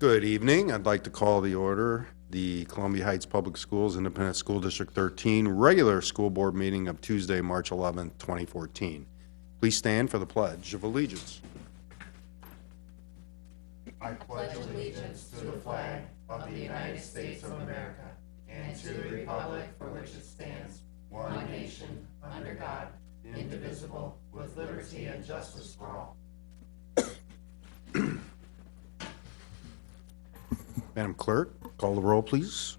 Good evening. I'd like to call the order the Columbia Heights Public Schools Independent School District 13 regular school board meeting of Tuesday, March 11th, 2014. Please stand for the Pledge of Allegiance. I pledge allegiance to the flag of the United States of America and to the republic for which it stands, one nation, under God, indivisible, with liberty and justice for all. Madam Clerk, call the roll, please.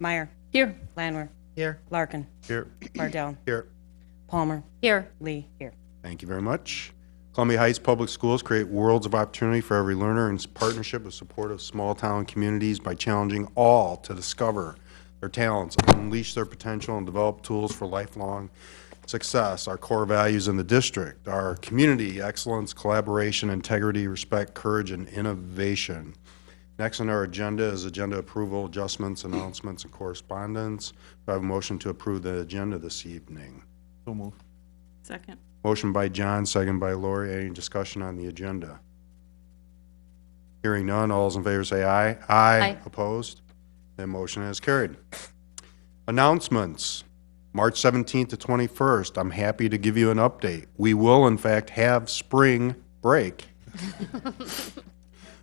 Meyer. Here. Landwehr. Here. Larkin. Here. Bardell. Here. Palmer. Here. Lee. Here. Thank you very much. Columbia Heights Public Schools create worlds of opportunity for every learner in partnership with support of small-town communities by challenging all to discover their talents, unleash their potential, and develop tools for lifelong success. Our core values in the district are community, excellence, collaboration, integrity, respect, courage, and innovation. Next on our agenda is agenda approval, adjustments, announcements, and correspondence. Do I have a motion to approve the agenda this evening? So moved. Second. Motion by John, second by Lori. Any discussion on the agenda? Hearing none, all those in favor say aye. Aye. Opposed? That motion is carried. Announcements. March 17th to 21st, I'm happy to give you an update. We will, in fact, have spring break.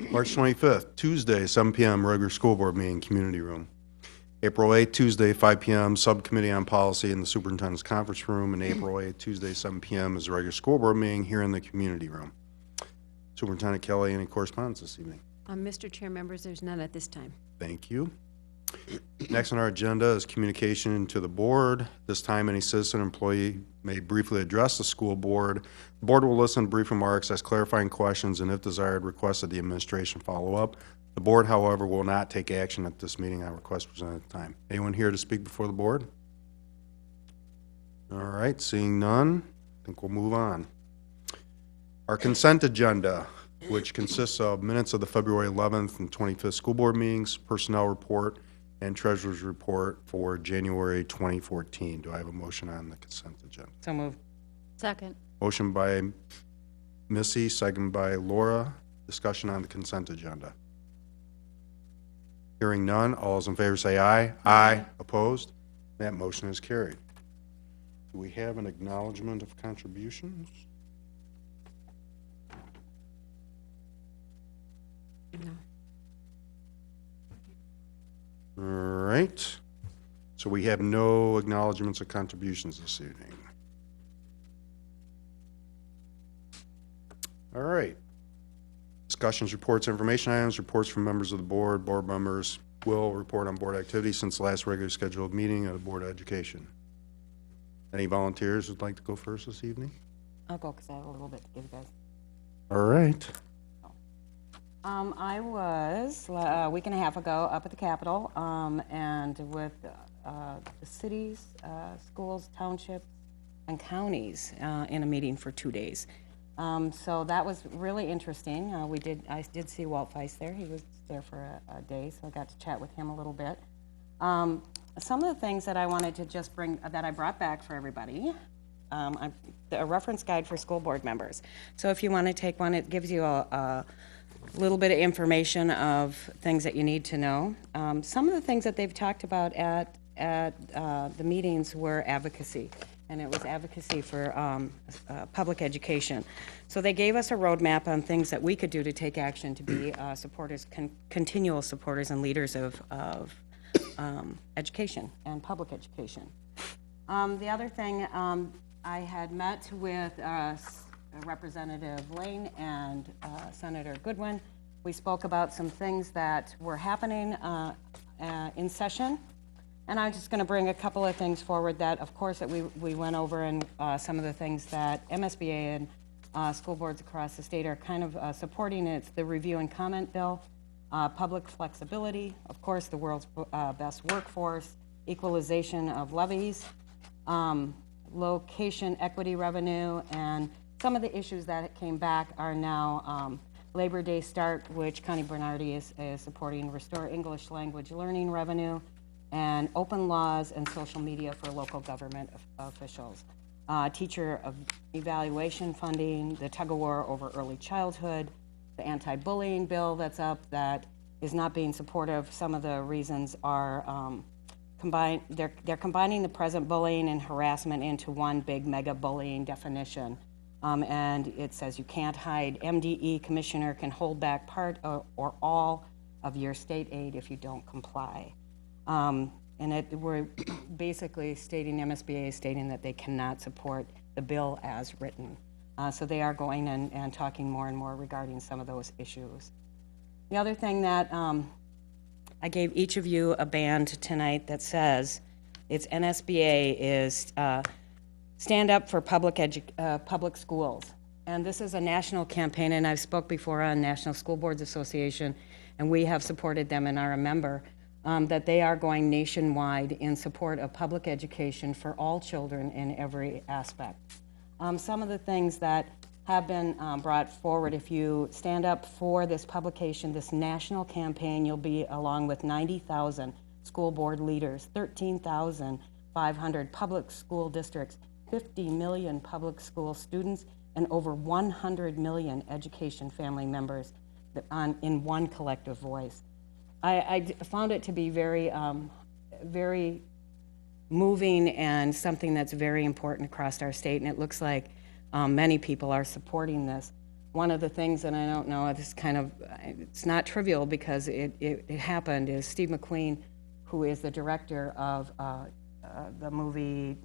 March 25th, Tuesday, 7 p.m., regular school board meeting, community room. April 8th, Tuesday, 5 p.m., subcommittee on policy in the superintendent's conference room. And April 8th, Tuesday, 7 p.m. is a regular school board meeting here in the community room. Superintendent Kelly, any correspondence this evening? Mr. Chair, members, there's none at this time. Thank you. Next on our agenda is communication to the board. This time, any citizen or employee may briefly address the school board. The board will listen to brief remarks, ask clarifying questions, and if desired, request that the administration follow up. The board, however, will not take action at this meeting on request presented at the time. Anyone here to speak before the board? All right, seeing none, I think we'll move on. Our consent agenda, which consists of minutes of the February 11th and 25th school board meetings, personnel report, and treasurer's report for January 2014. Do I have a motion on the consent agenda? So moved. Second. Motion by Missy, second by Laura. Discussion on the consent agenda. Hearing none, all those in favor say aye. Aye. Opposed? That motion is carried. Do we have an acknowledgement of contributions? No. All right. So we have no acknowledgements of contributions this evening. All right. Discussions, reports, information items, reports from members of the board. Board members will report on board activities since the last regularly scheduled meeting of the Board of Education. Any volunteers who'd like to go first this evening? I'll go because I have a little bit to give you guys. All right. I was a week and a half ago up at the Capitol and with the cities, schools, townships, and counties in a meeting for 2 days. So that was really interesting. I did see Walt Feist there. He was there for a day, so I got to chat with him a little bit. Some of the things that I wanted to just bring, that I brought back for everybody, a reference guide for school board members. So if you want to take one, it gives you a little bit of information of things that you need to know. Some of the things that they've talked about at the meetings were advocacy, and it was advocacy for public education. So they gave us a roadmap on things that we could do to take action to be supporters, continual supporters and leaders of education and public education. The other thing, I had met with Representative Lane and Senator Goodwin. We spoke about some things that were happening in session, and I'm just going to bring a couple of things forward that, of course, that we went over, and some of the things that MSBA and school boards across the state are kind of supporting. It's the review and comment bill, public flexibility, of course, the world's best workforce, equalization of levies, location equity revenue, and some of the issues that came back are now Labor Day start, which Connie Bernardi is supporting, restore English language learning revenue, and open laws and social media for local government officials. Teacher evaluation funding, the tug of war over early childhood, the anti-bullying bill that's up that is not being supportive. Some of the reasons are they're combining the present bullying and harassment into one big mega bullying definition. And it says you can't hide. MDE commissioner can hold back part or all of your state aid if you don't comply. And we're basically stating, MSBA is stating that they cannot support the bill as written. So they are going and talking more and more regarding some of those issues. The other thing that I gave each of you a band tonight that says it's NSBA is Stand Up for Public Schools. And this is a national campaign, and I've spoke before on National School Boards Association, and we have supported them and are a member, that they are going nationwide in support of public education for all children in every aspect. Some of the things that have been brought forward, if you stand up for this publication, this national campaign, you'll be along with 90,000 school board leaders, 13,500 public school districts, 50 million public school students, and over 100 million education family members in one collective voice. I found it to be very, very moving and something that's very important across our state, and it looks like many people are supporting this. One of the things, and I don't know, this kind of, it's not trivial because it happened, is Steve McQueen, who is the director of the movie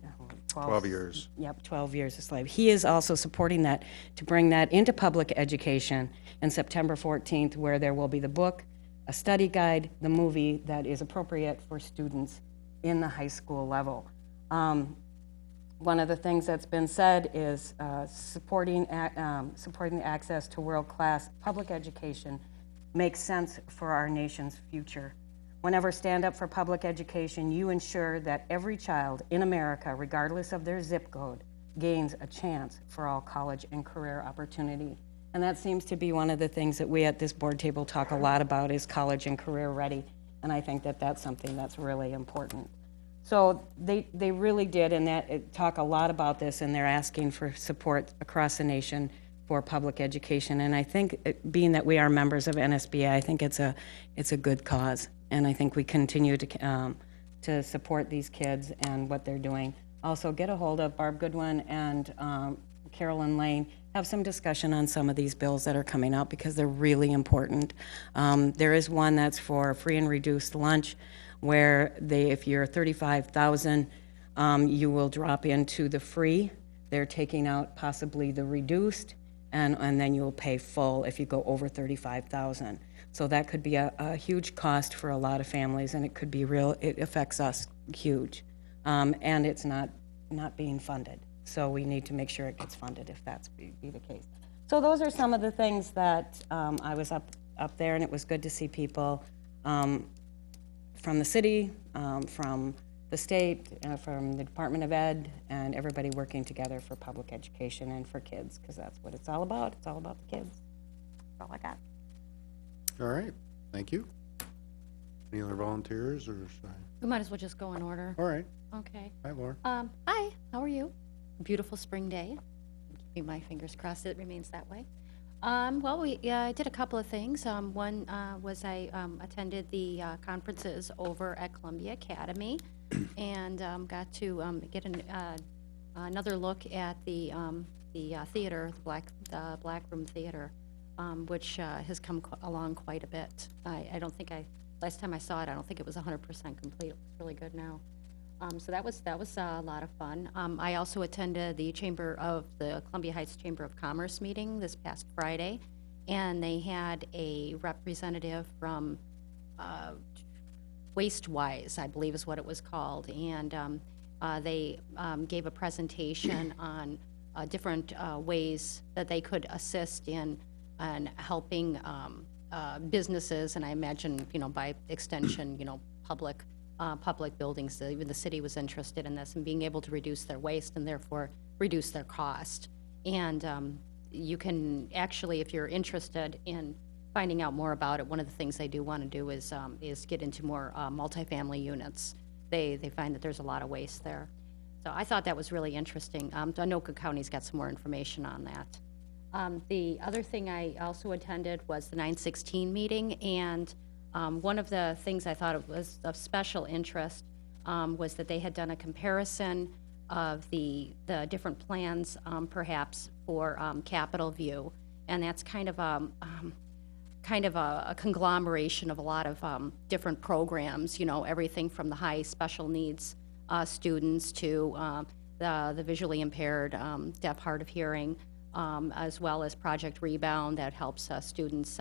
12 years. Yep, 12 Years a Slave. He is also supporting that to bring that into public education on September 14th, where there will be the book, a study guide, the movie that is appropriate for students in the high school level. One of the things that's been said is supporting access to world-class public education makes sense for our nation's future. Whenever Stand Up for Public Education, you ensure that every child in America, regardless of their zip code, gains a chance for all college and career opportunity. And that seems to be one of the things that we at this board table talk a lot about is college and career ready. And I think that that's something that's really important. So they really did, and talk a lot about this, and they're asking for support across the nation for public education. And I think, being that we are members of NSBA, I think it's a good cause, and I think we continue to support these kids and what they're doing. Also, get a hold of Barb Goodwin and Carolyn Lane. Have some discussion on some of these bills that are coming out because they're really important. There is one that's for free and reduced lunch, where if you're 35,000, you will drop into the free. They're taking out possibly the reduced, and then you'll pay full if you go over 35,000. So that could be a huge cost for a lot of families, and it could be it affects us huge. And it's not being funded. So we need to make sure it gets funded if that's be the case. So those are some of the things that I was up there, and it was good to see people from the city, from the state, from the Department of Ed, and everybody working together for public education and for kids, because that's what it's all about. It's all about the kids. That's all I got. All right, thank you. Any other volunteers, or should I? We might as well just go in order. All right, Okay. hi, Laura. Hi, how are you? Beautiful spring day. Keeping my fingers crossed it remains that way. Well, I did a couple of things. One was I attended the conferences over at Columbia Academy and got to get another look at the theater, the Black Room Theater, which has come along quite a bit. I don't think last time I saw it, I don't think it was 100% complete. It looks really good now. So that was a lot of fun. I also attended the Columbia Heights Chamber of Commerce meeting this past Friday, and they had a representative from WasteWise, I believe is what it was called, and they gave a presentation on different ways that they could assist in helping businesses, and I imagine, by extension, public buildings. Even the city was interested in this and being able to reduce their waste and therefore reduce their cost. And you can actually, if you're interested in finding out more about it, one of the things they do want to do is get into more multifamily units. They find that there's a lot of waste there. So I thought that was really interesting. Anoka County's got some more information on that. The other thing I also attended was the 916 meeting, and One of the things I thought was of special interest was that they had done a comparison of the different plans, perhaps for Capital View, and that's kind of a conglomeration of a lot of different programs. You know, everything from the high special needs students to the visually impaired, deaf, hard of hearing, as well as Project Rebound that helps students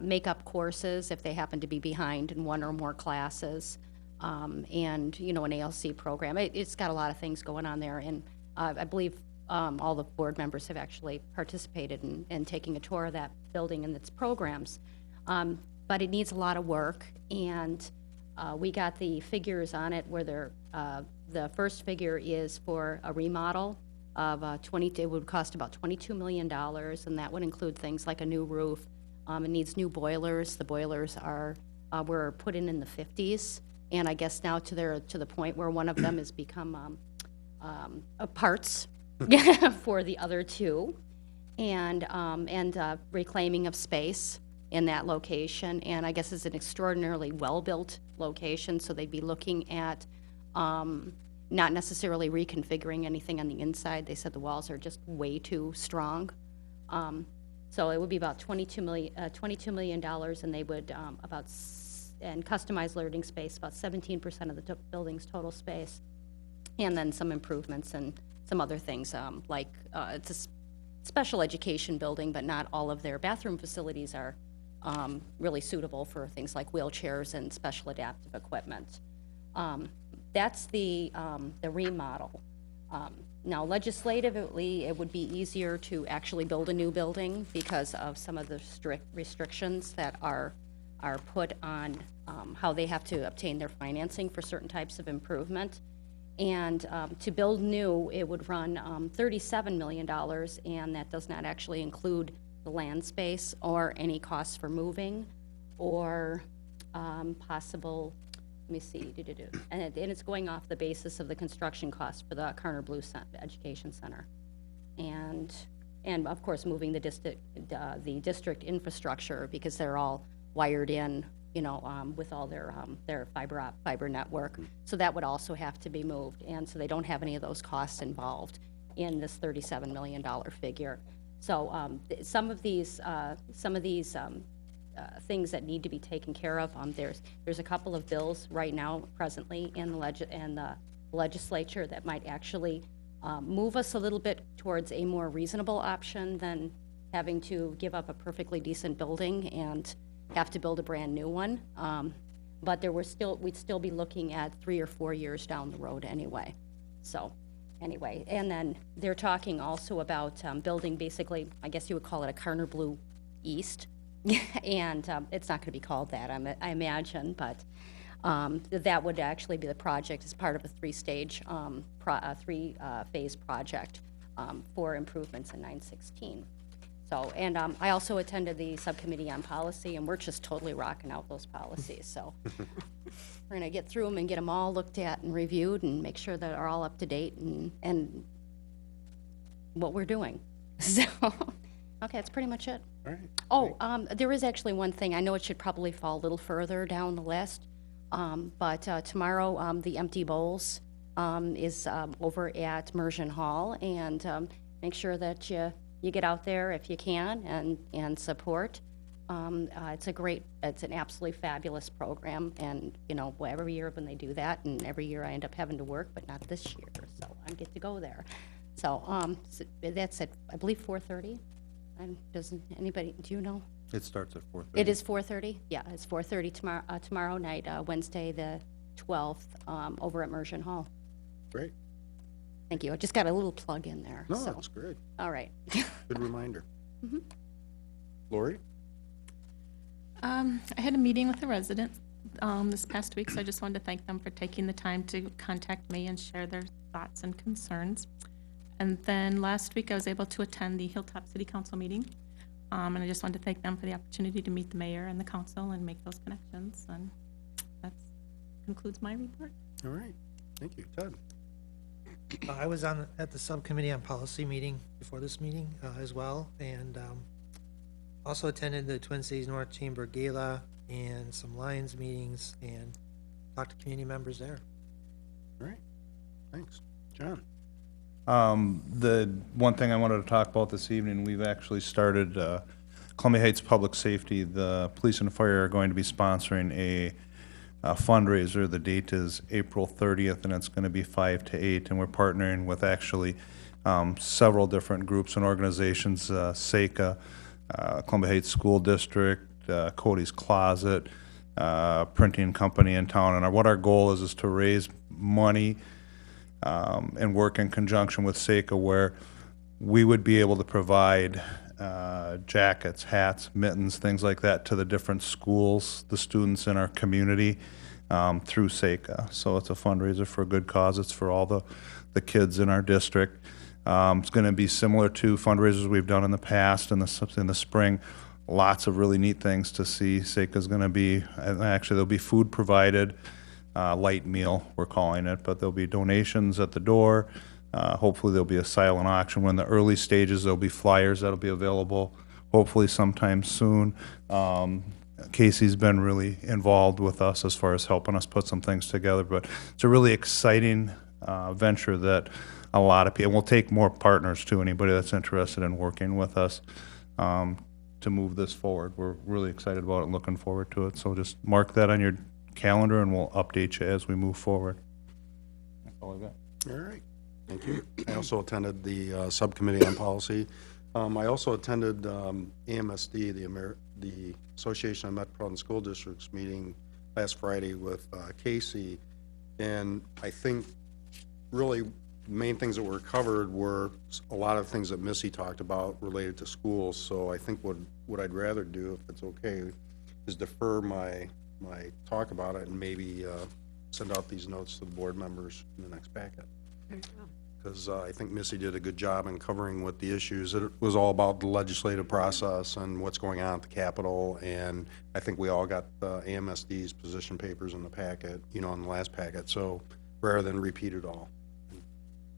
make up courses if they happen to be behind in one or more classes. And, you know, an ALC program. It's got a lot of things going on there, and I believe all the board members have actually participated in taking a tour of that building and its programs. But it needs a lot of work, and we got the figures on it where the first figure is for a remodel of it would cost about $22 million, and that would include things like a new roof. It needs new boilers. The boilers were put in the 50s. And I guess now to the point where one of them has become parts for the other two, and reclaiming of space in that location. And I guess it's an extraordinarily well-built location, so they'd be looking at not necessarily reconfiguring anything on the inside. They said the walls are just way too strong. So it would be about $22 million, and they would and customized learning space, about 17% of the building's total space, and then some improvements and some other things, like it's a special education building, but not all of their bathroom facilities are really suitable for things like wheelchairs and special adaptive equipment. That's the remodel. Now, legislatively, it would be easier to actually build a new building because of some of the strict restrictions that are put on how they have to obtain their financing for certain types of improvement. And to build new, it would run $37 million, and that does not actually include the land space or any costs for moving or possible, let me see, and it's going off the basis of the construction cost for the Carner Blue Education Center. And of course, moving the district infrastructure, because they're all wired in, you know, with all their fiber network. So that would also have to be moved, and so they don't have any of those costs involved in this $37 million figure. So some of these things that need to be taken care of. There's a couple of bills right now, presently in the legislature, that might actually move us a little bit towards a more reasonable option than having to give up a perfectly decent building and have to build a brand new one. But we'd still be looking at 3 or 4 years down the road anyway. So anyway, and then they're talking also about building, basically, I guess you would call it a Carner Blue East. And it's not going to be called that, I imagine, but that would actually be the project as part of a three-phase project for improvements in 916. So, and I also attended the subcommittee on policy, and we're just totally rocking out those policies. So we're going to get through them and get them all looked at and reviewed and make sure that they're all up to date and what we're doing. So, okay, that's pretty much it. All right. Oh, there is actually one thing. I know it should probably fall a little further down the list, but tomorrow the Empty Bowls is over at Mersion Hall, and make sure that you get out there if you can and support. It's an absolutely fabulous program, and you know, every year when they do that, and every year I end up having to work, but not this year, so I get to go there. So that's at, I believe, 4:30. Doesn't anybody, do you know? It starts at 4:30. It is 4:30? Yeah, it's 4:30 tomorrow night, Wednesday the 12th, over at Mersion Hall. Great. Thank you. I just got a little plug in there. No, so. that's great. All right. Good reminder. Lori? I had a meeting with a resident this past week, so I just wanted to thank them for taking the time to contact me and share their thoughts and concerns. And then last week I was able to attend the Hilltop City Council meeting, and I just wanted to thank them for the opportunity to meet the mayor and the council and make those connections, and that concludes my report. All right. Thank you. Todd? I was at the subcommittee on policy meeting before this meeting as well, and also attended the Twin Cities North Chamber Gala and some Lions meetings and talk to community members there. All right, thanks. John? The one thing I wanted to talk about this evening, we've actually started, Columbia Heights Public Safety, the police and fire are going to be sponsoring a fundraiser. The date is April 30th, and it's going to be 5 to 8, and we're partnering with actually several different groups and organizations, SACA, Columbia Heights School District, Cody's Closet, printing company in town, and what our goal is to raise money and work in conjunction with SACA, where we would be able to provide jackets, hats, mittens, things like that to the different schools, the students in our community through SACA. So it's a fundraiser for a good cause. It's for all the kids in our district. It's going to be similar to fundraisers we've done in the past in the spring. Lots of really neat things to see. SACA's going to be, actually there'll be food provided, light meal we're calling it, but there'll be donations at the door. Hopefully there'll be a silent auction. When the early stages, there'll be flyers that'll be available hopefully sometime soon. Casey's been really involved with us as far as helping us put some things together, but it's a really exciting venture that a lot of people, and we'll take more partners too, anybody that's interested in working with us to move this forward. We're really excited about it and looking forward to it. So just mark that on your calendar and we'll update you as we move forward. That's all I've got. All right, thank you. I also attended the subcommittee on policy. I also attended AMSD, the Association of Metropolitan School Districts meeting last Friday with Casey, and I think really main things that were covered were a lot of things that Missy talked about related to schools. So I think what I'd rather do, if it's okay, is defer my talk about it and maybe send out these notes to the board members in the next packet. Because I think Missy did a good job in covering what the issues. It was all about the legislative process and what's going on at the Capitol, and I think we all got the AMSD's position papers in the packet, in the last packet. So rather than repeat it all,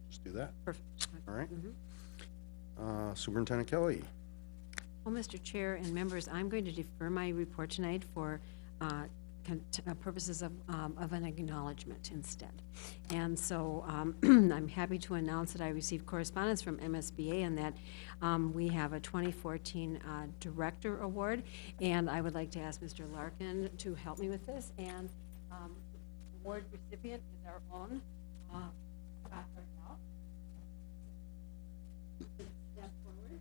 just do that. Perfect. All right. Superintendent Kelly. Well, Mr. Chair and members, I'm going to defer my report tonight for purposes of an acknowledgement instead. And so I'm happy to announce that I received correspondence from MSBA and that we have a 2014 Director Award, and I would like to ask Mr. Larkin to help me with this. And award recipient is our own Scott Burnell. Step forward.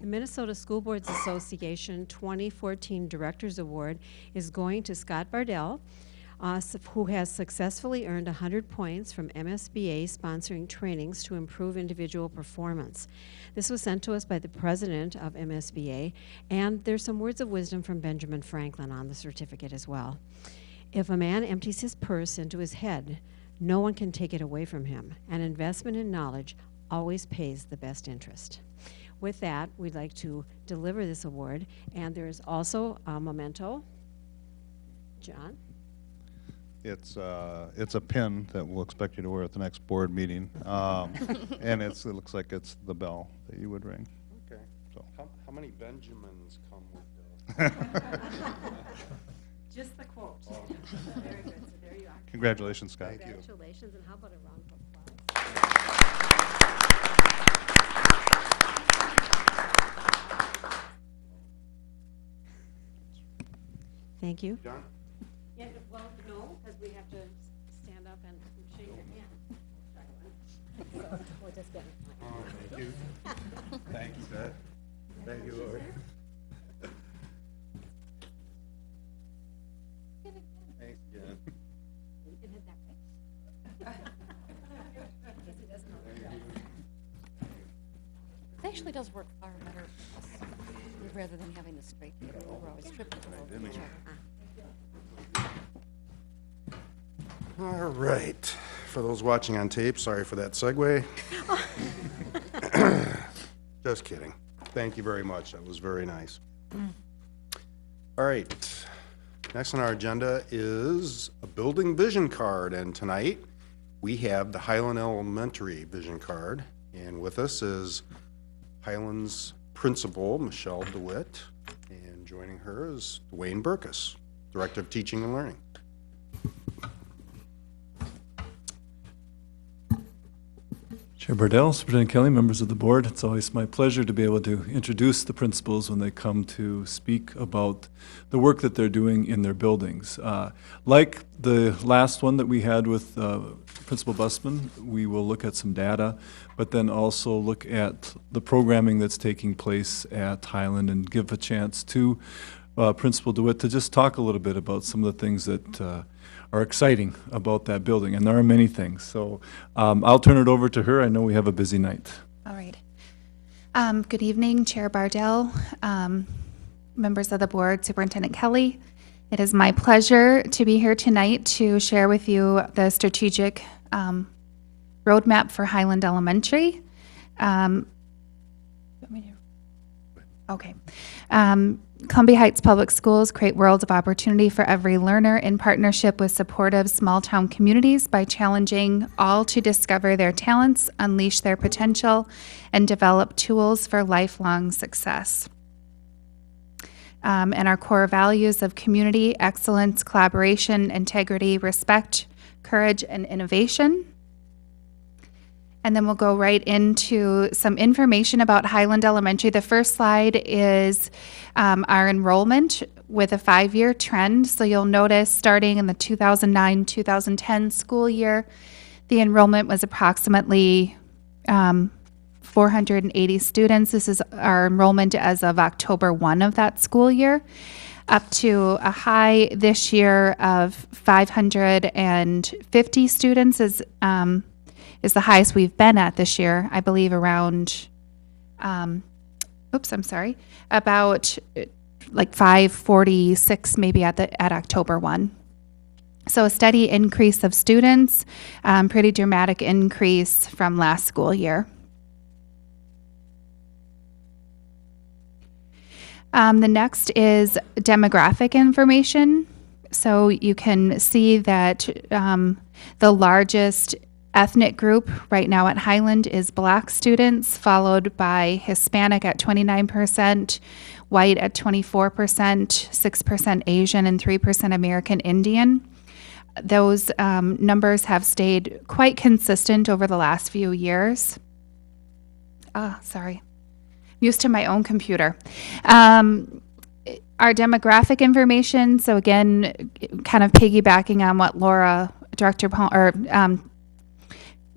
The Minnesota School Boards Association 2014 Directors Award is going to Scott Bardell, who has successfully earned 100 points from MSBA sponsoring trainings to improve individual performance. This was sent to us by the president of MSBA, and there's some words of wisdom from Benjamin Franklin on the certificate as well. If a man empties his purse into his head, no one can take it away from him. An investment in knowledge always pays the best interest. With that, we'd like to deliver this award, and there's also a memento. John? It's a pin that we'll expect you to wear at the next board meeting, and it looks like it's the bell that you would ring. Okay. So. How many Benjamins come with Just the quote. Very good. So there you are. Congratulations, Scott. Thank you. Congratulations, and how about a round of applause? Thank you. John? Yeah, well, no, because we have to stand up and shake your hand. So we'll just get Thank you. Thank you, Ted. Thank you, Lori. Thanks again. You can hit that way. Casey doesn't know the drill. It actually does work far better rather than having the straight paper. We're always tripping over each other. All right. For those watching on tape, sorry for that segue. Just kidding. Thank you very much. That was very nice. All right. Next on our agenda is a building vision card, and tonight we have the Highland Elementary vision card, and with us is Highland's principal, Michelle DeWitt, and joining her is Dwayne Burkus, Director of Teaching and Learning. Chair Bardell, Superintendent Kelly, members of the board, it's always my pleasure to be able to introduce the principals when they come to speak about the work that they're doing in their buildings. Like the last one that we had with Principal Busman, we will look at some data, but then also look at the programming that's taking place at Highland and give a chance to Principal DeWitt to just talk a little bit about some of the things that are exciting about that building, and there are many things. So I'll turn it over to her. I know we have a busy night. All right. Good evening, Chair Bardell, members of the board, Superintendent Kelly. It is my pleasure to be here tonight to share with you the strategic roadmap for Highland Elementary. Okay. Columbia Heights Public Schools create worlds of opportunity for every learner in partnership with supportive small-town communities by challenging all to discover their talents, unleash their potential, and develop tools for lifelong success. And our core values of community, excellence, collaboration, integrity, respect, courage, and innovation. And then we'll go right into some information about Highland Elementary. The first slide is our enrollment with a 5-year trend. So you'll notice starting in the 2009-2010 school year, the enrollment was approximately 480 students. This is our enrollment as of October 1 of that school year, up to a high this year of 550 students is the highest we've been at this year. I believe around, about like 546 maybe at October 1. So a steady increase of students, pretty dramatic increase from last school year. The next is demographic information. So you can see that the largest ethnic group right now at Highland is Black students, followed by Hispanic at 29%, white at 24%, 6% Asian, and 3% American Indian. Those numbers have stayed quite consistent over the last few years. Sorry. I'm used to my own computer. Our demographic information, so again, kind of piggybacking on what Laura,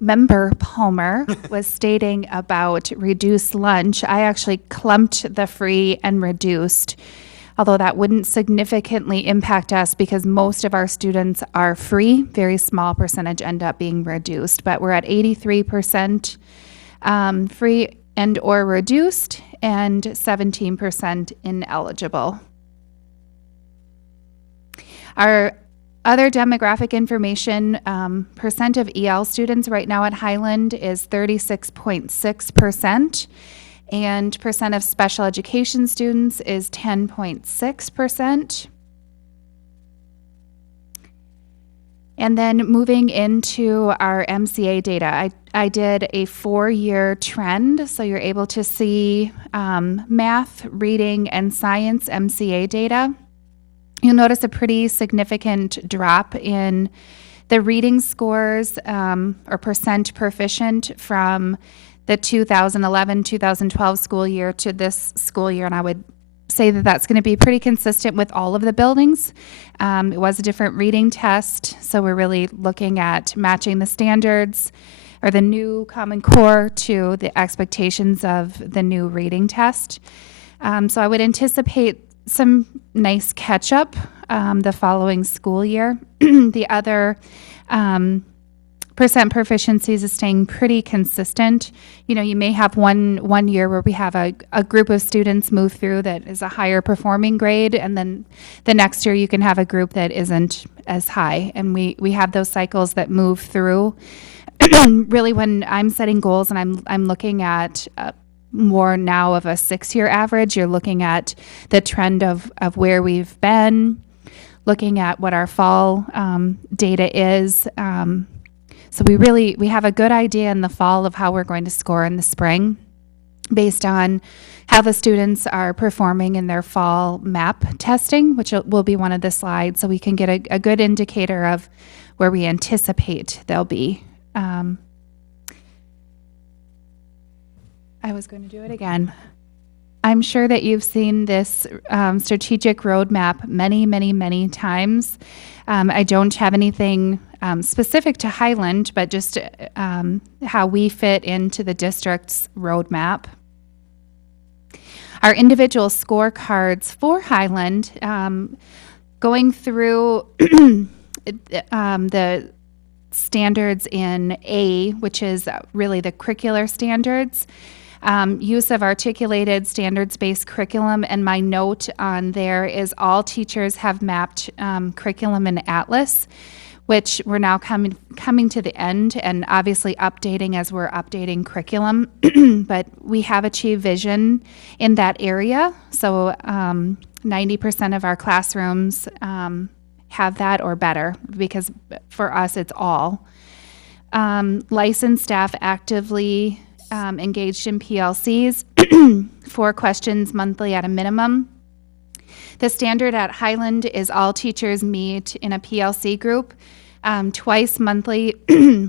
Member Palmer was stating about reduced lunch. I actually clumped the free and reduced, although that wouldn't significantly impact us because most of our students are free. Very small percentage end up being reduced, but we're at 83% free and or reduced and 17% ineligible. Our other demographic information, percent of EL students right now at Highland is 36.6%, and percent of special education students is 10.6%. And then moving into our MCA data, I did a 4-year trend, so you're able to see math, reading, and science MCA data. You'll notice a pretty significant drop in the reading scores or percent proficient from the 2011-2012 school year to this school year, and I would say that that's going to be pretty consistent with all of the buildings. It was a different reading test, so we're really looking at matching the standards or the new Common Core to the expectations of the new reading test. So I would anticipate some nice catch-up the following school year. The other percent proficiencies is staying pretty consistent. You know, you may have one year where we have a group of students move through that is a higher performing grade, and then the next year you can have a group that isn't as high. And we have those cycles that move through. Really, when I'm setting goals and I'm looking at more now of a 6-year average. You're looking at the trend of where we've been, looking at what our fall data is. So we have a good idea in the fall of how we're going to score in the spring based on how the students are performing in their fall MAP testing, which will be one of the slides, so we can get a good indicator of where we anticipate they'll be. I was going to do it again. I'm sure that you've seen this strategic roadmap many, many, many times. I don't have anything specific to Highland, but just how we fit into the district's roadmap. Our individual scorecards for Highland, going through the standards in A, which is really the curricular standards, use of articulated standards-based curriculum, and my note on there is all teachers have mapped curriculum in Atlas, which we're now coming to the end and obviously updating as we're updating curriculum. But we have achieved vision in that area. So 90% of our classrooms have that or better, because for us it's all. Licensed staff actively engaged in PLCs, 4 questions monthly at a minimum. The standard at Highland is all teachers meet in a PLC group twice monthly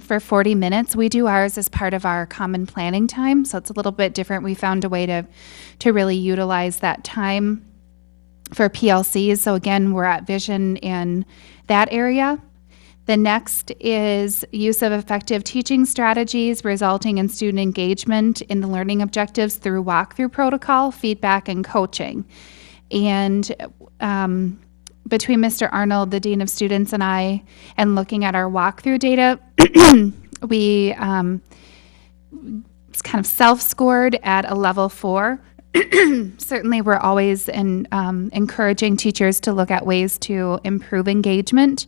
for 40 minutes. We do ours as part of our common planning time, so it's a little bit different. We found a way to really utilize that time for PLCs. So again, we're at vision in that area. The next is use of effective teaching strategies resulting in student engagement in the learning objectives through walkthrough protocol, feedback, and coaching. And between Mr. Arnold, the Dean of Students, and I, and looking at our walkthrough data, we kind of self-scored at a level 4. Certainly, we're always encouraging teachers to look at ways to improve engagement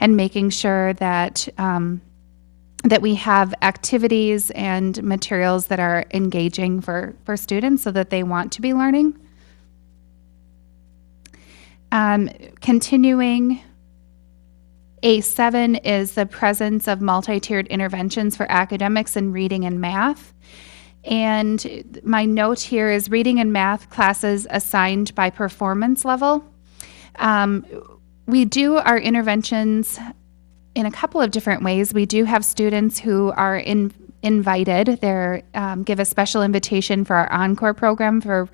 and making sure that that we have activities and materials that are engaging for students so that they want to be learning. Continuing, A7 is the presence of multi-tiered interventions for academics in reading and math. And my note here is reading and math classes assigned by performance level. We do our interventions in a couple of different ways. We do have students who are invited. They're give a special invitation for our Encore program for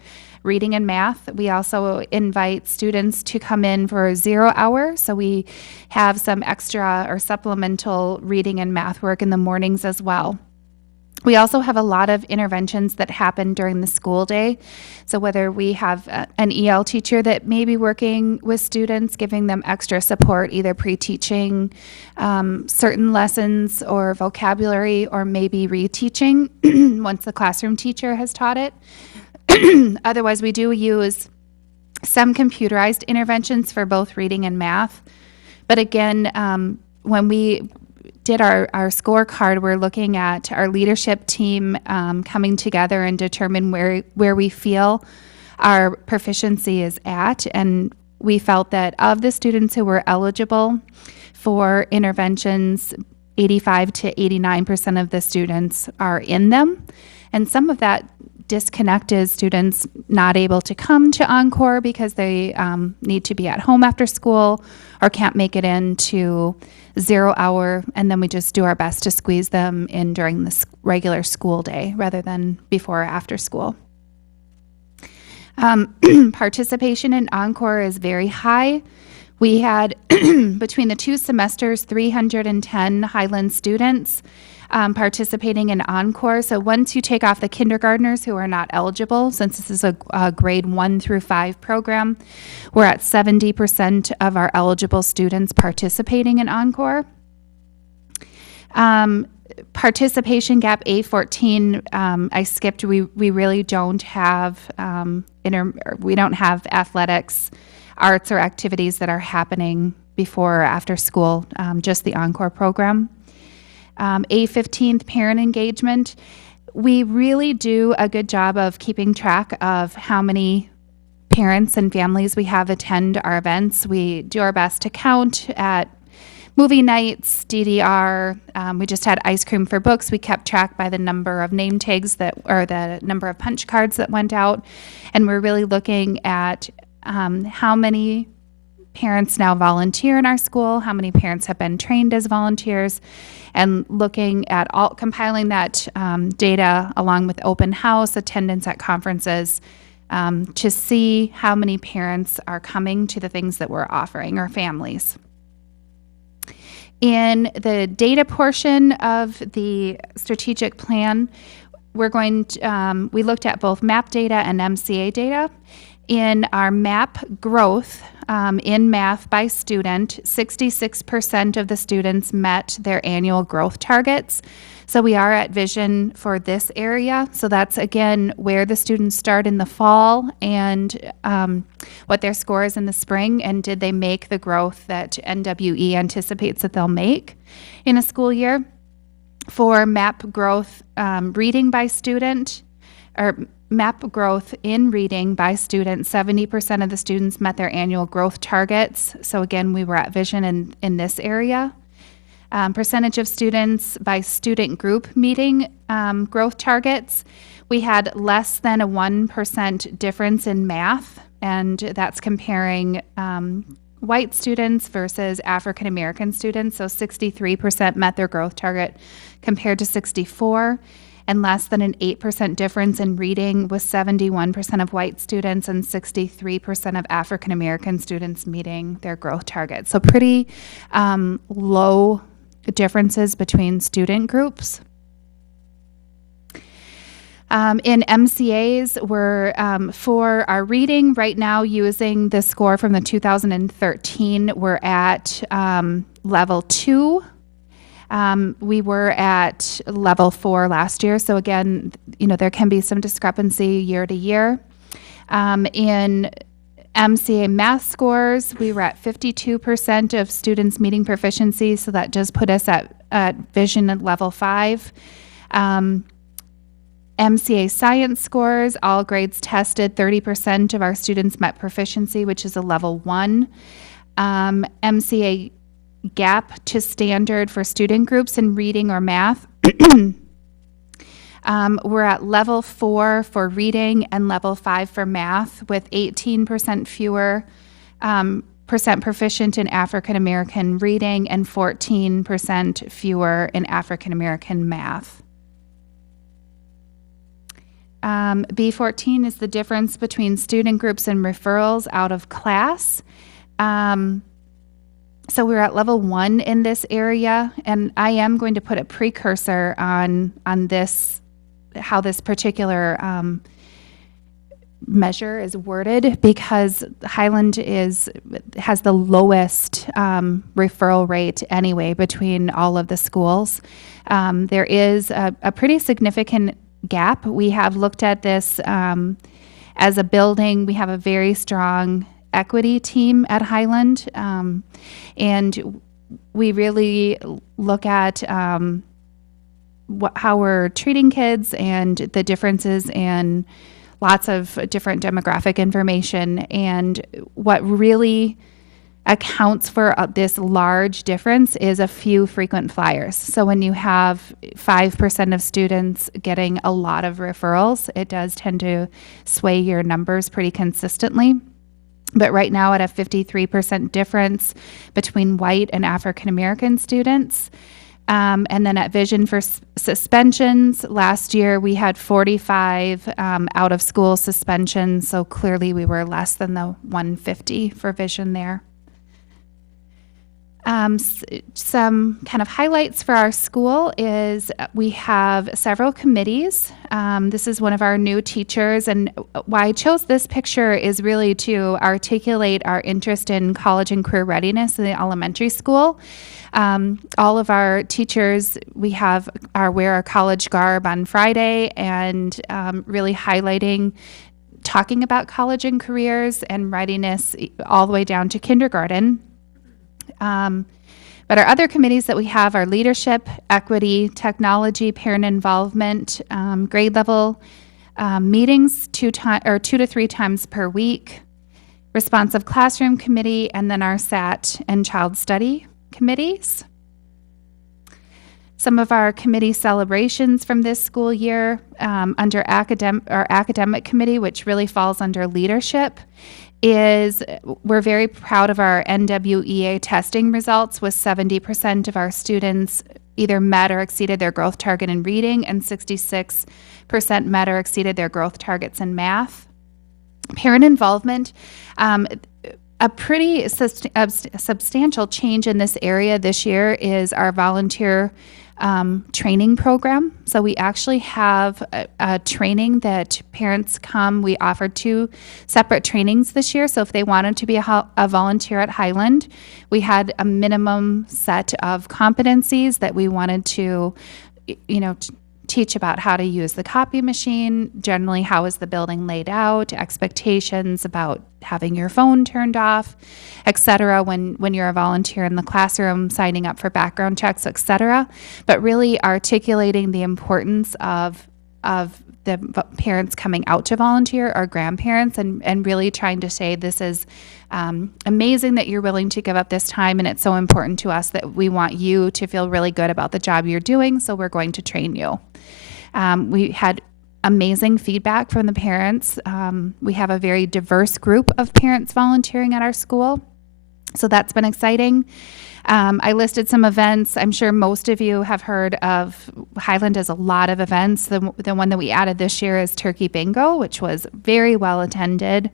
reading and math. We also invite students to come in for a 0 hour. So we have some extra or supplemental reading and math work in the mornings as well. We also have a lot of interventions that happen during the school day. So whether we have an EL teacher that may be working with students, giving them extra support, either pre-teaching certain lessons or vocabulary, or maybe reteaching once the classroom teacher has taught it. Otherwise, we do use some computerized interventions for both reading and math. But again, when we did our scorecard, we're looking at our leadership team coming together and determine where we feel our proficiency is at. And we felt that of the students who were eligible for interventions, 85 to 89% of the students are in them. And some of that disconnect is students not able to come to Encore because they need to be at home after school or can't make it into 0 hour, and then we just do our best to squeeze them in during the regular school day rather than before or after school. Participation in Encore is very high. We had, between the 2 semesters, 310 Highland students participating in Encore. So once you take off the kindergartners who are not eligible, since this is a grade 1 through 5 program, we're at 70% of our eligible students participating in Encore. Participation gap A14, I skipped. We really don't have we don't have athletics, arts, or activities that are happening before or after school, just the Encore program. A15th, parent engagement. we really do a good job of keeping track of how many parents and families we have attend our events. We do our best to count at movie nights, DDR. We just had ice cream for books. We kept track by the number of name tags or the number of punch cards that went out. And we're really looking at how many parents now volunteer in our school, how many parents have been trained as volunteers, and looking at compiling that data along with open house, attendance at conferences, to see how many parents are coming to the things that we're offering, or families. In the data portion of the strategic plan, we looked at both MAP data and MCA data. In our MAP growth in math by student, 66% of the students met their annual growth targets. So we are at vision for this area. So that's, again, where the students start in the fall and what their score is in the spring, and did they make the growth that NWE anticipates that they'll make in a school year. For MAP growth reading by student, or MAP growth in reading by student, 70% of the students met their annual growth targets. So again, we were at vision in this area. Percentage of students by student group meeting growth targets, we had less than a 1% difference in math, and that's comparing white students versus African American students. So 63% met their growth target compared to 64%. And less than an 8% difference in reading, with 71% of white students and 63% of African American students meeting their growth target. So pretty low differences between student groups. In MCAs, we're for our reading right now, using the score from the 2013, we're at level 2. We were at level 4 last year. So again, there can be some discrepancy year to year. In MCA math scores, we were at 52% of students meeting proficiency. So that does put us at vision at level 5. MCA science scores, all grades tested, 30% of our students met proficiency, which is a level 1. MCA gap to standard for student groups in reading or math. We're at level 4 for reading and level 5 for math, with 18% fewer percent proficient in African American reading and 14% fewer in African American math. B14 is the difference between student groups and referrals out of class. So we're at level 1 in this area, and I am going to put a precursor on this, how this particular measure is worded, because Highland has the lowest referral rate anyway between all of the schools. There is a pretty significant gap. We have looked at this as a building. We have a very strong equity team at Highland, and we really look at how we're treating kids and the differences in lots of different demographic information. And what really accounts for this large difference is a few frequent flyers. So when you have 5% of students getting a lot of referrals, it does tend to sway your numbers pretty consistently. But right now, at a 53% difference between white and African American students. And then at vision for suspensions, last year we had 45 out of school suspensions. So clearly we were less than the 150 for vision there. Some kind of highlights for our school is we have several committees. This is one of our new teachers, and why I chose this picture is really to articulate our interest in college and career readiness in the elementary school. All of our teachers, wear our college garb on Friday, and really talking about college and careers and readiness all the way down to kindergarten. But our other committees that we have are leadership, equity, technology, parent involvement, grade level meetings 2 to 3 times per week, responsive classroom committee, and then our SAT and child study committees. Some of our committee celebrations from this school year under our academic committee, which really falls under leadership, is we're very proud of our NWEA testing results, with 70% of our students either met or exceeded their growth target in reading, and 66% met or exceeded their growth targets in math. Parent involvement, a pretty substantial change in this area this year is our volunteer training program. So we actually have a training that parents come. We offer 2 separate trainings this year. So if they wanted to be a volunteer at Highland, we had a minimum set of competencies that we wanted to, teach about how to use the copy machine, generally how is the building laid out, expectations about having your phone turned off, et cetera, when you're a volunteer in the classroom, signing up for background checks, et cetera, but really articulating the importance of the parents coming out to volunteer, or grandparents, and really trying to say this is amazing that you're willing to give up this time, and it's so important to us that we want you to feel really good about the job you're doing, so we're going to train you. We had amazing feedback from the parents. We have a very diverse group of parents volunteering at our school, so that's been exciting. I listed some events. I'm sure most of you have heard of Highland does a lot of events. The one that we added this year is Turkey Bingo, which was very well attended.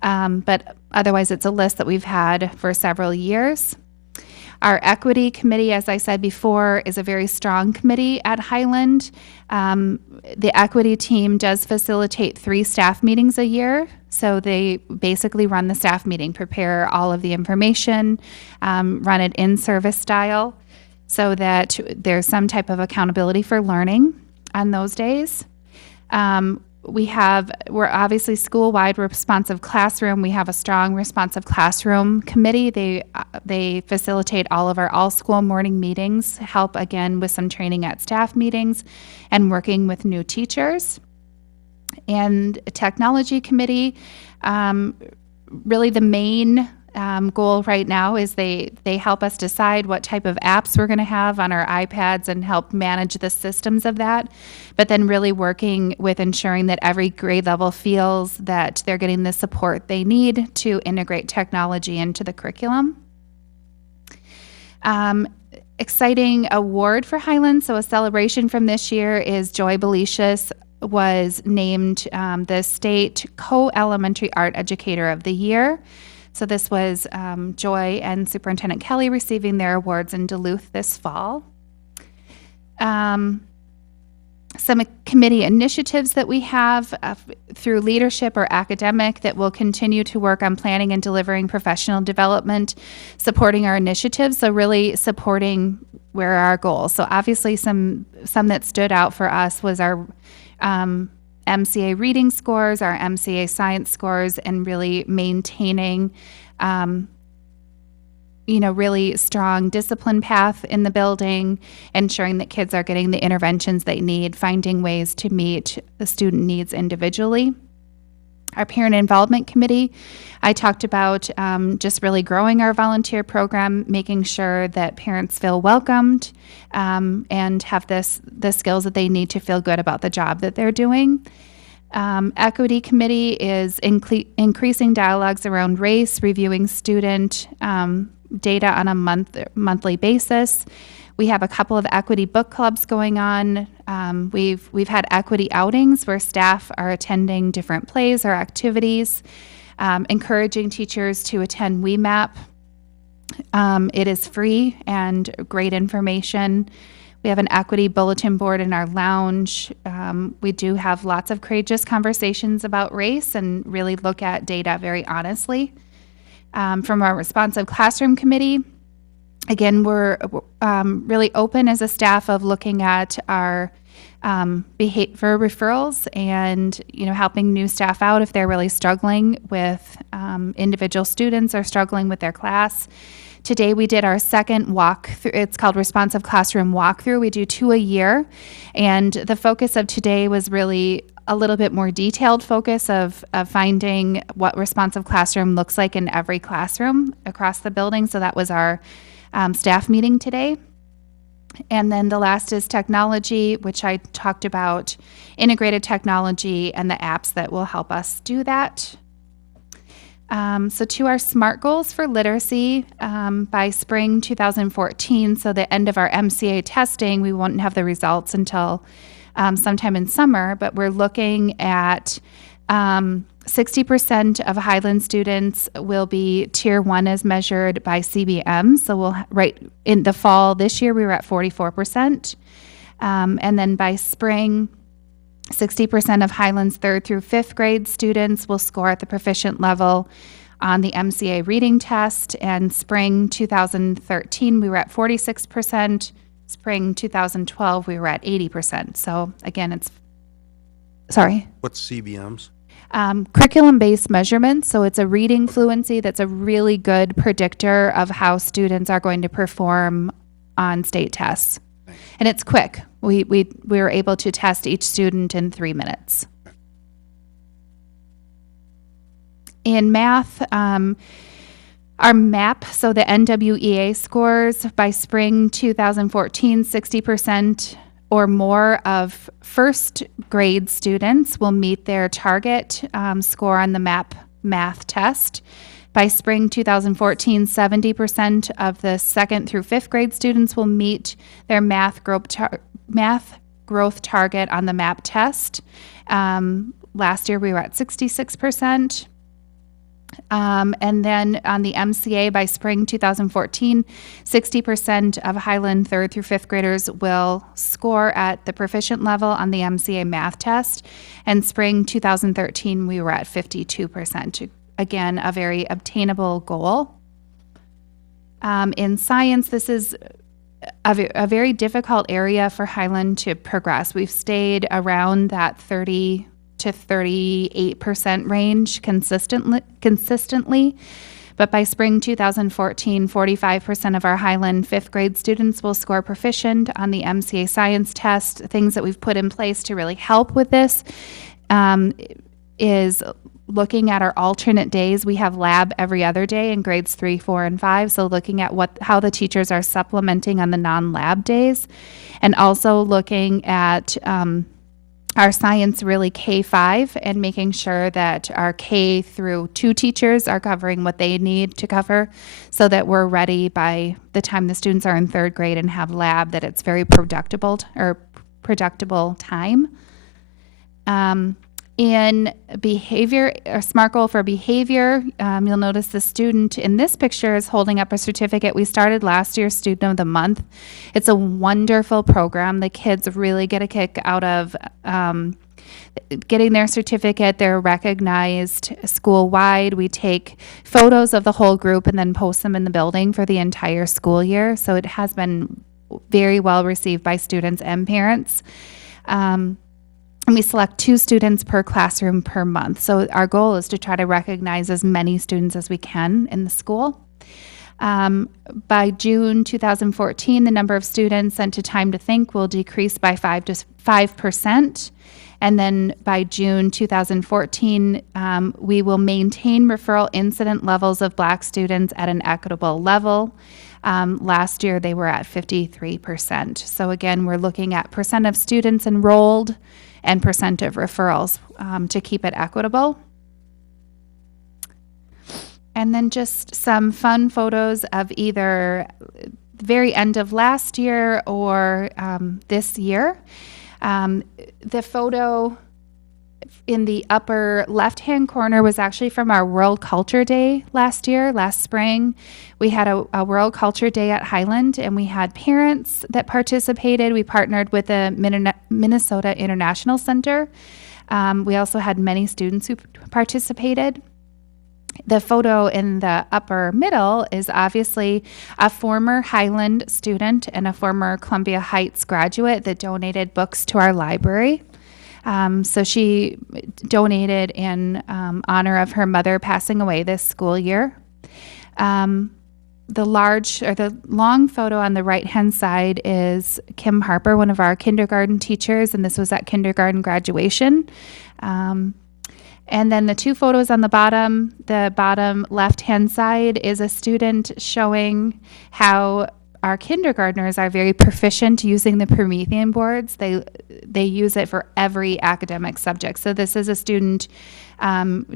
But otherwise, it's a list that we've had for several years. Our equity committee, as I said before, is a very strong committee at Highland. The equity team does facilitate 3 staff meetings a year. So they basically run the staff meeting, prepare all of the information, run it in service style so that there's some type of accountability for learning on those days. We're obviously school-wide responsive classroom. We have a strong responsive classroom committee. They facilitate all of our all-school morning meetings, help again with some training at staff meetings, and working with new teachers. And technology committee, really the main goal right now is they help us decide what type of apps we're going to have on our iPads and help manage the systems of that, but then really working with ensuring that every grade level feels that they're getting the support they need to integrate technology into the curriculum. Exciting award for Highland. So a celebration from this year is Joy Belicious was named the State Co-Elementary Art Educator of the Year. So this was Joy and Superintendent Kelly receiving their awards in Duluth this fall. Some committee initiatives that we have through leadership or academic that will continue to work on planning and delivering professional development, supporting our initiatives, so really supporting where our goals. So obviously some that stood out for us was our MCA reading scores, our MCA science scores, and really maintaining, really strong discipline path in the building, ensuring that kids are getting the interventions they need, finding ways to meet the student needs individually. Our parent involvement committee, I talked about just really growing our volunteer program, making sure that parents feel welcomed and have the skills that they need to feel good about the job that they're doing. Equity committee is increasing dialogues around race, reviewing student data on a monthly basis. We have a couple of equity book clubs going on. We've had equity outings where staff are attending different plays or activities, encouraging teachers to attend WeMap. It is free and great information. We have an equity bulletin board in our lounge. We do have lots of courageous conversations about race and really look at data very honestly. From our responsive classroom committee, again, we're really open as a staff of looking at our behavior referrals and, helping new staff out if they're really struggling with individual students or struggling with their class. Today we did our second walkthrough. It's called Responsive Classroom Walkthrough. We do 2 a year. And the focus of today was really a little bit more detailed focus of finding what responsive classroom looks like in every classroom across the building. So that was our staff meeting today. And then the last is technology, which I talked about, integrated technology and the apps that will help us do that. So to our SMART goals for literacy, by spring 2014, so the end of our MCA testing, we won't have the results until sometime in summer, but we're looking at 60% of Highland students will be Tier 1 as measured by CBM. So right in the fall this year, we were at 44%. And then by spring, 60% of Highland's 3rd through 5th grade students will score at the proficient level on the MCA reading test. And spring 2013, we were at 46%. Spring 2012, we were at 80%. So again, What's CBMs? Curriculum-based measurements. So it's a reading fluency that's a really good predictor of how students are going to perform on state tests. And it's quick. We were able to test each student in 3 minutes. In math, our MAP, so the NWEA scores, by spring 2014, 60% or more of first grade students will meet their target score on the MAP math test. By spring 2014, 70% of the 2nd through 5th grade students will meet their math growth target on the MAP test. Last year we were at 66%. And then on the MCA, by spring 2014, 60% of Highland 3rd through 5th graders will score at the proficient level on the MCA math test. And spring 2013, we were at 52%. Again, a very obtainable goal. In science, this is a very difficult area for Highland to progress. We've stayed around that 30 to 38% range consistently. But by spring 2014, 45% of our Highland 5th grade students will score proficient on the MCA science test. Things that we've put in place to really help with this is looking at our alternate days. We have lab every other day in grades 3, 4, and 5. So looking at how the teachers are supplementing on the non-lab days, and also looking at our science really K-5 and making sure that our K through 2 teachers are covering what they need to cover so that we're ready by the time the students are in 3rd grade and have lab, that it's very predictable time. In behavior, a SMART goal for behavior, you'll notice the student in this picture is holding up a certificate. We started last year, Student of the Month. It's a wonderful program. The kids really get a kick out of getting their certificate. They're recognized school-wide. We take photos of the whole group and then post them in the building for the entire school year. So it has been very well received by students and parents. And we select 2 students per classroom per month. So our goal is to try to recognize as many students as we can in the school. By June 2014, the number of students sent to Time to Think will decrease by 5%. And then by June 2014, we will maintain referral incident levels of Black students at an equitable level. Last year, they were at 53%. So again, we're looking at percent of students enrolled and percent of referrals to keep it equitable. And then just some fun photos of either the very end of last year or this year. The photo in the upper left-hand corner was actually from our World Culture Day last spring. We had a World Culture Day at Highland, and we had parents that participated. We partnered with the Minnesota International Center. We also had many students who participated. The photo in the upper middle is obviously a former Highland student and a former Columbia Heights graduate that donated books to our library. So she donated in honor of her mother passing away this school year. The long photo on the right-hand side is Kim Harper, one of our kindergarten teachers, and this was at kindergarten graduation. And then the two photos on the bottom left-hand side is a student showing how our kindergartners are very proficient using the Promethean boards. They use it for every academic subject. So this is a student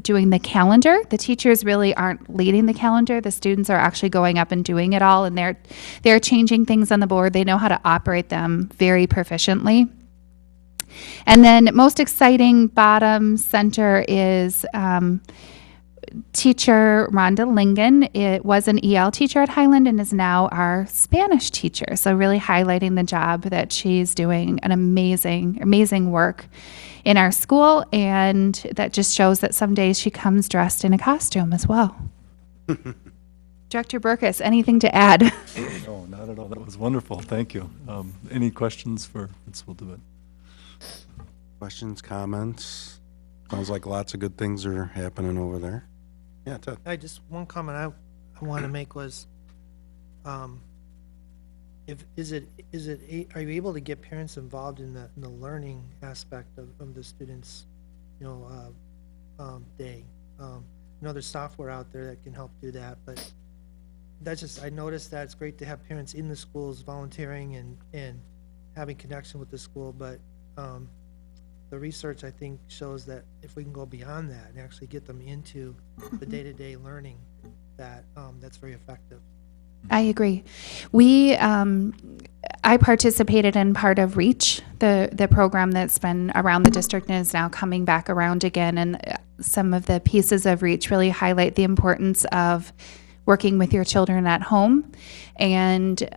doing the calendar. The teachers really aren't leading the calendar. The students are actually going up and doing it all, and they're changing things on the board. They know how to operate them very proficiently. And then most exciting bottom center is teacher Rhonda Lingen. It was an EL teacher at Highland and is now our Spanish teacher. So really highlighting the job that she's doing, an amazing work in our school. And that just shows that some days she comes dressed in a costume as well. Director Burkus, anything to add? No, not at all. That was wonderful. Thank you. Any questions for Principal DeWitt? Questions, comments? Sounds like lots of good things are happening over there. Yeah, Ted. One comment I want to make was, are you able to get parents involved in the learning aspect of the students, day? There's software out there that can help do that, but I noticed that it's great to have parents in the schools volunteering and having connection with the school, but the research, I think, shows that if we can go beyond that and actually get them into the day-to-day learning, that's very effective. I agree. I participated in part of REACH, the program that's been around the district and is now coming back around again. And some of the pieces of REACH really highlight the importance of working with your children at home, and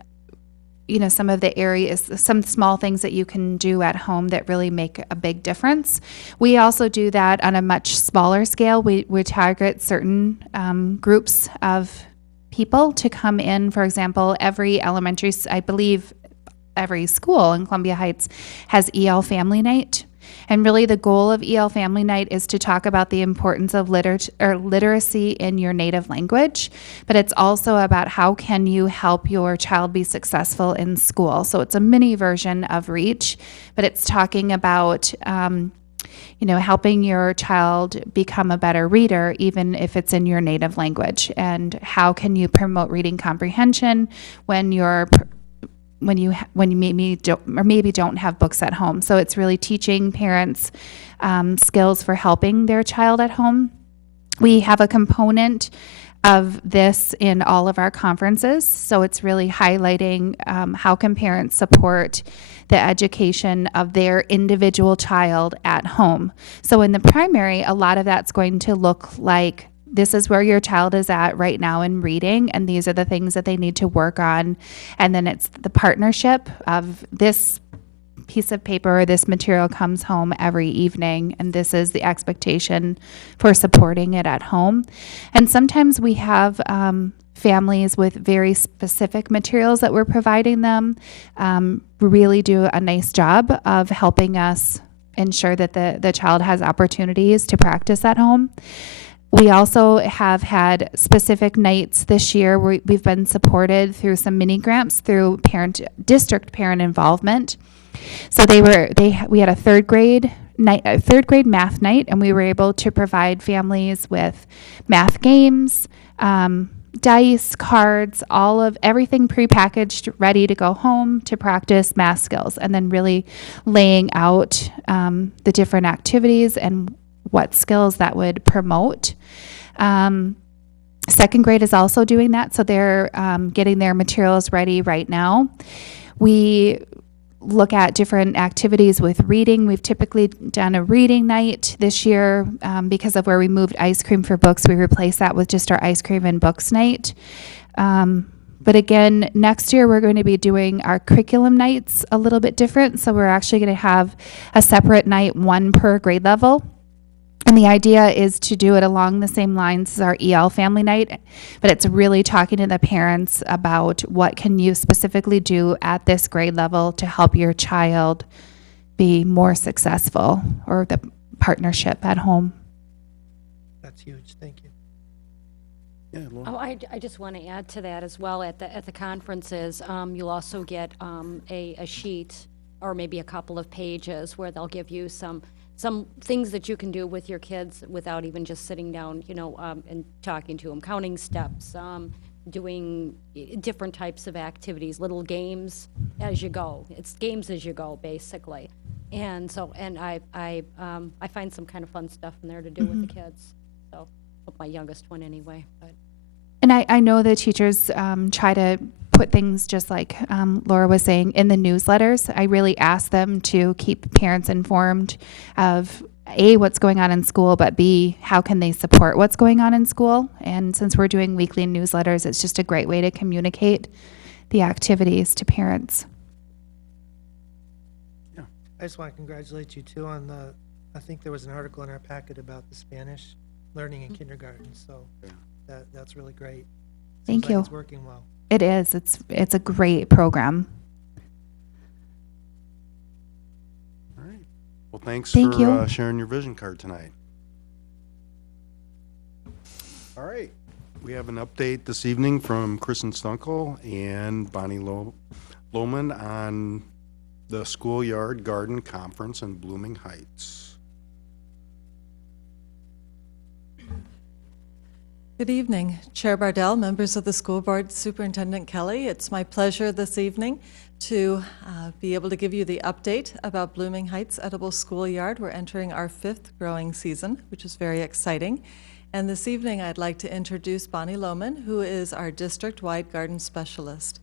some of the areas, some small things that you can do at home that really make a big difference. We also do that on a much smaller scale. We target certain groups of people to come in. For example, I believe every school in Columbia Heights has EL Family Night. And really the goal of EL Family Night is to talk about the importance of literacy in your native language, but it's also about how can you help your child be successful in school. So it's a mini version of REACH, but it's talking about helping your child become a better reader, even if it's in your native language, and how can you promote reading comprehension when you maybe don't have books at home. So it's really teaching parents skills for helping their child at home. We have a component of this in all of our conferences. So it's really highlighting how can parents support the education of their individual child at home. So in the primary, a lot of that's going to look like, this is where your child is at right now in reading, and these are the things that they need to work on. And then it's the partnership of this piece of paper or this material comes home every evening, and this is the expectation for supporting it at home. And sometimes we have families with very specific materials that we're providing them really do a nice job of helping us ensure that the child has opportunities to practice at home. We also have had specific nights this year where we've been supported through some mini grants through district parent involvement. So we had a third grade math night, and we were able to provide families with math games, dice, cards, everything prepackaged, ready to go home to practice math skills, and then really laying out the different activities and what skills that would promote. Second grade is also doing that, so they're getting their materials ready right now. We look at different activities with reading. We've typically done a reading night this year. Because of where we moved ice cream for books, we replaced that with just our ice cream and books night. But again, next year we're going to be doing our curriculum nights a little bit different. So we're actually going to have a separate night, one per grade level. And the idea is to do it along the same lines as our EL family night, but it's really talking to the parents about what can you specifically do at this grade level to help your child be more successful, or the partnership at home. That's huge, thank you. Yeah, Laura. Oh, I just want to add to that as well. At the conferences, you'll also get a sheet or maybe a couple of pages where they'll give you some things that you can do with your kids without even just sitting down, and talking to them. Counting steps, doing different types of activities, little games as you go. It's games as you go, basically. And so, I find some kind of fun stuff in there to do with the kids. So, with my youngest one anyway. But. And I know the teachers try to put things, just like Laura was saying, in the newsletters. I really ask them to keep parents informed of A, what's going on in school, but B, how can they support what's going on in school. And since we're doing weekly newsletters, it's just a great way to communicate the activities to parents. I just want to congratulate you too on I think there was an article in our packet about the Spanish learning in kindergarten, so that's really great. Thank Seems you. like it's working well. It is. It's a great program. All right. Well, thanks Thank for you. sharing your vision card tonight. All right. We have an update this evening from Kristen Stunkel and Bonnie Lohman on the Schoolyard Garden Conference in Blooming Heights. Good evening, Chair Bardell, members of the school board, Superintendent Kelly. It's my pleasure this evening to be able to give you the update about Blooming Heights Edible Schoolyard. We're entering our 5th growing season, which is very exciting. And this evening, I'd like to introduce Bonnie Lohman, who is our district-wide garden specialist.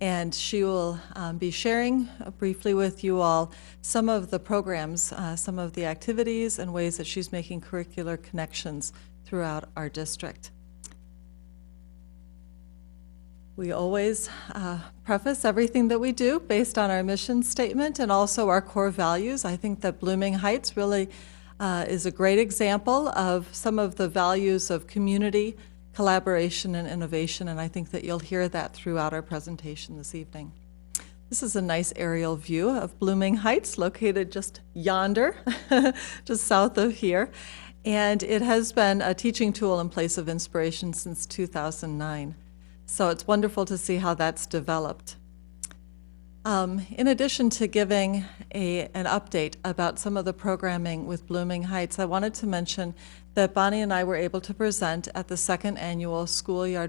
And she will be sharing briefly with you all some of the programs, some of the activities and ways that she's making curricular connections throughout our district. We always preface everything that we do based on our mission statement and also our core values. I think that Blooming Heights really is a great example of some of the values of community, collaboration, and innovation, and I think that you'll hear that throughout our presentation this evening. This is a nice aerial view of Blooming Heights, located just yonder, just south of here, and it has been a teaching tool and place of inspiration since 2009. So it's wonderful to see how that's developed. In addition to giving an update about some of the programming with Blooming Heights, I wanted to mention that Bonnie and I were able to present at the 2nd annual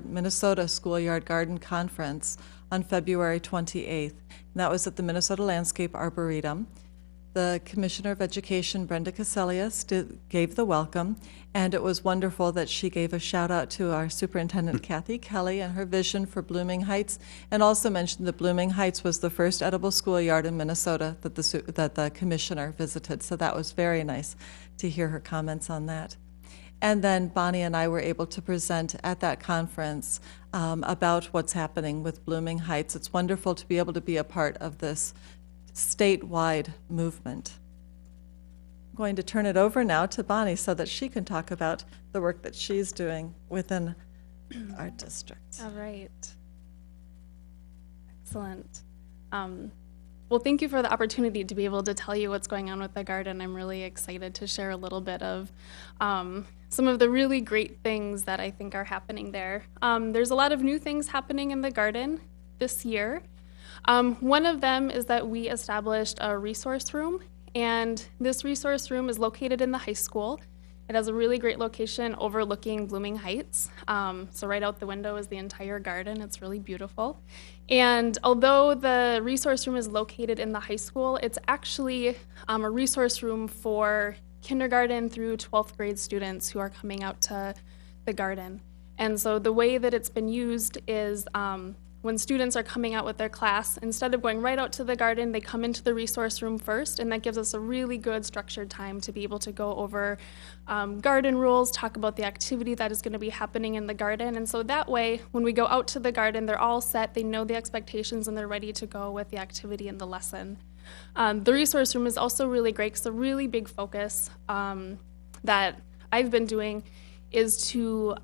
Minnesota Schoolyard Garden Conference on February 28th. And that was at the Minnesota Landscape Arboretum. The Commissioner of Education, Brenda Caselius, gave the welcome, and it was wonderful that she gave a shout out to our Superintendent Kathy Kelly and her vision for Blooming Heights, and also mentioned that Blooming Heights was the first edible schoolyard in Minnesota that the Commissioner visited. So that was very nice to hear her comments on that. And then Bonnie and I were able to present at that conference about what's happening with Blooming Heights. It's wonderful to be able to be a part of this statewide movement. I'm going to turn it over now to Bonnie so that she can talk about the work that she's doing within our district. All right. Excellent. Well, thank you for the opportunity to be able to tell you what's going on with the garden. I'm really excited to share a little bit of some of the really great things that I think are happening there. There's a lot of new things happening in the garden this year. One of them is that we established a resource room, and this resource room is located in the high school. It has a really great location overlooking Blooming Heights. So right out the window is the entire garden. It's really beautiful. And although the resource room is located in the high school, it's actually a resource room for kindergarten through 12th grade students who are coming out to the garden. And so the way that it's been used is when students are coming out with their class, instead of going right out to the garden, they come into the resource room first, and that gives us a really good structured time to be able to go over garden rules, talk about the activity that is going to be happening in the garden. And so that way, when we go out to the garden, they're all set, they know the expectations, and they're ready to go with the activity and the lesson. The resource room is also really great because a really big focus that I've been doing is to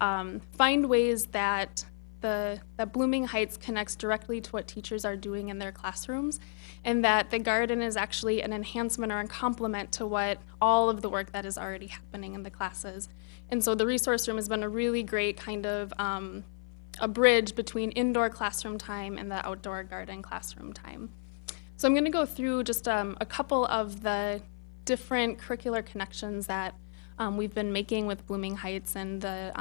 find ways that that Blooming Heights connects directly to what teachers are doing in their classrooms, and that the garden is actually an enhancement or a complement to what all of the work that is already happening in the classes. And so the resource room has been a really great kind of a bridge between indoor classroom time and the outdoor garden classroom time. So I'm going to go through just a couple of the different curricular connections that we've been making with Blooming Heights and the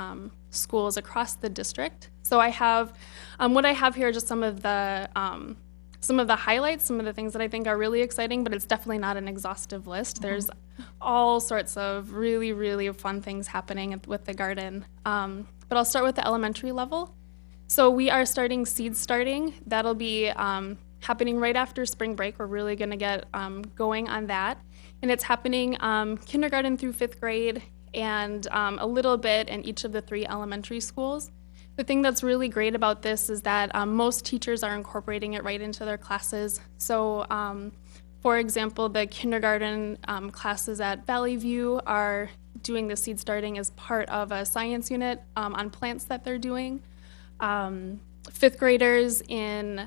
schools across the district. So I have, what I have here are just some of the highlights, some of the things that I think are really exciting, but it's definitely not an exhaustive list. There's all sorts of really, really fun things happening with the garden. But I'll start with the elementary level. So we are starting seed starting. That'll be happening right after spring break. We're really gonna get going on that. And it's happening kindergarten through 5th grade and a little bit in each of the 3 elementary schools. The thing that's really great about this is that most teachers are incorporating it right into their classes. So for example, the kindergarten classes at Valley View are doing the seed starting as part of a science unit on plants that they're doing. 5th graders in,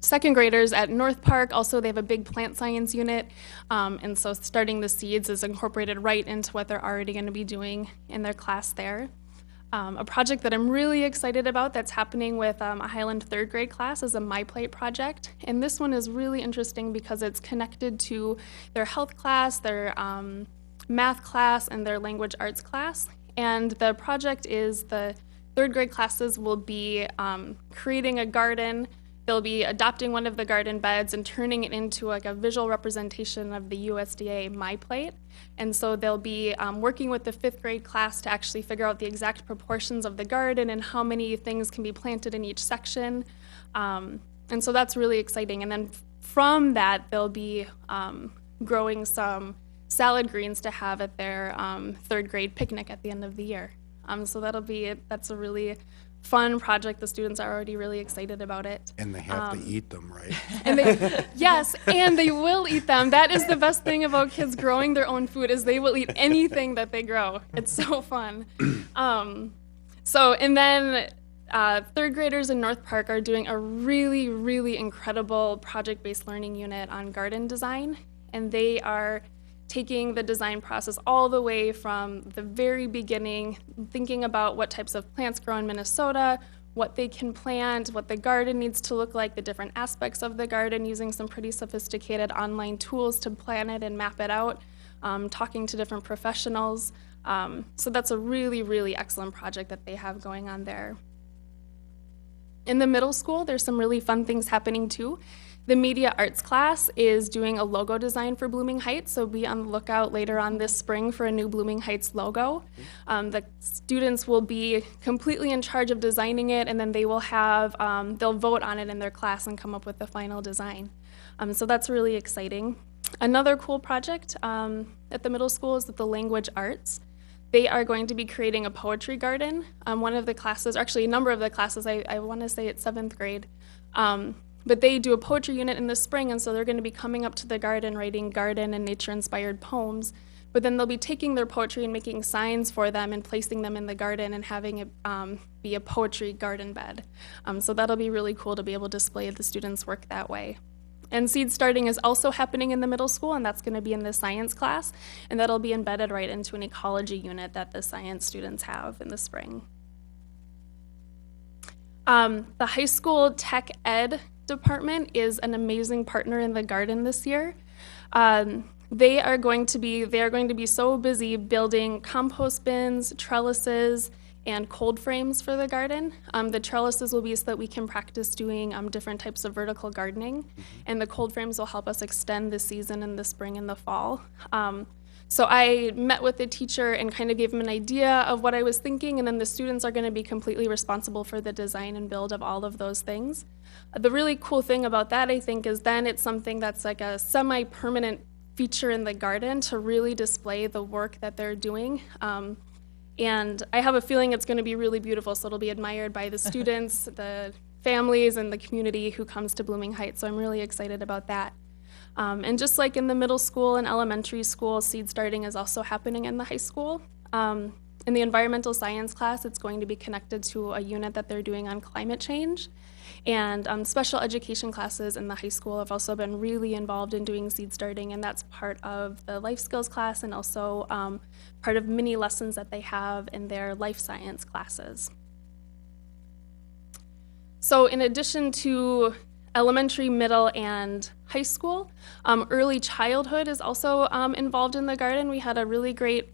second graders at North Park, also they have a big plant science unit, and so starting the seeds is incorporated right into what they're already going to be doing in their class there. A project that I'm really excited about that's happening with a Highland 3rd grade class is a My Plate project, and this one is really interesting because it's connected to their health class, their math class, and their language arts class. And the project is the 3rd grade classes will be creating a garden. They'll be adopting one of the garden beds and turning it into like a visual representation of the USDA My Plate. And so they'll be working with the 5th grade class to actually figure out the exact proportions of the garden and how many things can be planted in each section. And so that's really exciting. And then from that, they'll be growing some salad greens to have at their 3rd grade picnic at the end of the year. So that's a really fun project. The students are already really excited about it. And they have to eat them, right? And yes, and they will eat them. That is the best thing about kids growing their own food is they will eat anything that they grow. It's so fun. And then 3rd graders in North Park are doing a really, really incredible project-based learning unit on garden design. And they are taking the design process all the way from the very beginning, thinking about what types of plants grow in Minnesota, what they can plant, what the garden needs to look like, the different aspects of the garden, using some pretty sophisticated online tools to plan it and map it out, talking to different professionals. So that's a really, really excellent project that they have going on there. In the middle school, there's some really fun things happening too. The media arts class is doing a logo design for Blooming Heights, so be on the lookout later on this spring for a new Blooming Heights logo. The students will be completely in charge of designing it, and then they will have, they'll vote on it in their class and come up with the final design. So that's really exciting. Another cool project at the middle school is with the language arts. They are going to be creating a poetry garden. One of the classes, or actually a number of the classes, I want to say it's 7th grade, but they do a poetry unit in the spring, and so they're going to be coming up to the garden, writing garden and nature-inspired poems. But then they'll be taking their poetry and making signs for them and placing them in the garden and having it be a poetry garden bed. So that'll be really cool to be able to display the students' work that way. And seed starting is also happening in the middle school, and that's going to be in the science class, and that'll be embedded right into an ecology unit that the science students have in the spring. The high school tech ed department is an amazing partner in the garden this year. They are going to be so busy building compost bins, trellises, and cold frames for the garden. The trellises will be so that we can practice doing different types of vertical gardening, and the cold frames will help us extend the season in the spring and the fall. So I met with the teacher and kind of gave him an idea of what I was thinking, and then the students are going to be completely responsible for the design and build of all of those things. The really cool thing about that, I think, is then it's something that's like a semi-permanent feature in the garden to really display the work that they're doing. And I have a feeling it's going to be really beautiful, so it'll be admired by the students, the families, and the community who comes to Blooming Heights, so I'm really excited about that. And just like in the middle school and elementary school, seed starting is also happening in the high school. In the environmental science class, it's going to be connected to a unit that they're doing on climate change. And special education classes in the high school have also been really involved in doing seed starting, and that's part of the life skills class and also part of mini lessons that they have in their life science classes. So in addition to elementary, middle, and high school, early childhood is also involved in the garden. We had a really great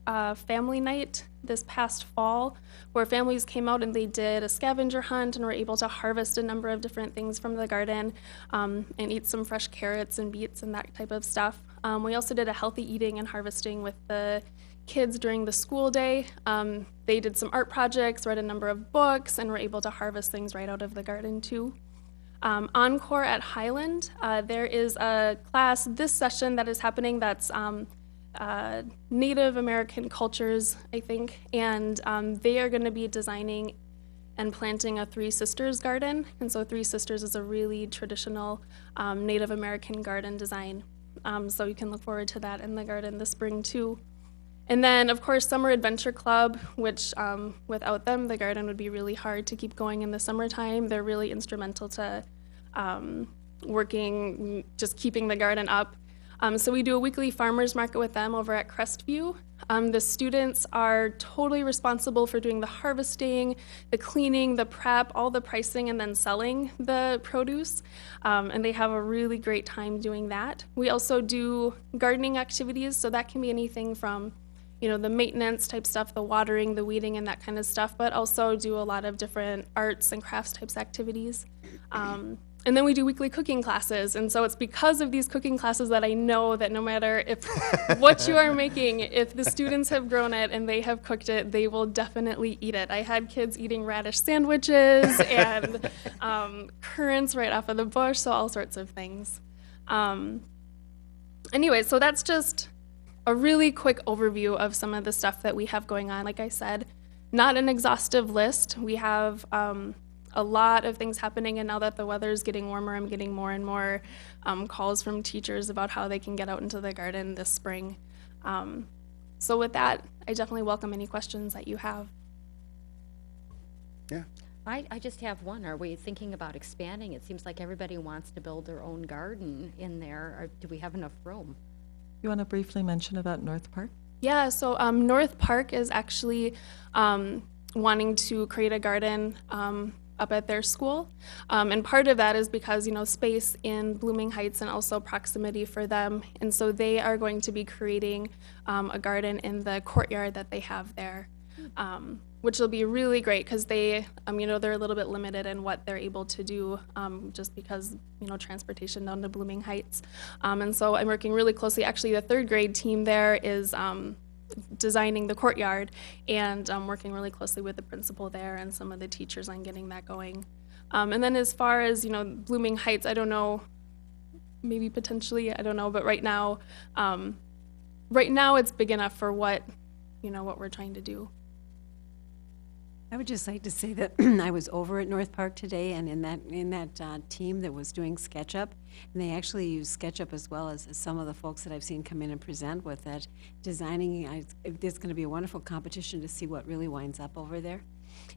family night this past fall where families came out and they did a scavenger hunt and were able to harvest a number of different things from the garden and eat some fresh carrots and beets and that type of stuff. We also did a healthy eating and harvesting with the kids during the school day. They did some art projects, read a number of books, and were able to harvest things right out of the garden too. Encore at Highland, there is a class this session that is happening that's Native American cultures, I think, and they are going to be designing and planting a Three Sisters garden. And so Three Sisters is a really traditional Native American garden design. So you can look forward to that in the garden this spring too. And then, of course, Summer Adventure Club, which without them, the garden would be really hard to keep going in the summertime. They're really instrumental to working, just keeping the garden up. So we do a weekly farmers market with them over at Crestview. The students are totally responsible for doing the harvesting, the cleaning, the prep, all the pricing, and then selling the produce. And they have a really great time doing that. We also do gardening activities, so that can be anything from the maintenance type stuff, the watering, the weeding, and that kind of stuff, but also do a lot of different arts and crafts types activities. And then we do weekly cooking classes, and so it's because of these cooking classes that I know that no matter what you are making, if the students have grown it and they have cooked it, they will definitely eat it. I had kids eating radish sandwiches and currants right off of the bush, so all sorts of things. Anyway, so that's just a really quick overview of some of the stuff that we have going on. Like I said, not an exhaustive list. We have a lot of things happening, and now that the weather is getting warmer, I'm getting more and more calls from teachers about how they can get out into the garden this spring. So with that, I definitely welcome any questions that you have. Yeah. I just have one. Are we thinking about expanding? It seems like everybody wants to build their own garden in there. Or do we have enough room? You want to briefly mention about North Park? Yeah, so North Park is actually wanting to create a garden up at their school. And part of that is because, space in Blooming Heights and also proximity for them. And so they are going to be creating a garden in the courtyard that they have there, which will be really great because they, they're a little bit limited in what they're able to do just because, transportation down to Blooming Heights. And so I'm working really closely. Actually, the third grade team there is designing the courtyard and working really closely with the principal there and some of the teachers on getting that going. And then as far as, Blooming Heights, I don't know, maybe potentially, I don't know, but right now it's big enough for what we're trying to do. I would just like to say that I was over at North Park today, and in that team that was doing SketchUp, and they actually use SketchUp as well as some of the folks that I've seen come in and present with that designing. It's going to be a wonderful competition to see what really winds up over there.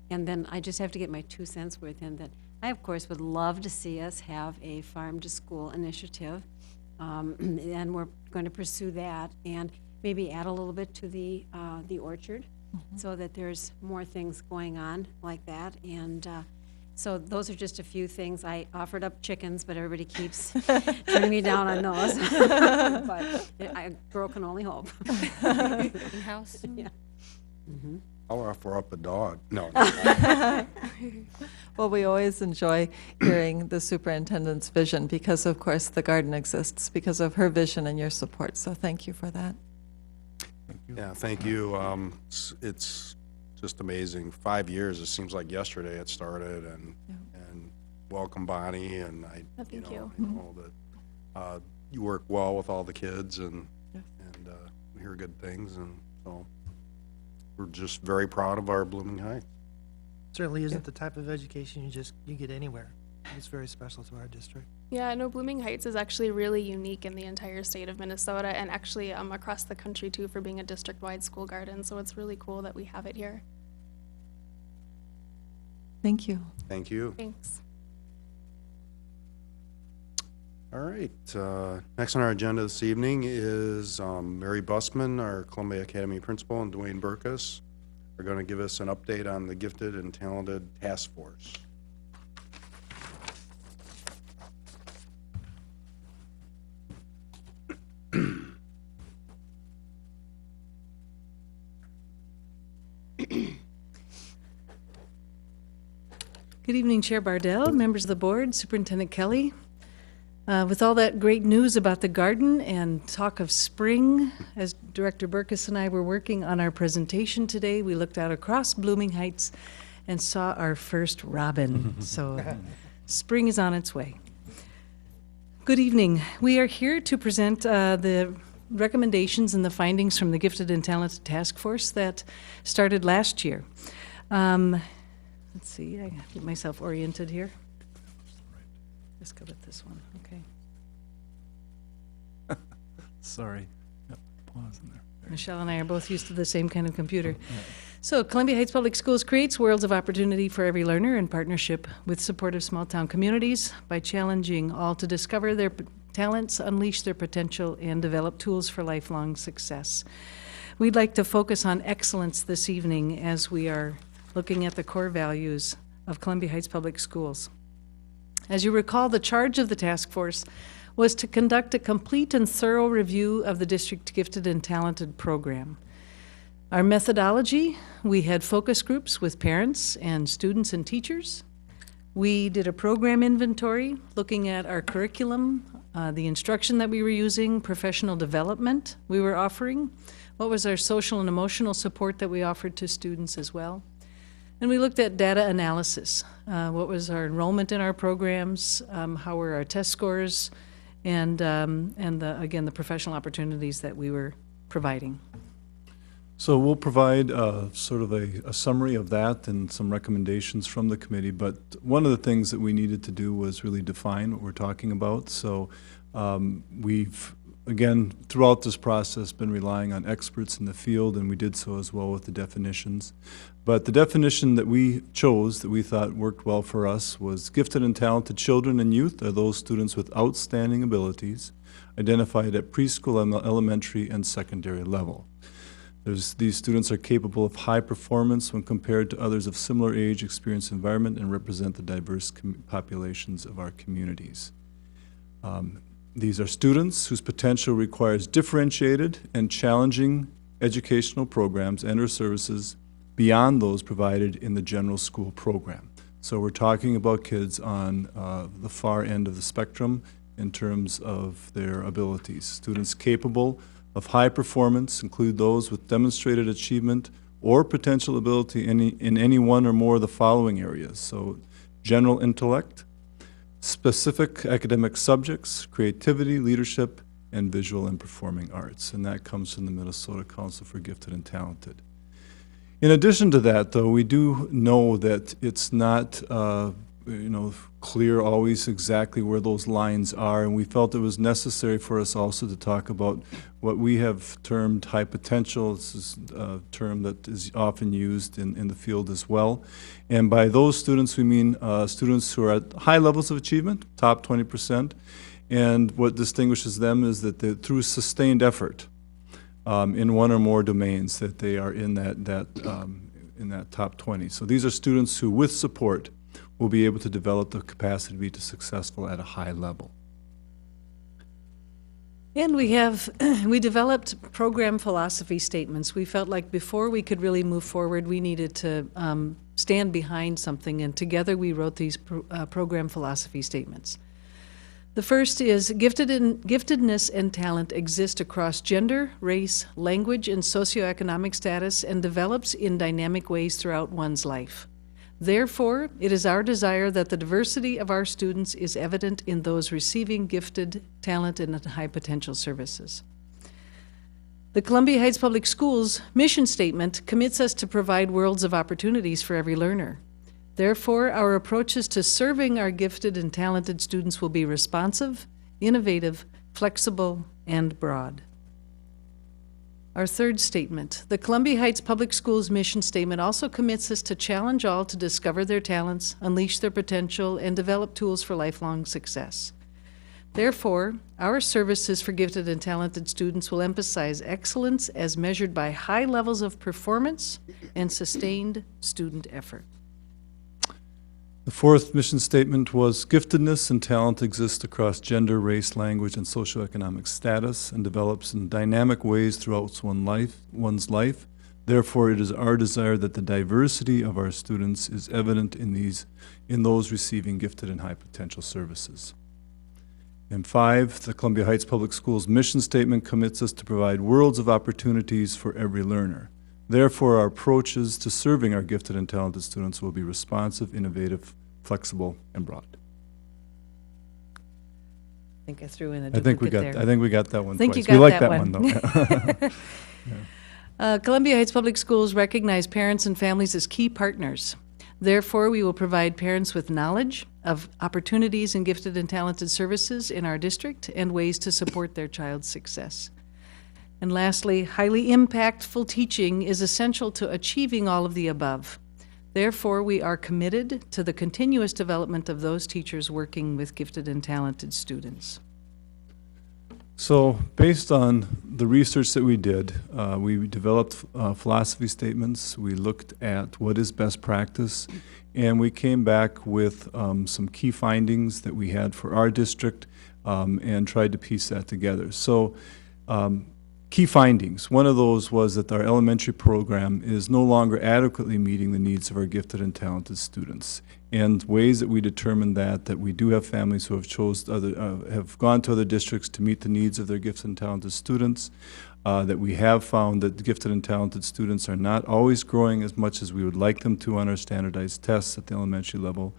And then I just have to get my 2 cents worth in that I, of course, would love to see us have a farm to school initiative, and we're going to pursue that and maybe add a little bit to the orchard. So that there's more things going on like that. And so those are just a few things. I offered up chickens, but everybody keeps turning me down on those. But a girl can only hope. In-house? Yeah. Mm-hmm. I'll offer up a dog. No. Well, we always enjoy hearing the superintendent's vision because, of course, the garden exists because of her vision and your support. So thank you for that. Yeah, thank you. It's just amazing. 5 years, it seems like yesterday it started, and welcome, Bonnie, and Thank you. that you work well with all the kids, and we hear good things, and so we're just very proud of our Blooming Heights. Certainly isn't the type of education you get anywhere. It's very special to our district. Yeah, no, Blooming Heights is actually really unique in the entire state of Minnesota and actually across the country too for being a district-wide school garden. So it's really cool that we have it here. Thank you. Thank you. Thanks. All right, next on our agenda this evening is Mary Busman, our Columbia Academy principal, and Dwayne Burkus are going to give us an update on the Gifted and Talented Task Force. Good evening, Chair Bardell, members of the board, Superintendent Kelly. With all that great news about the garden and talk of spring, as Director Burkus and I were working on our presentation today, we looked out across Blooming Heights and saw our first robin. So spring is on its way. Good evening. We are here to present the recommendations and the findings from the Gifted and Talented Task Force that started last year. Let's see, I gotta get myself oriented here. Let's go with this one, okay. Sorry. Yep, pause in there. Michelle and I are both used to the same kind of computer. So Columbia Heights Public Schools creates worlds of opportunity for every learner in partnership with supportive small-town communities by challenging all to discover their talents, unleash their potential, and develop tools for lifelong success. We'd like to focus on excellence this evening as we are looking at the core values of Columbia Heights Public Schools. As you recall, the charge of the task force was to conduct a complete and thorough review of the district Gifted and Talented program. Our methodology, we had focus groups with parents and students and teachers. We did a program inventory looking at our curriculum, the instruction that we were using, professional development we were offering, what was our social and emotional support that we offered to students as well. And we looked at data analysis. What was our enrollment in our programs, how were our test scores, and again, the professional opportunities that we were providing. So we'll provide sort of a summary of that and some recommendations from the committee, but one of the things that we needed to do was really define what we're talking about. So we've, again, throughout this process, been relying on experts in the field, and we did so as well with the definitions. But the definition that we chose, that we thought worked well for us, was gifted and talented children and youth are those students with outstanding abilities identified at preschool, elementary, and secondary level. These students are capable of high performance when compared to others of similar age, experience, environment, and represent the diverse populations of our communities. These are students whose potential requires differentiated and challenging educational programs and/or services beyond those provided in the general school program. So we're talking about kids on the far end of the spectrum in terms of their abilities. Students capable of high performance include those with demonstrated achievement or potential ability in any one or more of the following areas. So general intellect, specific academic subjects, creativity, leadership, and visual and performing arts. And that comes from the Minnesota Council for Gifted and Talented. In addition to that, though, we do know that it's not clear always exactly where those lines are, and we felt it was necessary for us also to talk about what we have termed high potential. This is a term that is often used in the field as well. And by those students, we mean students who are at high levels of achievement, top 20%, and what distinguishes them is that through sustained effort in one or more domains, that they are in that top 20. So these are students who, with support, will be able to develop the capacity to be successful at a high level. And we developed program philosophy statements. We felt like before we could really move forward, we needed to stand behind something, and together we wrote these program philosophy statements. The first is giftedness and talent exist across gender, race, language, and socioeconomic status and develops in dynamic ways throughout one's life. Therefore, it is our desire that the diversity of our students is evident in those receiving gifted, talented, and high potential services. The Columbia Heights Public Schools mission statement commits us to provide worlds of opportunities for every learner. Therefore, our approaches to serving our gifted and talented students will be responsive, innovative, flexible, and broad. Our third statement, the Columbia Heights Public Schools mission statement also commits us to challenge all to discover their talents, unleash their potential, and develop tools for lifelong success. Therefore, our services for gifted and talented students will emphasize excellence as measured by high levels of performance and sustained student effort. The fourth mission statement was giftedness and talent exist across gender, race, language, and socioeconomic status and develops in dynamic ways throughout one's life. Therefore, it is our desire that the diversity of our students is evident in those receiving gifted and high potential services. And 5, the Columbia Heights Public Schools mission statement commits us to provide worlds of opportunities for every learner. Therefore, our approaches to serving our gifted and talented students will be responsive, innovative, flexible, and broad. I think I threw in a I think we duplicate there. got that one think twice. you got We like that that one, though. Columbia Heights Public Schools recognize parents and families as key partners. Therefore, we will provide parents with knowledge of opportunities in gifted and talented services in our district and ways to support their child's success. And lastly, highly impactful teaching is essential to achieving all of the above. Therefore, we are committed to the continuous development of those teachers working with gifted and talented students. So, based on the research that we did, we developed philosophy statements. We looked at what is best practice, and we came back with some key findings that we had for our district and tried to piece that together. So, key findings. One of those was that our elementary program is no longer adequately meeting the needs of our gifted and talented students. And ways that we determined that we do have families who have gone to other districts to meet the needs of their gifted and talented students, that we have found that the gifted and talented students are not always growing as much as we would like them to on our standardized tests at the elementary level,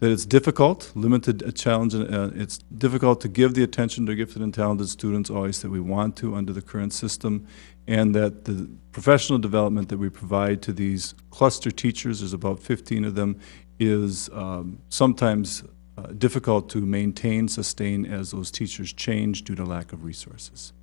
that it's difficult, a challenge, it's difficult to give the attention to gifted and talented students always that we want to under the current system, and that the professional development that we provide to these cluster teachers, there's about 15 of them, is sometimes difficult to maintain, sustain as those teachers change due to lack of resources.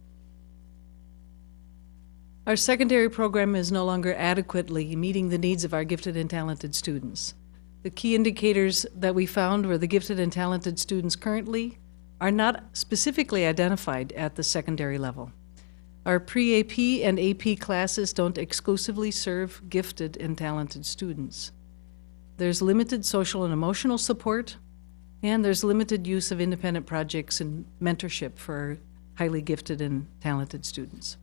Our secondary program is no longer adequately meeting the needs of our gifted and talented students. The key indicators that we found were the gifted and talented students currently are not specifically identified at the secondary level. Our pre-AP and AP classes don't exclusively serve gifted and talented students. There's limited social and emotional support, and there's limited use of independent projects and mentorship for our highly gifted and talented students.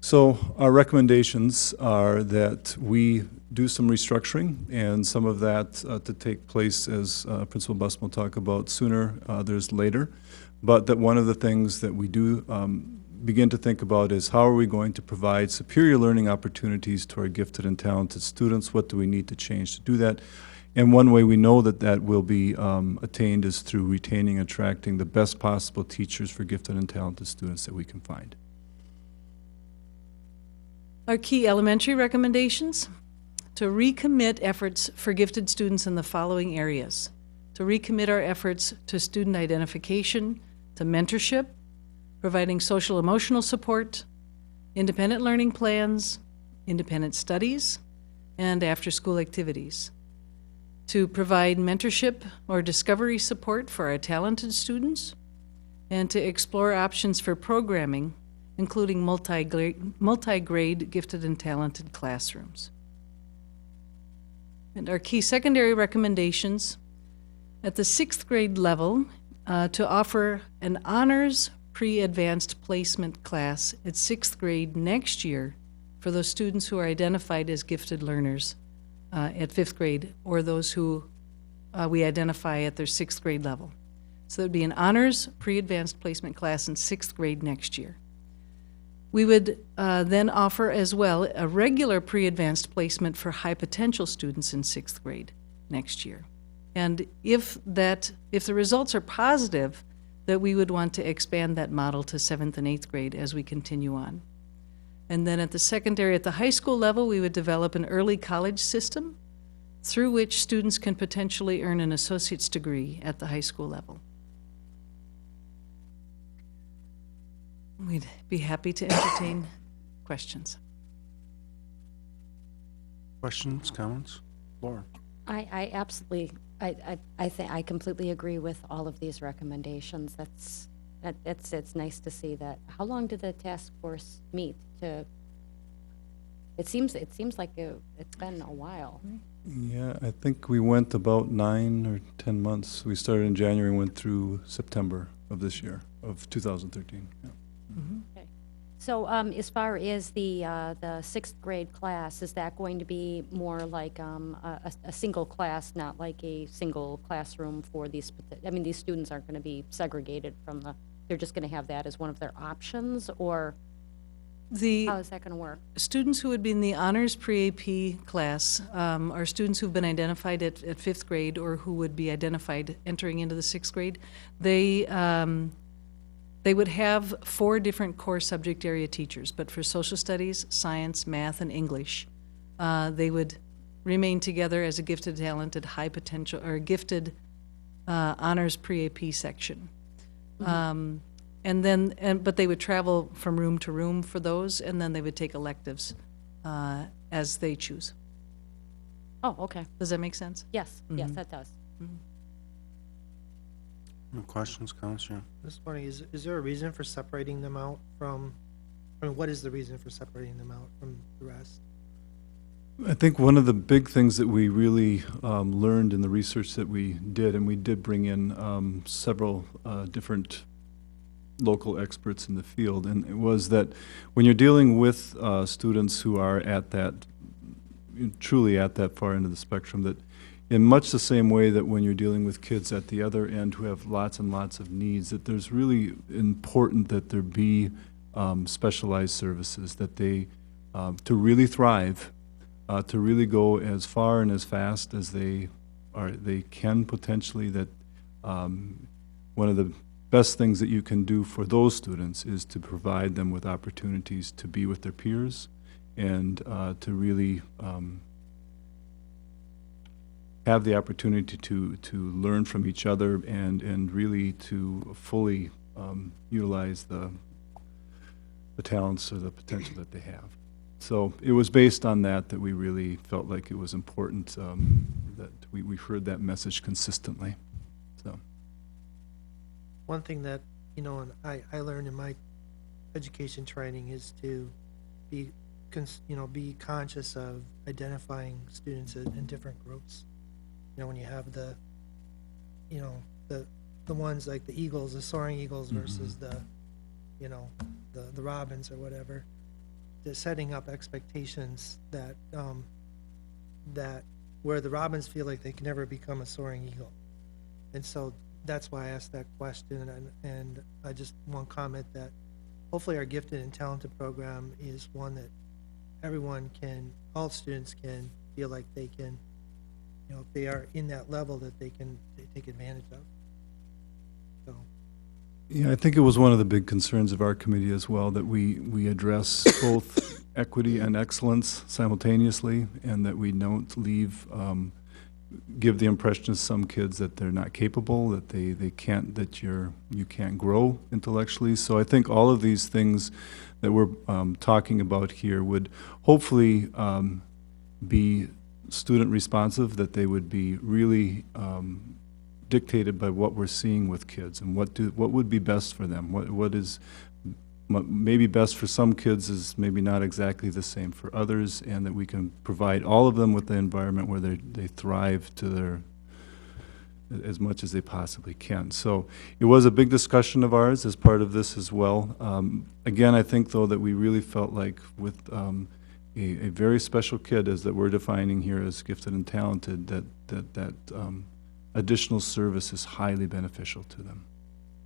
So our recommendations are that we do some restructuring, and some of that to take place, as Principal Buss will talk about sooner, others later. But that one of the things that we do begin to think about is how are we going to provide superior learning opportunities to our gifted and talented students? What do we need to change to do that? And one way we know that that will be attained is through retaining and attracting the best possible teachers for gifted and talented students that we can find. Our key elementary recommendations: to recommit efforts for gifted students in the following areas. To recommit our efforts to student identification, to mentorship, providing social emotional support, independent learning plans, independent studies, and after-school activities. To provide mentorship or discovery support for our talented students, and to explore options for programming, including multi-grade gifted and talented classrooms. And our key secondary recommendations: at the 6th grade level, to offer an honors pre-advanced placement class at 6th grade next year for those students who are identified as gifted learners at 5th grade, or those who we identify at their 6th grade level. So that would be an honors pre-advanced placement class in 6th grade next year. We would then offer as well a regular pre-advanced placement for high potential students in 6th grade next year. And if the results are positive, that we would want to expand that model to 7th and 8th grade as we continue on. And then at the high school level, we would develop an early college system through which students can potentially earn an associate's degree at the high school level. We'd be happy to entertain questions. Questions, comments? Laura? I absolutely, I completely agree with all of these recommendations. It's nice to see that. How long did the task force meet to, it seems like it's been a while. Yeah, I think we went about 9 or 10 months. We started in January and went through September of this year, of 2013. Yeah. Okay. So as far as the 6th grade class, is that going to be more like a single class, not like a single classroom for these, I mean, these students aren't going to be segregated from they're just going to have that as one of their options, or how is that going to work? Students who would be in the honors pre-AP class are students who've been identified at 5th grade or who would be identified entering into the 6th grade. They would have 4 different core subject area teachers, but for social studies, science, math, and English, they would remain together as a gifted, talented, high potential, or gifted honors pre-AP section. But they would travel from room to room for those, and then they would take electives as they choose. Oh, okay. Does that make sense? Yes, yes, that does. No questions, comments? Yeah. Just wondering, is there a reason for separating them out from, I mean, what is the reason for separating them out from the rest? I think one of the big things that we really learned in the research that we did, and we did bring in several different local experts in the field, and it was that when you're dealing with students who are at that, truly at that far end of the spectrum, that in much the same way that when you're dealing with kids at the other end who have lots and lots of needs, that there's really important that there be specialized services, that they, to really thrive, to really go as far and as fast as they can potentially, that one of the best things that you can do for those students is to provide them with opportunities to be with their peers and to really have the opportunity to learn from each other and really to fully utilize the talents or the potential that they have. So it was based on that we really felt like it was important that we heard that message consistently. So One thing that, you know, and I learned in my education training is to be conscious of identifying students in different groups. You know, when you have the ones like the eagles, the soaring eagles versus the robins or whatever, just setting up expectations that where the robins feel like they can never become a soaring eagle. And so that's why I asked that question, and I just want to comment that hopefully our gifted and talented program is one that all students can feel like they can, you know, if they are in that level, that they take advantage of. So. yeah, I think it was one of the big concerns of our committee as well, that we address both equity and excellence simultaneously, and that we don't give the impression to some kids that they're not capable, that they can't, that you can't grow intellectually. So I think all of these things that we're talking about here would hopefully be student responsive, that they would be really dictated by what we're seeing with kids and what would be best for them. What is maybe best for some kids is maybe not exactly the same for others, and that we can provide all of them with the environment where they thrive to as much as they possibly can. So it was a big discussion of ours as part of this as well. Again, I think though that we really felt like with a very special kid, as that we're defining here as gifted and talented, that additional service is highly beneficial to them.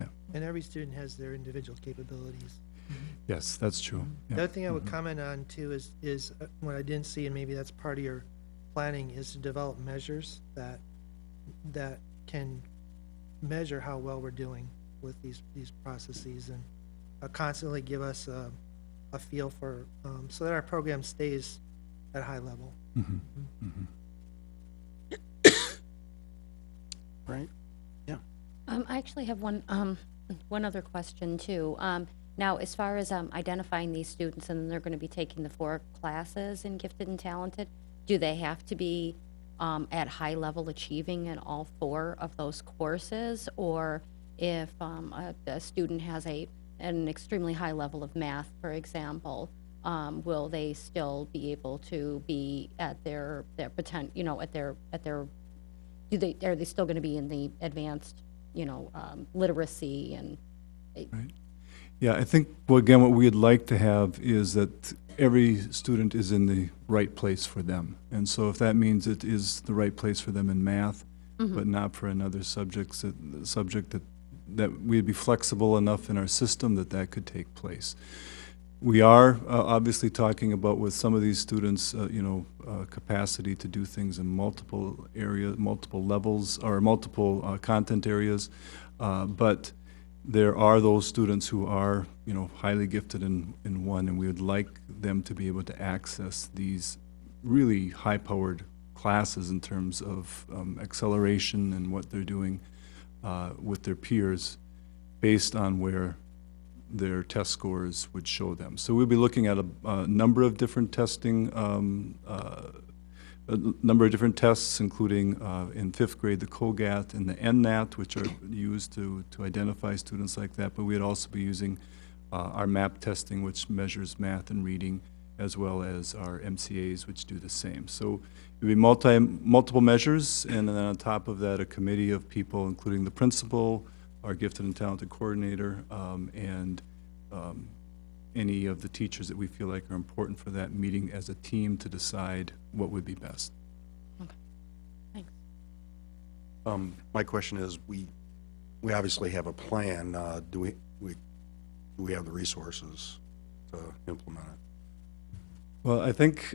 Yeah. And every student has their individual capabilities. Yes, that's true. The other thing I would comment on too is what I didn't see, and maybe that's part of your planning, is to develop measures that can measure how well we're doing with these processes, and constantly give us a feel for so that our program stays at a high level. Right? Yeah. I actually have one other question too. Now, as far as identifying these students, and then they're going to be taking the 4 classes in gifted and talented, do they have to be at high level achieving in all 4 of those courses? Or if a student has an extremely high level of math, for example, will they still be able to be at their potential, you know, at their are they still going to be in the advanced, literacy and Right. Yeah, I think, well, again, what we'd like to have is that every student is in the right place for them. And so if that means it is the right place for them in math, but not for another subject that we'd be flexible enough in our system that could take place. We are obviously talking about with some of these students, capacity to do things in multiple areas, multiple levels, or multiple content areas. But there are those students who are, highly gifted in one, and we would like them to be able to access these really high-powered classes in terms of acceleration and what they're doing with their peers based on where their test scores would show them. So we'll be looking at a number of different testing, a number of different tests, including in 5th grade, the COGAT and the NNAT, which are used to identify students like that. But we'd also be using our MAP testing, which measures math and reading, as well as our MCAs, which do the same. So it would be multiple measures, and then on top of that, a committee of people, including the principal, our gifted and talented coordinator, and any of the teachers that we feel like are important for that meeting as a team to decide what would be best. Okay, thanks. My question is, we obviously have a plan. Do we have the resources to implement it? Well, I think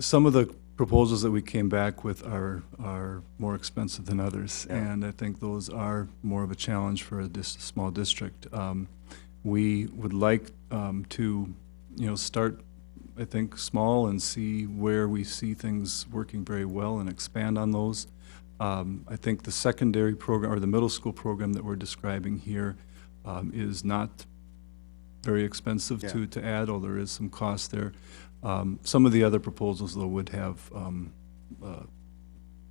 some of the proposals that we came back with are more expensive than others, and I think those are more of a challenge for a small district. We would like to, start, I think, small and see where we see things working very well and expand on those. I think the secondary program or the middle school program that we're describing here is not very expensive to add, although there is some cost there. Some of the other proposals, though, would have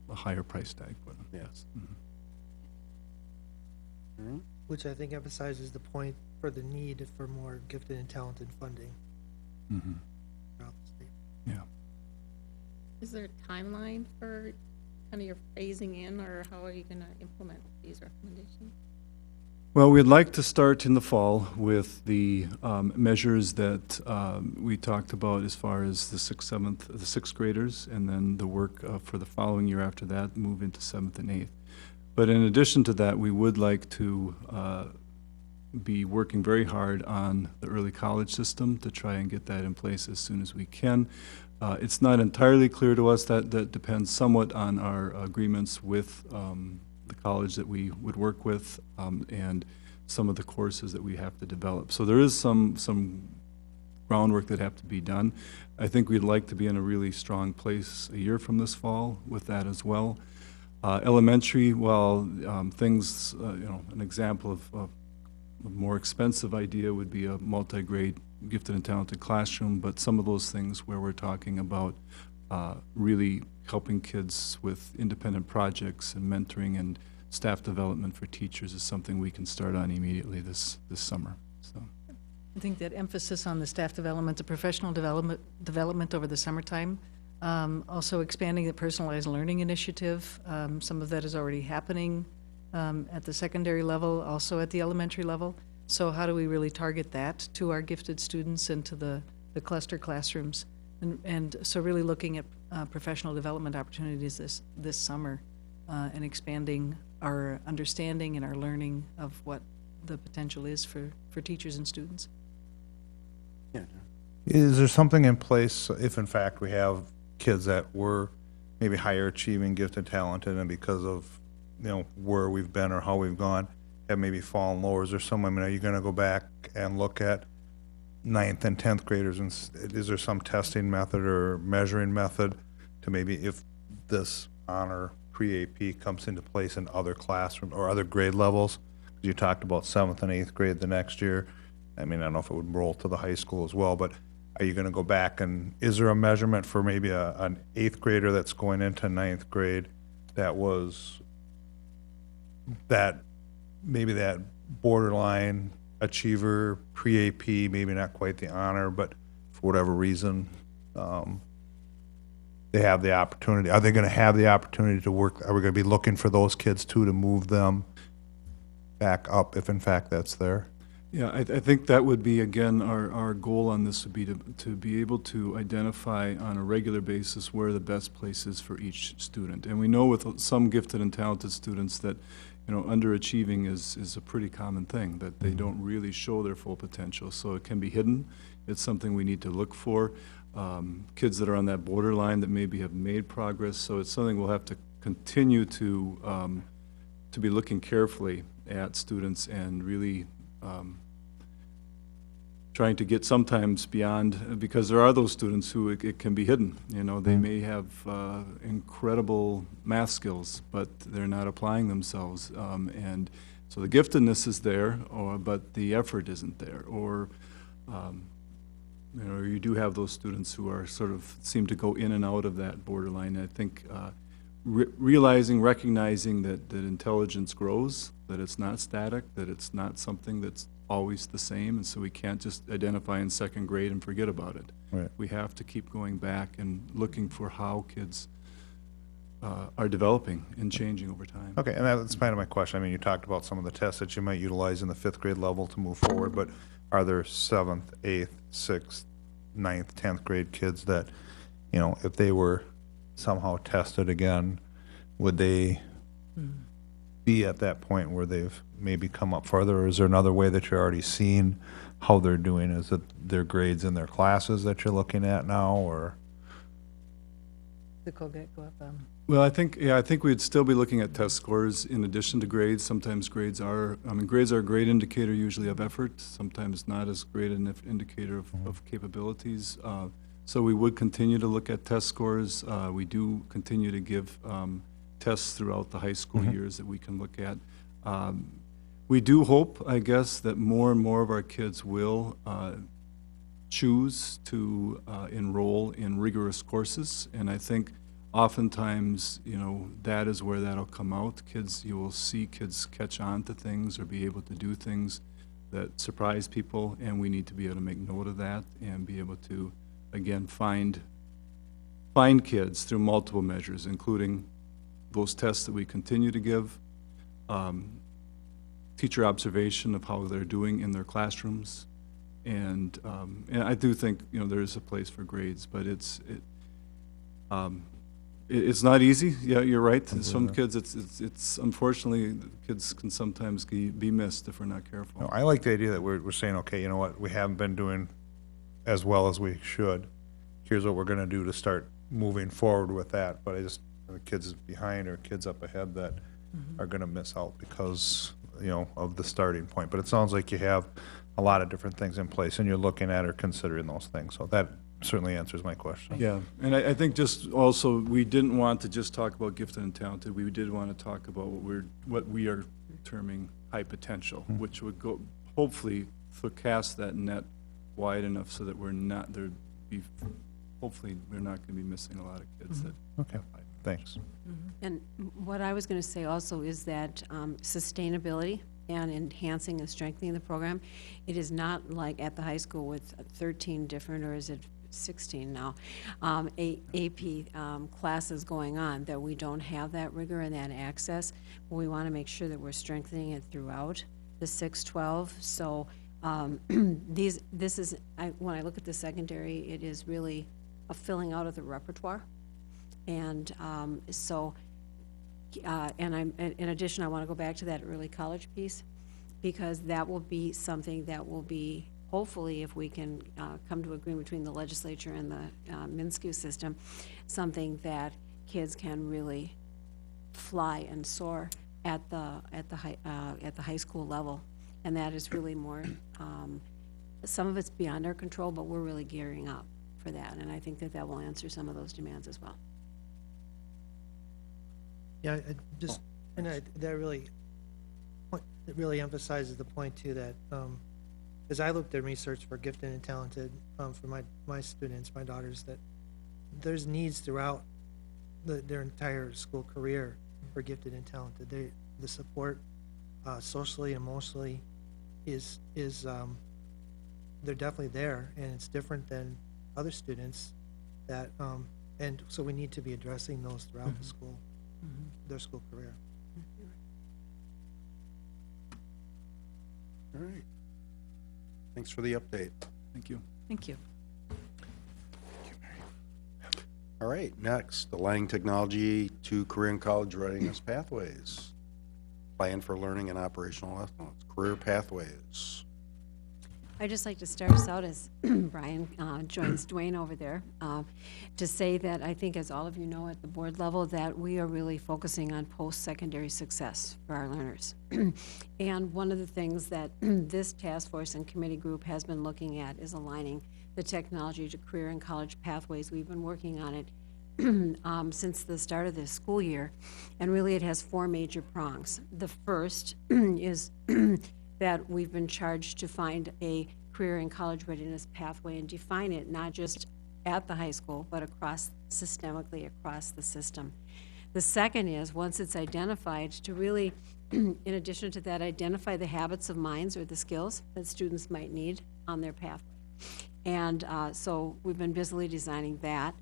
a higher price tag for them. Yes. Mm-hmm. Which I think emphasizes the point for the need for more gifted and talented funding Mm-hmm. throughout the state. Yeah. Is there a timeline for kind of your phasing in, or how are you going to implement these recommendations? Well, we'd like to start in the fall with the measures that we talked about as far as the 6th graders, and then the work for the following year after that, move into 7th and 8th. But in addition to that, we would like to be working very hard on the early college system to try and get that in place as soon as we can. It's not entirely clear to us. That depends somewhat on our agreements with the college that we would work with, and some of the courses that we have to develop. So there is some groundwork that have to be done. I think we'd like to be in a really strong place a year from this fall with that as well. Elementary, well, things, an example of a more expensive idea would be a multi-grade gifted and talented classroom, but some of those things where we're talking about really helping kids with independent projects and mentoring and staff development for teachers is something we can start on immediately this summer. So I think that emphasis on the staff development, the professional development over the summertime, also expanding the personalized learning initiative. Some of that is already happening at the secondary level, also at the elementary level. So how do we really target that to our gifted students and to the cluster classrooms? And so really looking at professional development opportunities this summer and expanding our understanding and our learning of what the potential is for teachers and students. Yeah. Is there something in place if in fact we have kids that were maybe higher achieving, gifted, talented, and because of where we've been or how we've gone have maybe fallen lower? Is there some, are you going to go back and look at 9th and 10th graders, and is there some testing method or measuring method to maybe, if this honor pre-AP comes into place in other classroom or other grade levels? You talked about 7th and 8th grade the next year. I mean, I don't know if it would roll to the high school as well, but are you gonna go back and, is there a measurement for maybe an 8th grader that's going into 9th grade that was maybe that borderline achiever, pre-AP, maybe not quite the honor, but for whatever reason, they have the opportunity. Are they gonna have the opportunity to work? Are we gonna be looking for those kids too, to move them back up if in fact that's there? Yeah, I think that would be, again, our goal on this would be to be able to identify on a regular basis where the best place is for each student. And we know with some gifted and talented students that, you know, underachieving is a pretty common thing, that they don't really show their full potential. So it can be hidden. It's something we need to look for. Kids that are on that borderline that maybe have made progress. So it's something we'll have to continue to be looking carefully at students and really trying to get sometimes beyond, because there are those students who it can be hidden. You know, they may have incredible math skills, but they're not applying themselves. And so the giftedness is there, but the effort isn't there. Or, you know, you do have those students who are sort of seem to go in and out of that borderline. I think recognizing that intelligence grows, that it's not static, that it's not something that's always the same, and so we can't just identify in 2nd grade and forget about it. Right. We have to keep going back and looking for how kids are developing and changing over time. Okay, and that's kind of my question. I mean, you talked about some of the tests that you might utilize in the 5th grade level to move forward, but are there 7th, 8th, 6th, 9th, 10th grade kids that, you know, if they were somehow tested again, would they be at that point where they've maybe come up further, or is there another way that you're already seeing how they're doing? Is it their grades in their classes that you're looking at now, or? The Colgate go up. Well, I think we'd still be looking at test scores in addition to grades. Sometimes grades are a great indicator usually of effort, sometimes not as great an indicator of capabilities. So we would continue to look at test scores. We do continue to give tests throughout the high school years that we can look at. We do hope, I guess, that more and more of our kids will choose to enroll in rigorous courses, and I think oftentimes, you know, that is where that'll come out. You will see kids catch on to things or be able to do things that surprise people, and we need to be able to make note of that and be able to, again, find kids through multiple measures, including those tests that we continue to give, teacher observation of how they're doing in their classrooms, and I do think, you know, there is a place for grades, but it's not easy. Yeah, you're right. Some kids, it's unfortunately, kids can sometimes be missed if we're not careful. No, I like the idea that we're saying, okay, you know what, we haven't been doing as well as we should. Here's what we're gonna do to start moving forward with that. But I just, the kids behind or kids up ahead that are gonna miss out because, you know, of the starting point. But it sounds like you have a lot of different things in place and you're looking at or considering those things. So that certainly answers my question. Yeah, and I think just also, we didn't want to just talk about gifted and talented. We did want to talk about what we are terming high potential, which would go, hopefully, cast that net wide enough so that hopefully, we're not going to be missing a lot of kids that Okay, thanks. And what I was going to say also is that sustainability and enhancing and strengthening the program, it is not like at the high school with 13 different, or is it 16 now, AP classes going on, that we don't have that rigor and that access. We want to make sure that we're strengthening it throughout the 6-12. So this is, when I look at the secondary, it is really a filling out of the repertoire. And in addition, I want to go back to that early college piece, because that will be something that will be, hopefully, if we can come to agreement between the legislature and the MNSCU system, something that kids can really fly and soar at the high school level. And that is really more, some of it's beyond our control, but we're really gearing up for that. And I think that will answer some of those demands as well. Yeah, that really, it really emphasizes the point too that, as I looked at research for gifted and talented, for my students, my daughters, that there's needs throughout their entire school career for gifted and talented. The support, socially, emotionally, is they're definitely there, and it's different than other students that, and so we need to be addressing those throughout the school, their school career. All right. Thanks for the update. Thank you. Thank you. All right, next, aligning technology to career and college readiness pathways. Plan for learning and operational excellence, career pathways. I'd just like to start us out as Brian joins Dwayne over there, to say that I think, as all of you know at the board level, that we are really focusing on post-secondary success for our learners. And one of the things that this task force and committee group has been looking at is aligning the technology to career and college pathways. We've been working on it since the start of this school year, and really it has 4 major prongs. The first is that we've been charged to find a career and college readiness pathway and define it not just at the high school, but systemically across the system. The second is, once it's identified, to really, in addition to that, identify the habits of minds or the skills that students might need on their pathway. And so we've been busily designing that.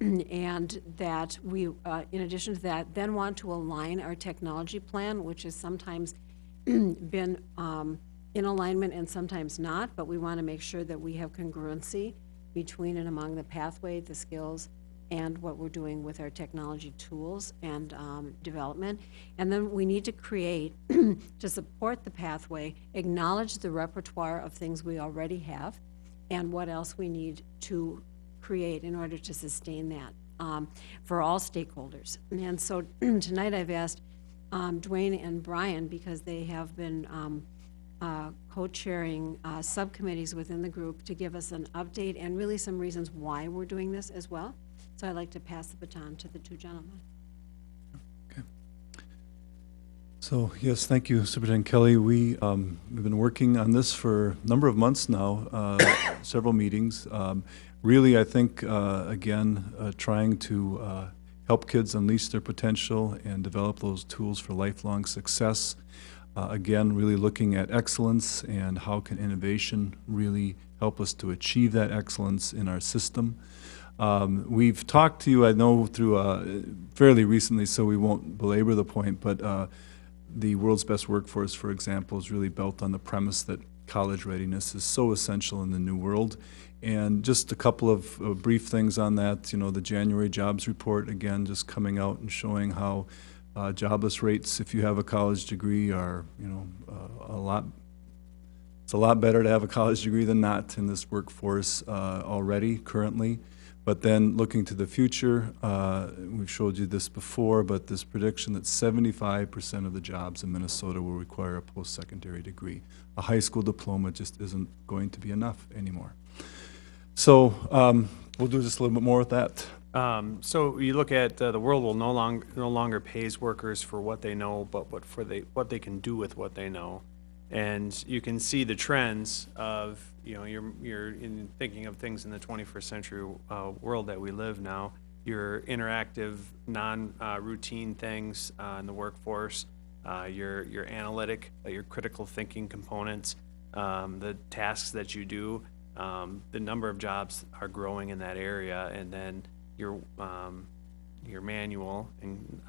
And that we, in addition to that, then want to align our technology plan, which has sometimes been in alignment and sometimes not, but we want to make sure that we have congruency between and among the pathway, the skills, and what we're doing with our technology tools and development. And then we need to create, to support the pathway, acknowledge the repertoire of things we already have and what else we need to create in order to sustain that for all stakeholders. And so tonight I've asked Dwayne and Brian, because they have been co-chairing subcommittees within the group, to give us an update and really some reasons why we're doing this as well. So I'd like to pass the baton to the 2 gentlemen. Okay. So, yes, thank you, Superintendent Kelly. We've been working on this for a number of months now, several meetings. Really, I think, again, trying to help kids unleash their potential and develop those tools for lifelong success. Again, really looking at excellence and how can innovation really help us to achieve that excellence in our system. We've talked to you, I know, through fairly recently, so we won't belabor the point, but the world's best workforce, for example, is really built on the premise that college readiness is so essential in the new world. And just a couple of brief things on that. You know, the January jobs report, again, just coming out and showing how jobless rates, if you have a college degree, are, you know, it's a lot better to have a college degree than not in this workforce already, currently. But then looking to the future, we've showed you this before, but this prediction that 75% of the jobs in Minnesota will require a post-secondary degree. A high school diploma just isn't going to be enough anymore. So we'll do just a little bit more with that. So you look at the world will no longer pays workers for what they know, but what they can do with what they know, and you can see the trends of, you know, you're in thinking of things in the 21st century world that we live now. Your interactive, non-routine things in the workforce, your analytic, your critical thinking components, the tasks that you do. The number of jobs are growing in that area, and then your manual and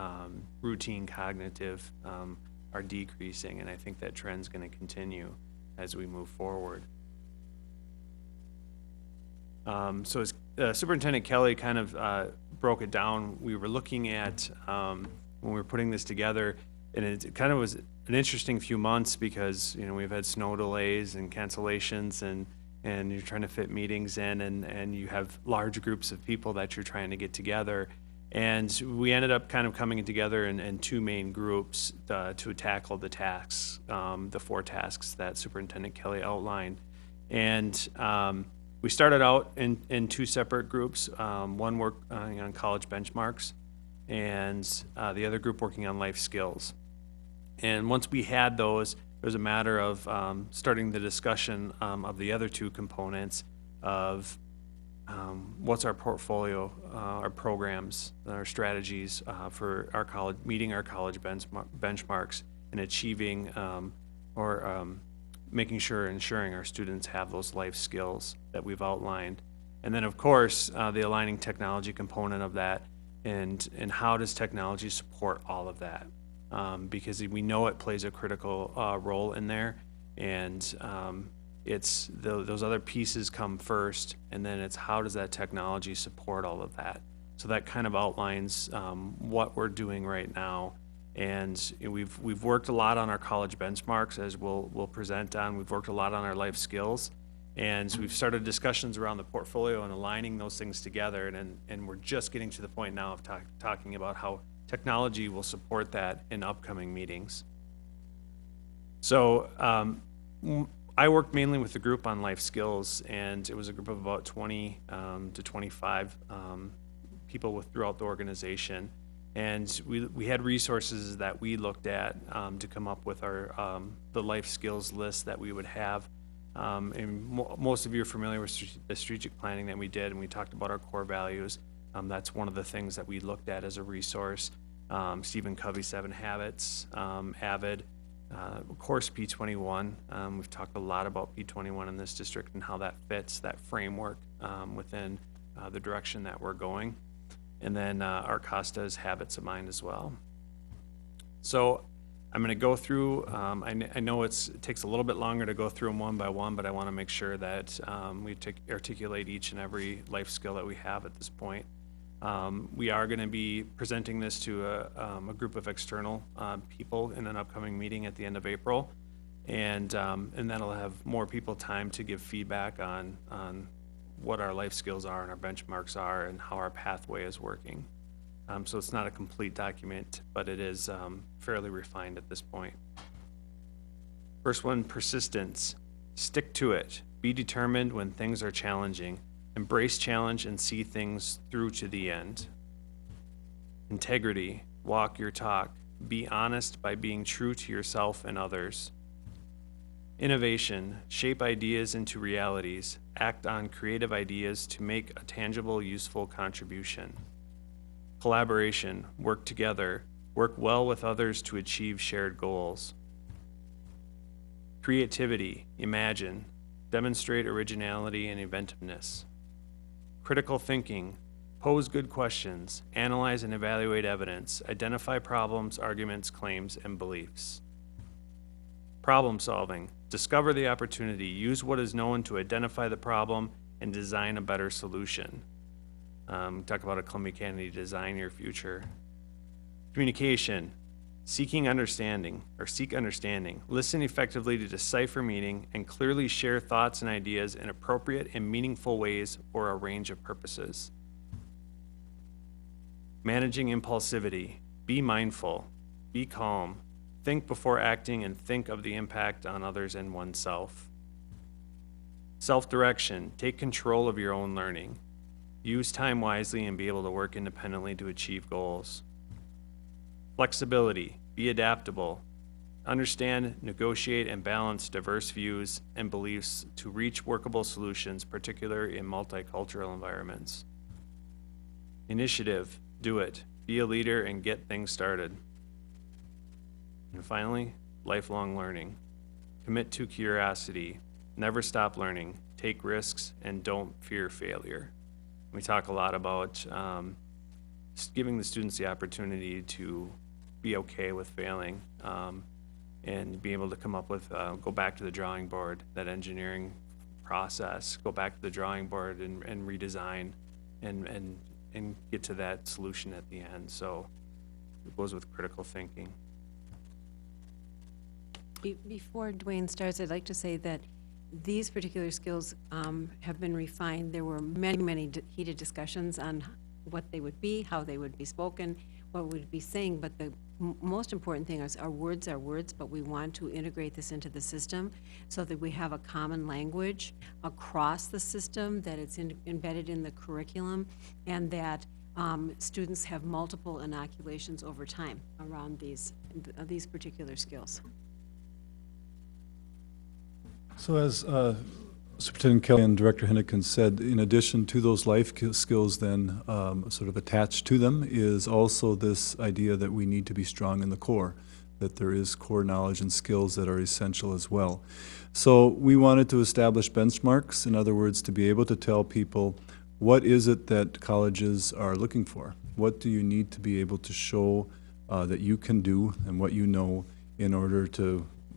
routine cognitive are decreasing, and I think that trend's going to continue as we move forward. So as Superintendent Kelly kind of broke it down, we were looking at, when we were putting this together, and it kind of was an interesting few months because, you know, we've had snow delays and cancellations, and you're trying to fit meetings in, and you have large groups of people that you're trying to get together. And we ended up kind of coming together in 2 main groups to tackle the tasks, the 4 tasks that Superintendent Kelly outlined. And we started out in 2 separate groups. One worked on college benchmarks, and the other group working on life skills. And once we had those, it was a matter of starting the discussion of the other two components of what's our portfolio, our programs, our strategies for our college, meeting our college benchmarks and achieving making sure, ensuring our students have those life skills that we've outlined. And then, of course, the aligning technology component of that, and how does technology support all of that? Because we know it plays a critical role in there, and it's those other pieces come first, and then it's how does that technology support all of that? So that kind of outlines what we're doing right now. And we've worked a lot on our college benchmarks, as we'll present on. We've worked a lot on our life skills, and we've started discussions around the portfolio and aligning those things together. And we're just getting to the point now of talking about how technology will support that in upcoming meetings. So I worked mainly with the group on life skills, and it was a group of about 20 to 25 people throughout the organization. And we had resources that we looked at to come up with our the life skills list that we would have. And most of you are familiar with the strategic planning that we did, and we talked about our core values. That's one of the things that we looked at as a resource. Stephen Covey's 7 Habits, AVID, of course P21. We've talked a lot about P21 in this district and how that fits that framework within the direction that we're going. And then our Costa's Habits of Mind as well. So I'm going to go through, I know it takes a little bit longer to go through them one by one, but I want to make sure that we articulate each and every life skill that we have at this point. We are going to be presenting this to a group of external people in an upcoming meeting at the end of April, and that'll have more people time to give feedback on what our life skills are and our benchmarks are and how our pathway is working. So it's not a complete document, but it is fairly refined at this point. First one, persistence. Stick to it. Be determined when things are challenging. Embrace challenge and see things through to the end. Integrity. Walk your talk. Be honest by being true to yourself and others. Innovation. Shape ideas into realities. Act on creative ideas to make a tangible, useful contribution. Collaboration. Work together. Work well with others to achieve shared goals. Creativity. Imagine. Demonstrate originality and inventiveness. Critical thinking. Pose good questions. Analyze and evaluate evidence. Identify problems, arguments, claims, and beliefs. Problem solving. Discover the opportunity. Use what is known to identify the problem and design a better solution. Talk about a Columbia Kennedy, design your future. Communication. Seek understanding. Listen effectively to decipher meaning and clearly share thoughts and ideas in appropriate and meaningful ways for a range of purposes. Managing impulsivity. Be mindful. Be calm. Think before acting and think of the impact on others and oneself. Self-direction. Take control of your own learning. Use time wisely and be able to work independently to achieve goals. Flexibility. Be adaptable. Understand, negotiate, and balance diverse views and beliefs to reach workable solutions, particularly in multicultural environments. Initiative. Do it. Be a leader and get things started. And finally, lifelong learning. Commit to curiosity. Never stop learning. Take risks and don't fear failure. We talk a lot about giving the students the opportunity to be okay with failing and be able to come up with, go back to the drawing board, that engineering process, go back to the drawing board and redesign and get to that solution at the end. So it goes with critical thinking. Before Dwayne starts, I'd like to say that these particular skills have been refined. There were many heated discussions on what they would be, how they would be spoken, what we would be saying, but the most important thing is our words, but we want to integrate this into the system so that we have a common language across the system, that it's embedded in the curriculum, and that students have multiple inoculations over time around these particular skills. So as Superintendent Kelly and Director Henneken said, in addition to those life skills then sort of attached to them is also this idea that we need to be strong in the core, that there is core knowledge and skills that are essential as well. So we wanted to establish benchmarks, in other words, to be able to tell people what is it that colleges are looking for? What do you need to be able to show that you can do and what you know in order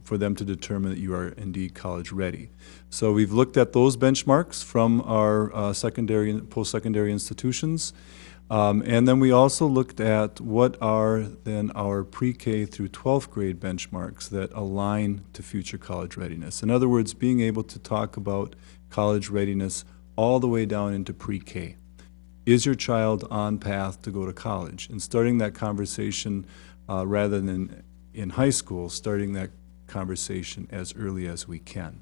for them to determine that you are indeed college ready. So we've looked at those benchmarks from our secondary and post-secondary institutions. And then we also looked at what are then our pre-K through 12th grade benchmarks that align to future college readiness. In other words, being able to talk about college readiness all the way down into pre-K. Is your child on path to go to college? And starting that conversation rather than in high school, starting that conversation as early as we can.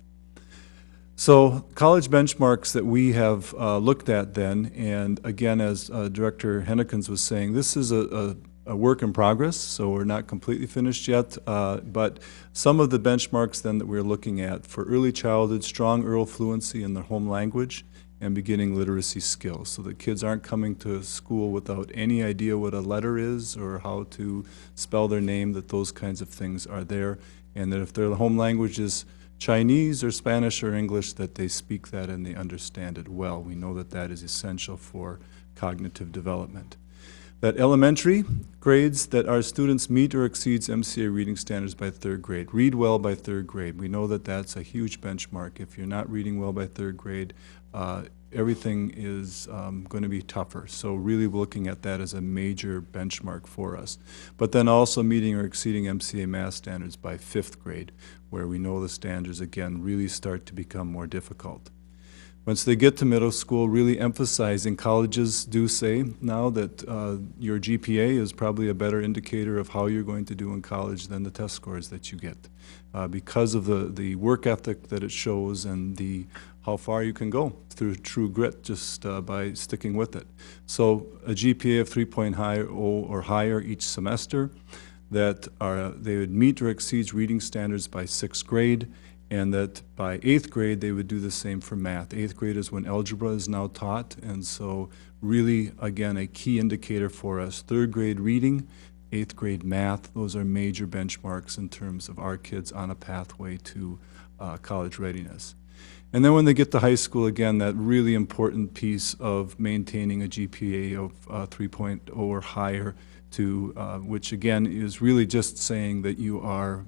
So college benchmarks that we have looked at then, and again, as Director Hennekens was saying, this is a work in progress, so we're not completely finished yet, but some of the benchmarks then that we're looking at for early childhood, strong oral fluency in their home language, and beginning literacy skills, so that kids aren't coming to school without any idea what a letter is or how to spell their name, that those kinds of things are there, and that if their home language is Chinese or Spanish or English, that they speak that and they understand it well. We know that that is essential for cognitive development. That elementary grades, that our students meet or exceeds MCA reading standards by 3rd grade. Read well by 3rd grade. We know that that's a huge benchmark. If you're not reading well by 3rd grade, everything is going to be tougher. So really looking at that as a major benchmark for us. But then also meeting or exceeding MCA math standards by 5th grade, where we know the standards, again, really start to become more difficult. Once they get to middle school, really emphasizing, colleges do say now that your GPA is probably a better indicator of how you're going to do in college than the test scores that you get, because of the work ethic that it shows and how far you can go through true grit just by sticking with it. So a GPA of 3.0 or higher each semester, that they would meet or exceed reading standards by 6th grade, and that by 8th grade they would do the same for math. 8th grade is when algebra is now taught, and so really, again, a key indicator for us. 3rd grade reading, 8th grade math, those are major benchmarks in terms of our kids on a pathway to college readiness. And then when they get to high school, again, that really important piece of maintaining a GPA of 3.0 or higher, which again is really just saying that you are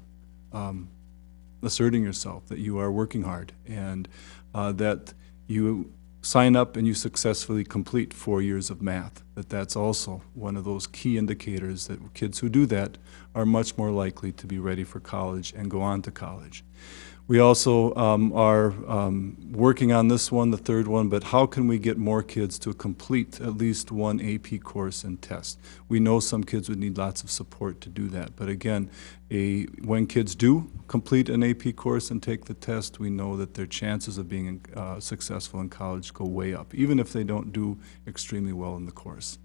asserting yourself, that you are working hard, and that you sign up and you successfully complete 4 years of math. That's also one of those key indicators that kids who do that are much more likely to be ready for college and go on to college. We also are working on this one, the 3rd one, but how can we get more kids to complete at least one AP course and test? We know some kids would need lots of support to do that, but again, when kids do complete an AP course and take the test, we know that their chances of being successful in college go way up, even if they don't do extremely well in the course.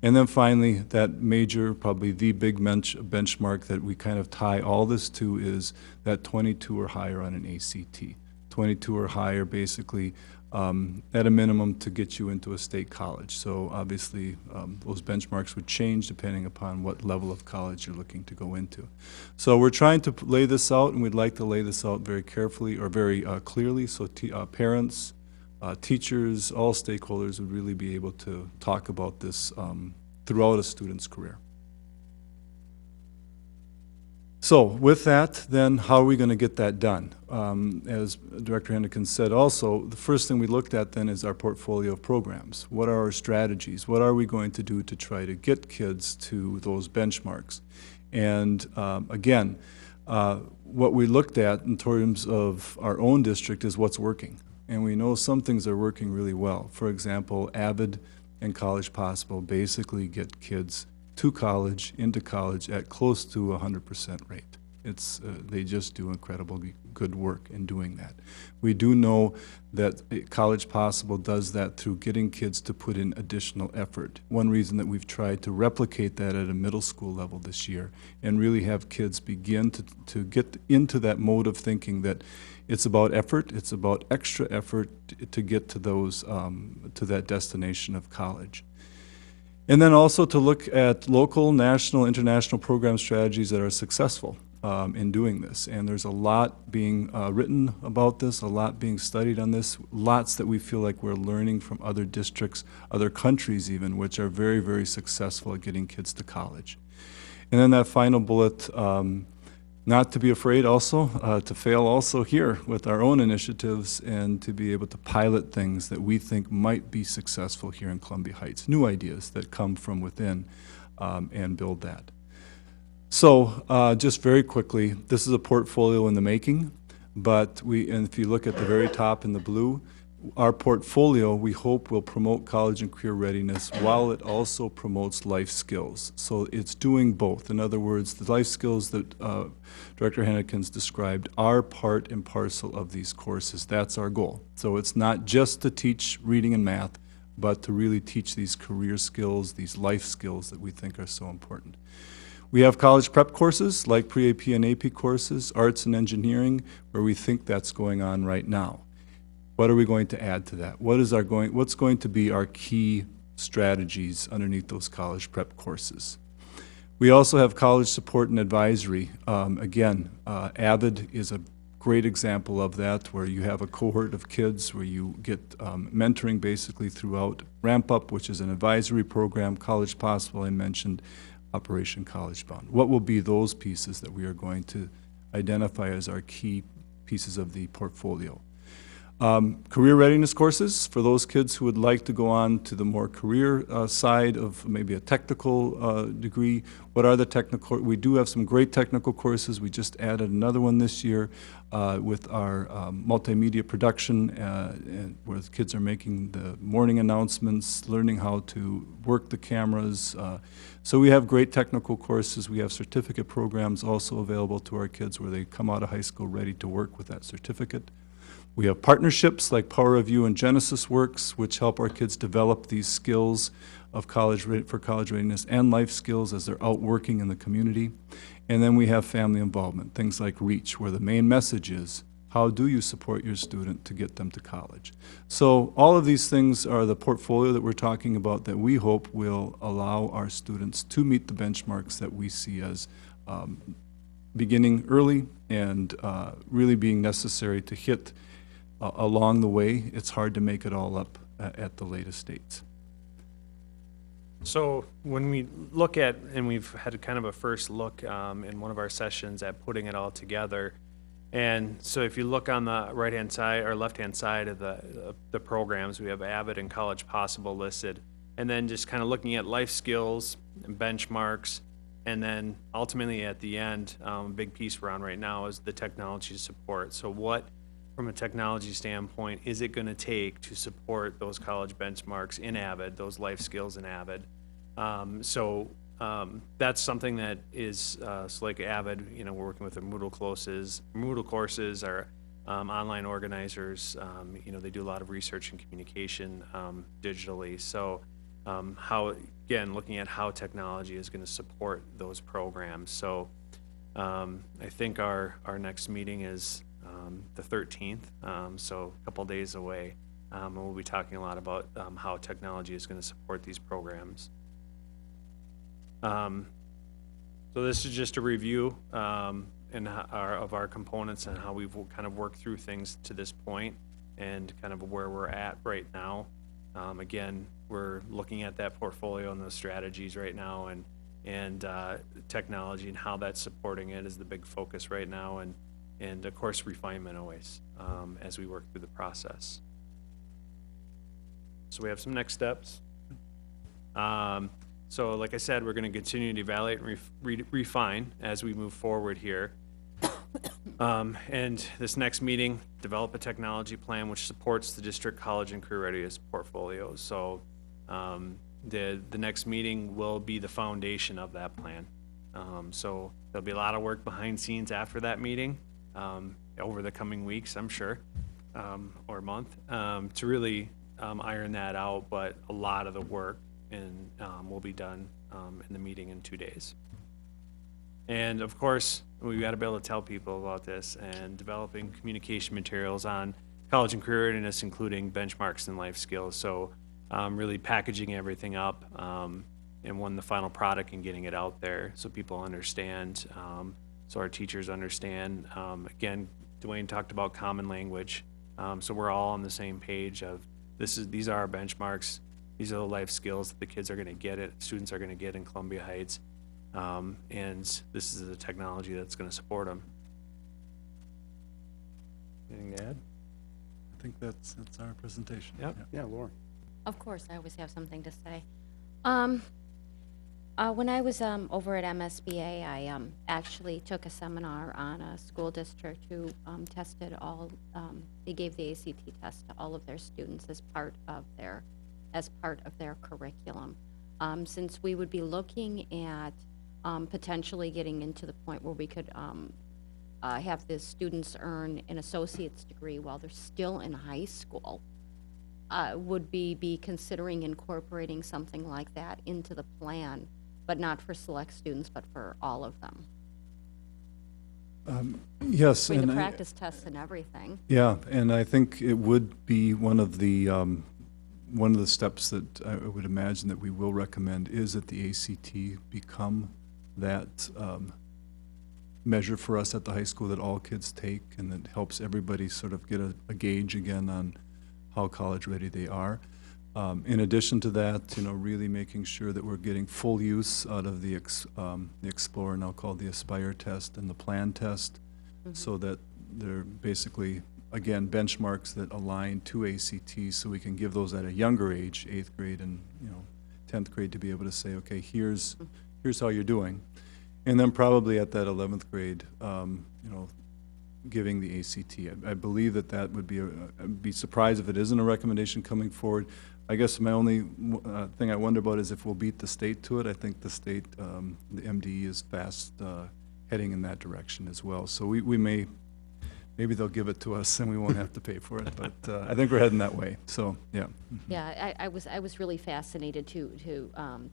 And then finally, that major, probably the big benchmark that we kind of tie all this to is that 22 or higher on an ACT. 22 or higher, basically, at a minimum to get you into a state college. So obviously, those benchmarks would change depending upon what level of college you're looking to go into. So we're trying to lay this out, and we'd like to lay this out very carefully or very clearly, so parents, teachers, all stakeholders would really be able to talk about this throughout a student's career. So with that, then how are we going to get that done? As Director Henneken said also, the first thing we looked at then is our portfolio of programs. What are our strategies? What are we going to do to try to get kids to those benchmarks? And again, what we looked at in terms of our own district is what's working. And we know some things are working really well. For example, AVID and College Possible basically get kids to college, into college at close to 100% rate. It's, they just do incredible good work in doing that. We do know that College Possible does that through getting kids to put in additional effort. One reason that we've tried to replicate that at a middle school level this year and really have kids begin to get into that mode of thinking that it's about effort, it's about extra effort to get to those, to that destination of college. And then also to look at local, national, international program strategies that are successful in doing this. And there's a lot being written about this, a lot being studied on this, lots that we feel like we're learning from other districts, other countries even, which are very, very successful at getting kids to college. And then that final bullet, not to be afraid also, to fail also here with our own initiatives and to be able to pilot things that we think might be successful here in Columbia Heights, new ideas that come from within and build that. So just very quickly, this is a portfolio in the making, but and if you look at the very top in the blue, our portfolio, we hope, will promote college and career readiness while it also promotes life skills. So it's doing both. In other words, the life skills that Director Hennekens described are part and parcel of these courses. That's our goal. So it's not just to teach reading and math, but to really teach these career skills, these life skills that we think are so important. We have college prep courses like pre-AP and AP courses, arts and engineering, where we think that's going on right now. What are we going to add to that? What's going to be our key strategies underneath those college prep courses? We also have college support and advisory. Again, AVID is a great example of that, where you have a cohort of kids where you get mentoring basically throughout. Ramp Up, which is an advisory program, College Possible, I mentioned, Operation College Bound. What will be those pieces that we are going to identify as our key pieces of the portfolio? Career readiness courses for those kids who would like to go on to the more career side of maybe a technical degree. What are the technical? We do have some great technical courses. We just added another one this year with our multimedia production, where the kids are making the morning announcements, learning how to work the cameras. So we have great technical courses. We have certificate programs also available to our kids where they come out of high school ready to work with that certificate. We have partnerships like Power of You and Genesis Works, which help our kids develop these skills of for college readiness and life skills as they're out working in the community. And then we have family involvement, things like REACH, where the main message is, how do you support your student to get them to college? So all of these things are the portfolio that we're talking about that we hope will allow our students to meet the benchmarks that we see as beginning early and really being necessary to hit along the way. It's hard to make it all up at the latest dates. So when we look at, and we've had kind of a first look in one of our sessions at putting it all together, and so if you look on the right-hand side or left-hand side of the programs, we have AVID and College Possible listed, and then just kind of looking at life skills and benchmarks, and then ultimately at the end, a big piece we're on right now is the technology support. So what, from a technology standpoint, is it going to take to support those college benchmarks in AVID, those life skills in AVID? That's something that is, so like AVID, you know, we're working with the Moodle courses, our online organizers, you know, they do a lot of research and communication digitally. So how, again, looking at how technology is going to support those programs. So I think our next meeting is the 13th, so a couple days away, and we'll be talking a lot about how technology is going to support these programs. So this is just a review of our components and how we've kind of worked through things to this point and kind of where we're at right now. Again, we're looking at that portfolio and those strategies right now, and technology and how that's supporting it is the big focus right now, and of course refinement always as we work through the process. So we have some next steps. So like I said, we're going to continue to evaluate and refine as we move forward here. And this next meeting, develop a technology plan which supports the district college and career readiness portfolios. So the next meeting will be the foundation of that plan. So there'll be a lot of work behind scenes after that meeting, over the coming weeks, I'm sure, or month, to really iron that out. But a lot of the work will be done in the meeting in 2 days. And of course, we've got to be able to tell people about this, and developing communication materials on college and career readiness, including benchmarks and life skills. So really packaging everything up and when the final product and getting it out there so people understand, so our teachers understand. Again, Dwayne talked about common language. So we're all on the same page of these are our benchmarks. These are the life skills that the kids are going to get, students are going to get in Columbia Heights. And this is the technology that's going to support them. Anything to add? I think that's our presentation. Yep. Yeah, Laura. Of course, I always have something to say. When I was over at MSBA, I actually took a seminar on a school district who tested all, they gave the ACT test to all of their students as part of their curriculum. Since we would be looking at potentially getting into the point where we could have the students earn an associate's degree while they're still in high school, would we be considering incorporating something like that into the plan, but not for select students, but for all of them? Yes. I mean, and the practice tests and everything. Yeah, and I think it would be one of the steps that I would imagine that we will recommend is that the ACT become that measure for us at the high school that all kids take, and that helps everybody sort of get a gauge again on how college ready they are. In addition to that, really making sure that we're getting full use out of the Explorer, now called the Aspire test, and the Plan test, so that they're basically, again, benchmarks that align to ACT, so we can give those at a younger age, 8th grade and 10th grade, to be able to say, okay, here's how you're doing. And then probably at that 11th grade, giving the ACT. I believe that would be I'd be surprised if it isn't a recommendation coming forward. I guess my only thing I wonder about is if we'll beat the state to it. I think the state, the MDE is fast heading in that direction as well. So we maybe they'll give it to us and we won't have to pay for it. But I think we're heading that way. So yeah. Yeah, I was really fascinated to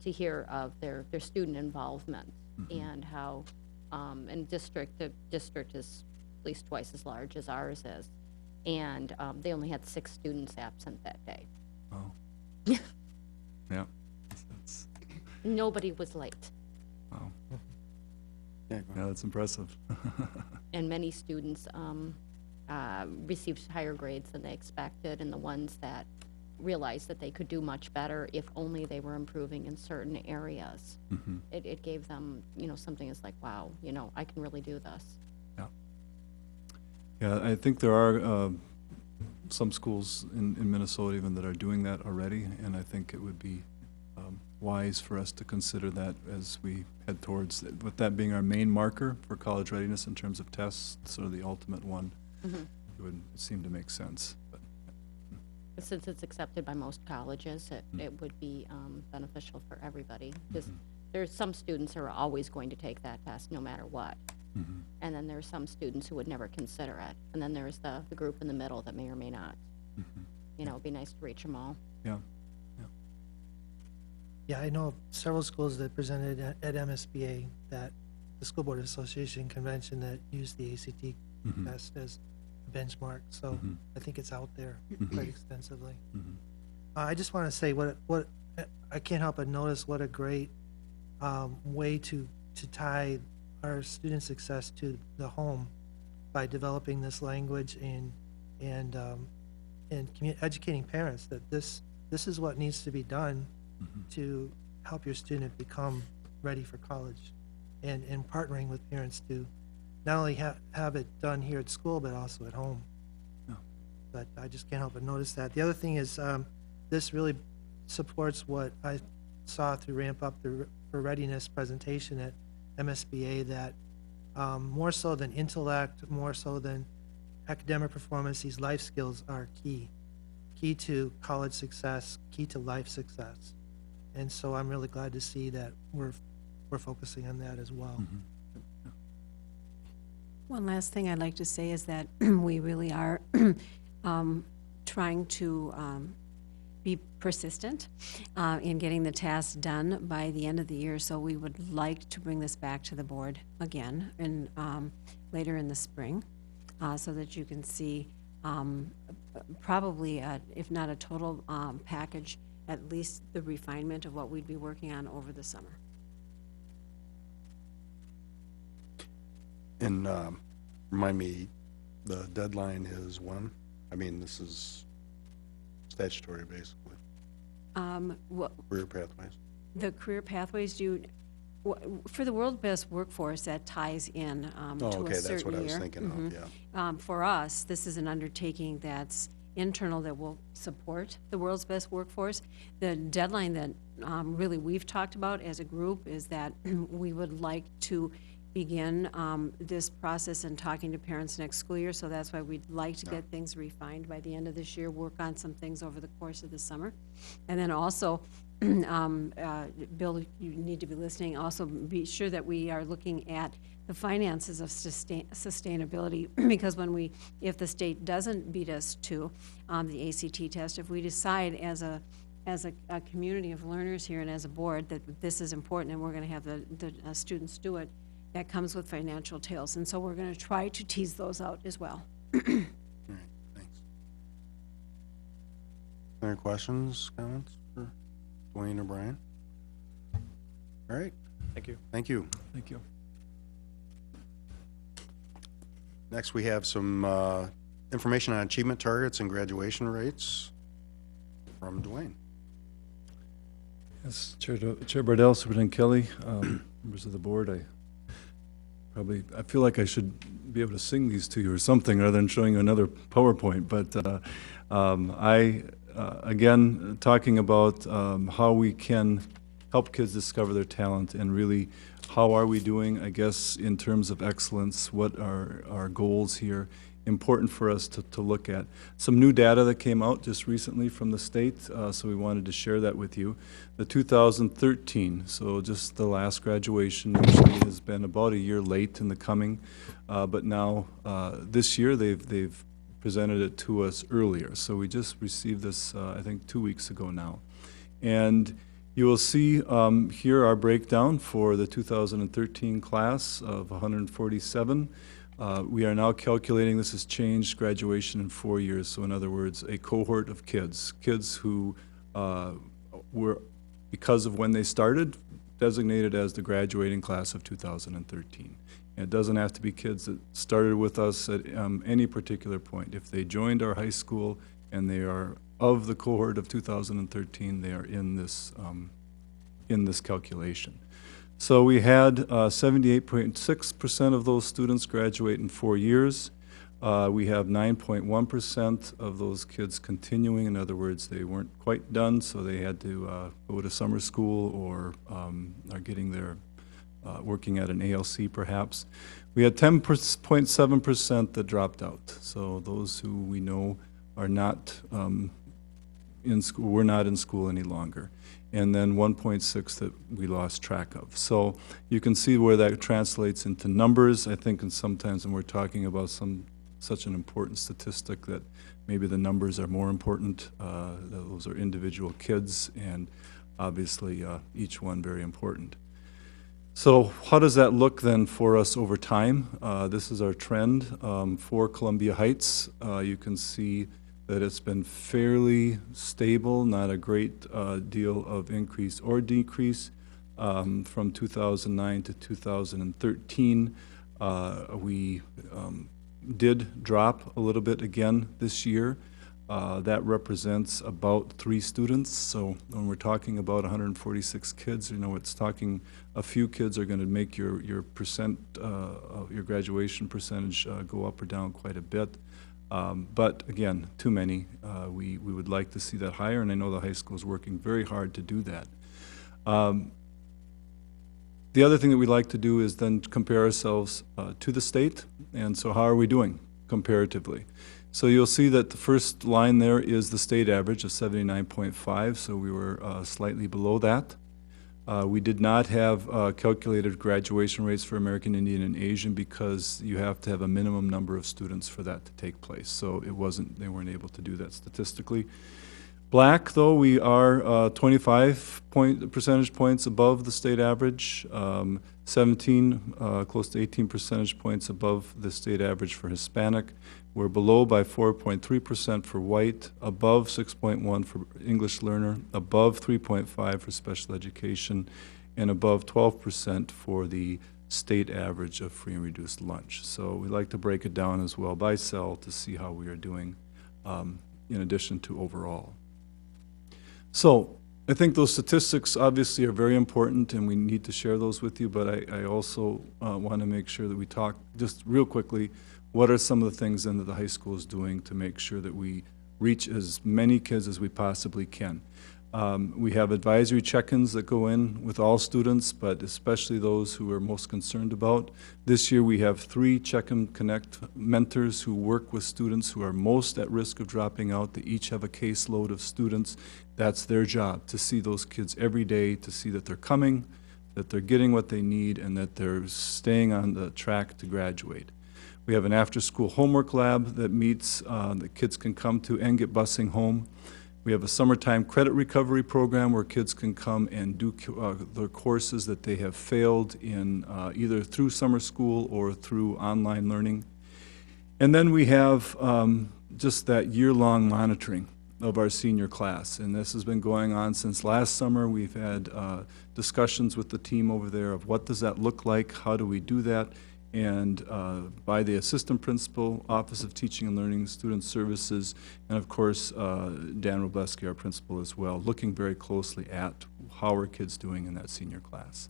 hear of their student involvement and how, and the district is at least twice as large as ours is, and they only had 6 students absent that day. Oh. Yeah. That's, Nobody was late. wow. Yeah, Yeah, that's impressive. And many students received higher grades than they expected, and the ones that realized that they could do much better if only they were improving in certain areas. It gave them, something that's like, wow, I can really do this. Yeah, I think there are some schools in Minnesota even that are doing that already, and I think it would be wise for us to consider that as we head towards, with that being our main marker for college readiness in terms of tests, sort of the ultimate one. It would seem to make sense. But Since it's accepted by most colleges, it would be beneficial for everybody, because there's some students who are always going to take that test no matter what. And then there's some students who would never consider it. And then there's the group in the middle that may or may not. It'd be nice to reach them all. Yeah. Yeah, I know several schools that presented at MSBA, that the School Board Association convention, that used the ACT test as a benchmark. So I think it's out there quite extensively. I just want to say what I can't help but notice what a great way to tie our student success to the home by developing this language and educating parents that this is what needs to be done to help your student become ready for college, and partnering with parents to not only have it done here at school but also at home. But I just can't help but notice that. The other thing is this really supports what I saw through Ramp Up for Readiness presentation at MSBA, that more so than intellect, more so than academic performance, these life skills are key to college success, key to life success. And so I'm really glad to see that we're we're focusing on that as well. One last thing I'd like to say is that we really are trying to be persistent in getting the tasks done by the end of the year. So we would like to bring this back to the board again and later in the spring, so that you can see probably, if not a total package, at least the refinement of what we'd be working on over the summer. And remind me, the deadline is when? I mean, this is statutory, basically. Career pathways. The career pathways for the World Best Workforce, that ties in to a certain year. That's what I was thinking of, yeah. For us, this is an undertaking that's internal that will support the World's Best Workforce. The deadline that really we've talked about as a group is that we would like to begin this process and talking to parents next school year, so that's why we'd like to get things refined by the end of this year, work on some things over the course of the summer. And then also, Bill, you need to be listening, also be sure that we are looking at the finances of sustainability, because if the state doesn't beat us to the ACT test, if we decide as a community of learners here and as a board that this is important and we're going to have the students do it, that comes with financial tails. And so we're going to try to tease those out as well. All right, thanks. Any questions, comments for Dwayne or Brian? All right. Thank you. Thank you. Thank you. Next, we have some information on achievement targets and graduation rates from Dwayne. Yes, Chair Bardell, Superintendent Kelly, members of the board, I feel like I should be able to sing these to you or something rather than showing you another PowerPoint, but again, talking about how we can help kids discover their talent and really how are we doing, I guess, in terms of excellence, what are our goals here, important for us to look at. Some new data that came out just recently from the state, so we wanted to share that with you. The 2013, so just the last graduation, usually has been about a year late in the coming, but now this year they've presented it to us earlier. So we just received this, I think, 2 weeks ago now. And you will see here our breakdown for the 2013 class of 147. We are now calculating, this has changed, graduation in 4 years. So in other words, a cohort of kids who were, because of when they started, designated as the graduating class of 2013. And it doesn't have to be kids that started with us at any particular point. If they joined our high school and they are of the cohort of 2013, they are in this calculation. So we had 78.6% of those students graduate in 4 years. We have 9.1% of those kids continuing. In other words, they weren't quite done, so they had to go to summer school or are getting their working at an ALC perhaps. We had 10.7% that dropped out. So those who we know are not in school, we're not in school any longer. And then 1.6 that we lost track of. So you can see where that translates into numbers. I think, and sometimes when we're talking about such an important statistic that maybe the numbers are more important. Those are individual kids, and obviously each one very important. So how does that look then for us over time? This is our trend for Columbia Heights. You can see that it's been fairly stable, not a great deal of increase or decrease. From 2009 to 2013, we did drop a little bit again this year. That represents about 3 students. So when we're talking about 146 kids, you know, it's talking a few kids are going to make your percent, your graduation percentage go up or down quite a bit. But again, too many. We would like to see that higher, and I know the high school is working very hard to do that. The other thing that we like to do is then compare ourselves to the state, and so how are we doing comparatively? So you'll see that the first line there is the state average of 79.5, so we were slightly below that. We did not have calculated graduation rates for American Indian and Asian because you have to have a minimum number of students for that to take place. So they weren't able to do that statistically. Black, though, we are 25 percentage points above the state average, 17, close to 18 percentage points above the state average for Hispanic. We're below by 4.3% for white, above 6.1 for English learner, above 3.5 for special education, and above 12% for the state average of free and reduced lunch. So we like to break it down as well by cell to see how we are doing in addition to overall. So I think those statistics obviously are very important and we need to share those with you, but I also want to make sure that we talk just real quickly, what are some of the things then that the high school is doing to make sure that we reach as many kids as we possibly can. We have advisory check-ins that go in with all students, but especially those who are most concerned about. This year we have 3 Check-in Connect mentors who work with students who are most at risk of dropping out. They each have a caseload of students. That's their job, to see those kids every day, to see that they're coming, that they're getting what they need, and that they're staying on the track to graduate. We have an after-school homework lab that meets, that kids can come to and get busing home. We have a summertime credit recovery program where kids can come and do their courses that they have failed in either through summer school or through online learning. And then we have just that year-long monitoring of our senior class. And this has been going on since last summer. We've had discussions with the team over there of what does that look like, how do we do that, and by the assistant principal, Office of Teaching and Learning, Student Services, and of course Dan Robleski, our principal as well, looking very closely at how are kids doing in that senior class.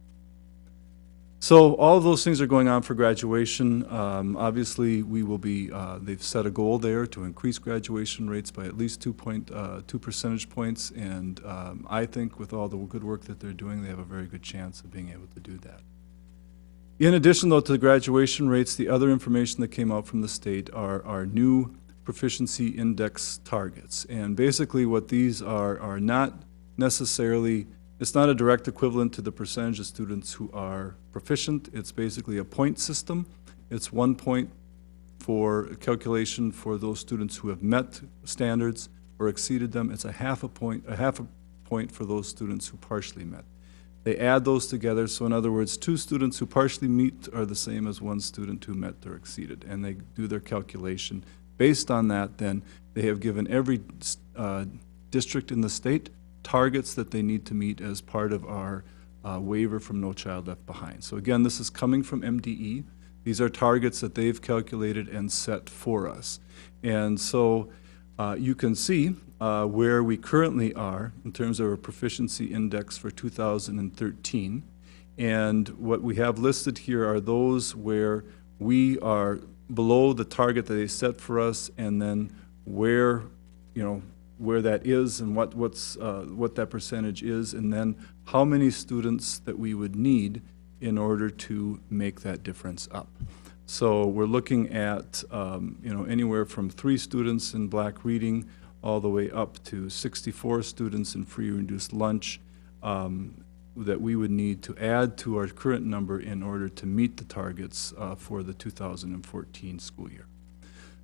So all of those things are going on for graduation. Obviously, we will be, they've set a goal there to increase graduation rates by at least 2 percentage points, and I think with all the good work that they're doing, they have a very good chance of being able to do that. In addition, though, to the graduation rates, the other information that came out from the state are our new proficiency index targets. And basically what these are not necessarily, it's not a direct equivalent to the percentage of students who are proficient. It's basically a point system. It's 1 point for calculation for those students who have met standards or exceeded them. It's a half a point for those students who partially met. They add those together, so in other words, 2 students who partially meet are the same as 1 student who met or exceeded, and they do their calculation. Based on that, then, they have given every district in the state targets that they need to meet as part of our waiver from No Child Left Behind. So again, this is coming from MDE. These are targets that they've calculated and set for us. And so you can see where we currently are in terms of our proficiency index for 2013. And what we have listed here are those where we are below the target that they set for us, and then where, where that is and what that percentage is, and then how many students that we would need in order to make that difference up. So we're looking at anywhere from 3 students in Black reading all the way up to 64 students in free reduced lunch that we would need to add to our current number in order to meet the targets for the 2014 school year.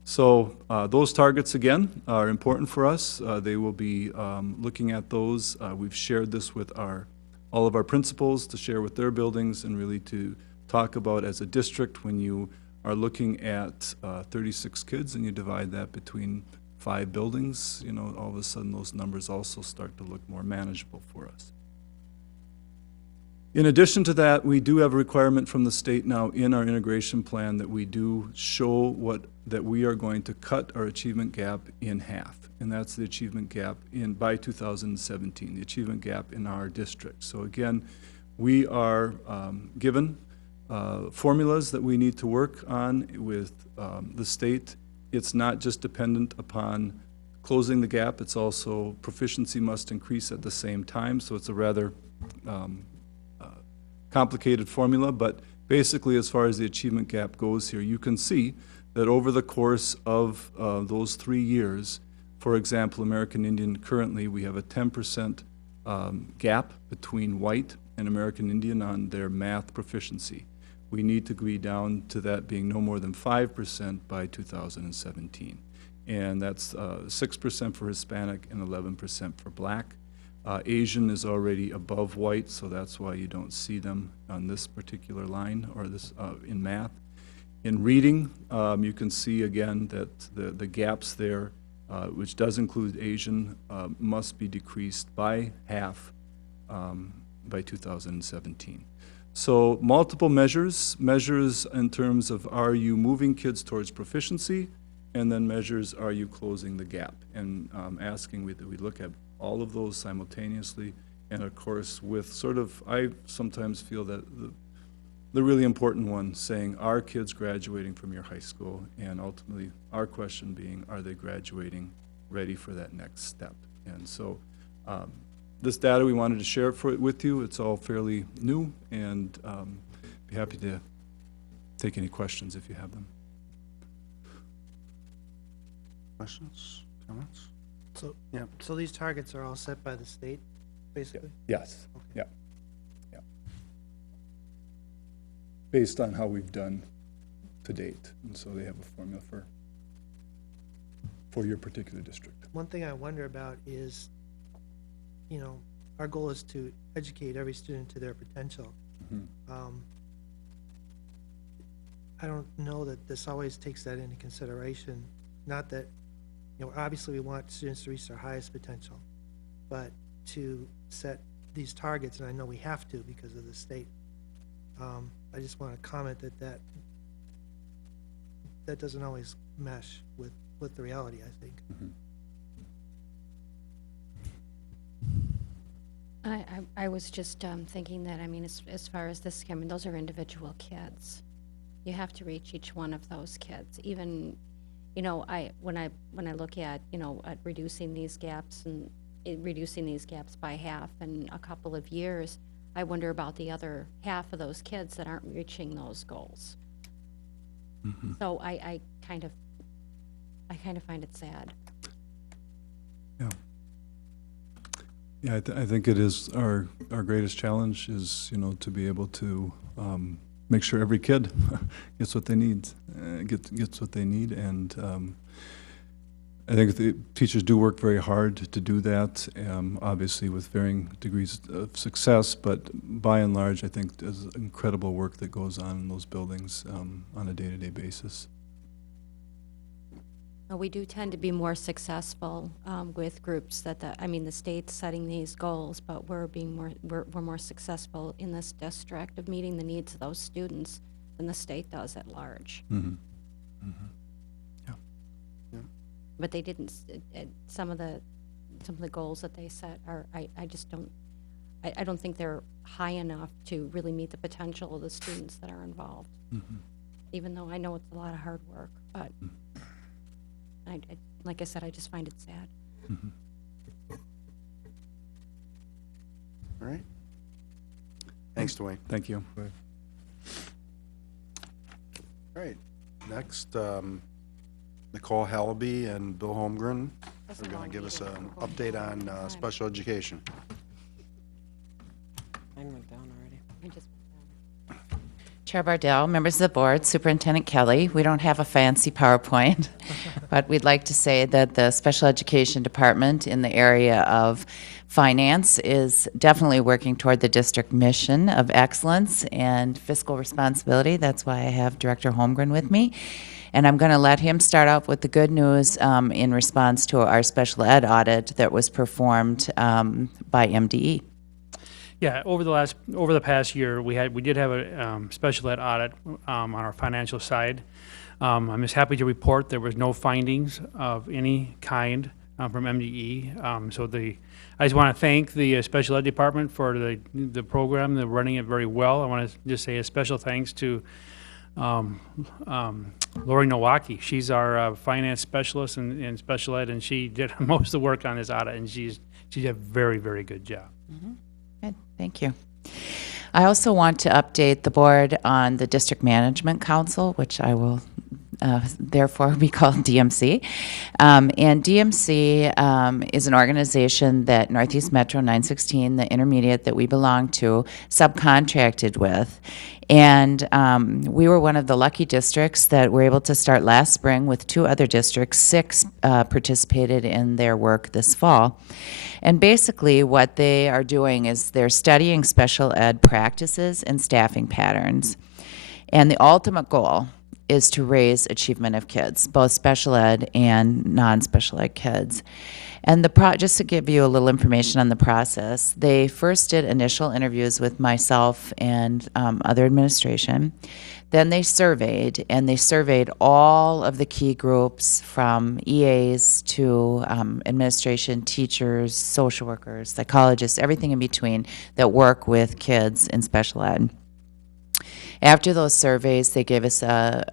So those targets, again, are important for us. They will be looking at those. We've shared this with all of our principals to share with their buildings and really to talk about as a district when you are looking at 36 kids and you divide that between 5 buildings, all of a sudden those numbers also start to look more manageable for us. In addition to that, we do have a requirement from the state now in our integration plan that we do show that we are going to cut our achievement gap in half. And that's the achievement gap by 2017, the achievement gap in our district. So again, we are given formulas that we need to work on with the state. It's not just dependent upon closing the gap, it's also proficiency must increase at the same time, so it's a rather complicated formula, but basically as far as the achievement gap goes here, you can see that over the course of those 3 years, for example, American Indian currently we have a 10% gap between white and American Indian on their math proficiency. We need to be down to that being no more than 5% by 2017. And that's 6% for Hispanic and 11% for Black. Asian is already above white, so that's why you don't see them on this particular line or this in math. In reading, you can see again that the gaps there, which does include Asian, must be decreased by half by 2017. So multiple measures in terms of are you moving kids towards proficiency, and then measures are you closing the gap, and asking that we look at all of those simultaneously, and of course with sort of, I sometimes feel that the really important one saying, are kids graduating from your high school, and ultimately our question being, are they graduating ready for that next step? And so this data we wanted to share with you. It's all fairly new, and be happy to take any questions if you have them. Questions, comments? So, Yeah. so these targets are all set by the state, basically? Yes, yeah, yeah. Based on how we've done to date, and so they have a formula for your particular district. One thing I wonder about is, you know, our goal is to educate every student to their potential. I don't know that this always takes that into consideration. Not that, you know, obviously we want students to reach their highest potential, but to set these targets, and I know we have to because of the state, I just want to comment that doesn't always mesh with the reality, I think. I was just thinking that, I mean, as far as this, I mean, those are individual kids. You have to reach each one of those kids. Even, you know, when I look at, you know, at reducing these gaps and reducing these gaps by half in a couple of years, I wonder about the other half of those kids that aren't reaching those goals. So I kind of find it sad. Yeah. Yeah, I think it is our greatest challenge is, you know, to be able to make sure every kid gets what they need, gets what they need, and I think the teachers do work very hard to do that, obviously with varying degrees of success, but by and large, I think there's incredible work that goes on in those buildings on a day-to-day basis. We do tend to be more successful with groups I mean, the state's setting these goals, but we're more successful in this district of meeting the needs of those students than the state does at large. Yeah. But they didn't. Some of the goals that they set are. I just don't. I don't think they're high enough to really meet the potential of the students that are involved. Even though I know it's a lot of hard work, but. Like I said, I just find it sad. All right. Thanks, Dwayne. Thank you. All right. Next, Nicole Hallaby and Bill Holmgren are going to give us an update on special education. Mine went down already. Chair Bardell, members of the board, Superintendent Kelly, we don't have a fancy PowerPoint, but we'd like to say that the special education department in the area of finance is definitely working toward the district mission of excellence and fiscal responsibility. That's why I have Director Holmgren with me. And I'm going to let him start off with the good news in response to our special ed audit that was performed by MDE. Yeah, over the past year, we did have a special ed audit on our financial side. I'm just happy to report there was no findings of any kind from MDE. I just want to thank the special ed department for the program. They're running it very well. I want to just say a special thanks to Lori Nowacki. She's our finance specialist in special ed, and she did most of the work on this audit, and she did a very, very good job. Good, thank you. I also want to update the board on the District Management Council, which I will therefore be called DMC. And DMC is an organization that Northeast Metro 916, the intermediate that we belong to, subcontracted with. And we were one of the lucky districts that were able to start last spring with 2 other districts. 6 participated in their work this fall. And basically what they are doing is they're studying special ed practices and staffing patterns. And the ultimate goal is to raise achievement of kids, both special ed and non-special ed kids. And just to give you a little information on the process, they first did initial interviews with myself and other administration. Then they surveyed, and they surveyed all of the key groups from EAs to administration, teachers, social workers, psychologists, everything in between that work with kids in special ed. After those surveys, they gave us a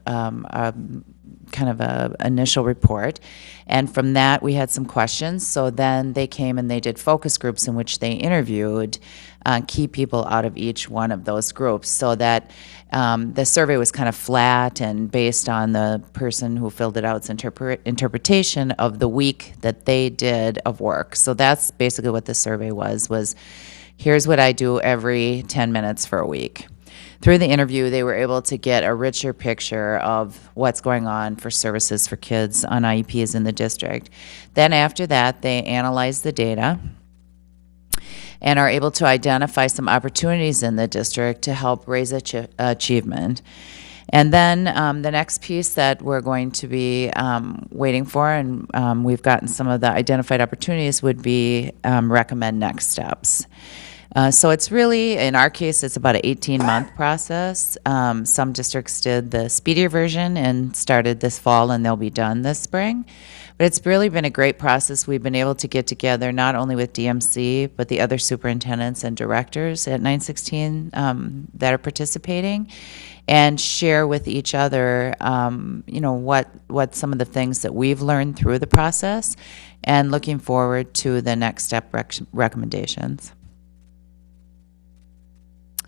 kind of a initial report, and from that we had some questions. So then they came and they did focus groups in which they interviewed key people out of each one of those groups, so that the survey was kind of flat and based on the person who filled it out's interpretation of the week that they did of work. So that's basically what the survey was here's what I do every 10 minutes for a week. Through the interview, they were able to get a richer picture of what's going on for services for kids on IEPs in the district. Then after that, they analyze the data and are able to identify some opportunities in the district to help raise achievement. And then the next piece that we're going to be waiting for, and we've gotten some of the identified opportunities, would be recommend next steps. So it's really, in our case, it's about an 18-month process. Some districts did the speedier version and started this fall, and they'll be done this spring. But it's really been a great process. We've been able to get together not only with DMC, but the other superintendents and directors at 916 that are participating, and share with each other, what some of the things that we've learned through the process, and looking forward to the next step recommendations.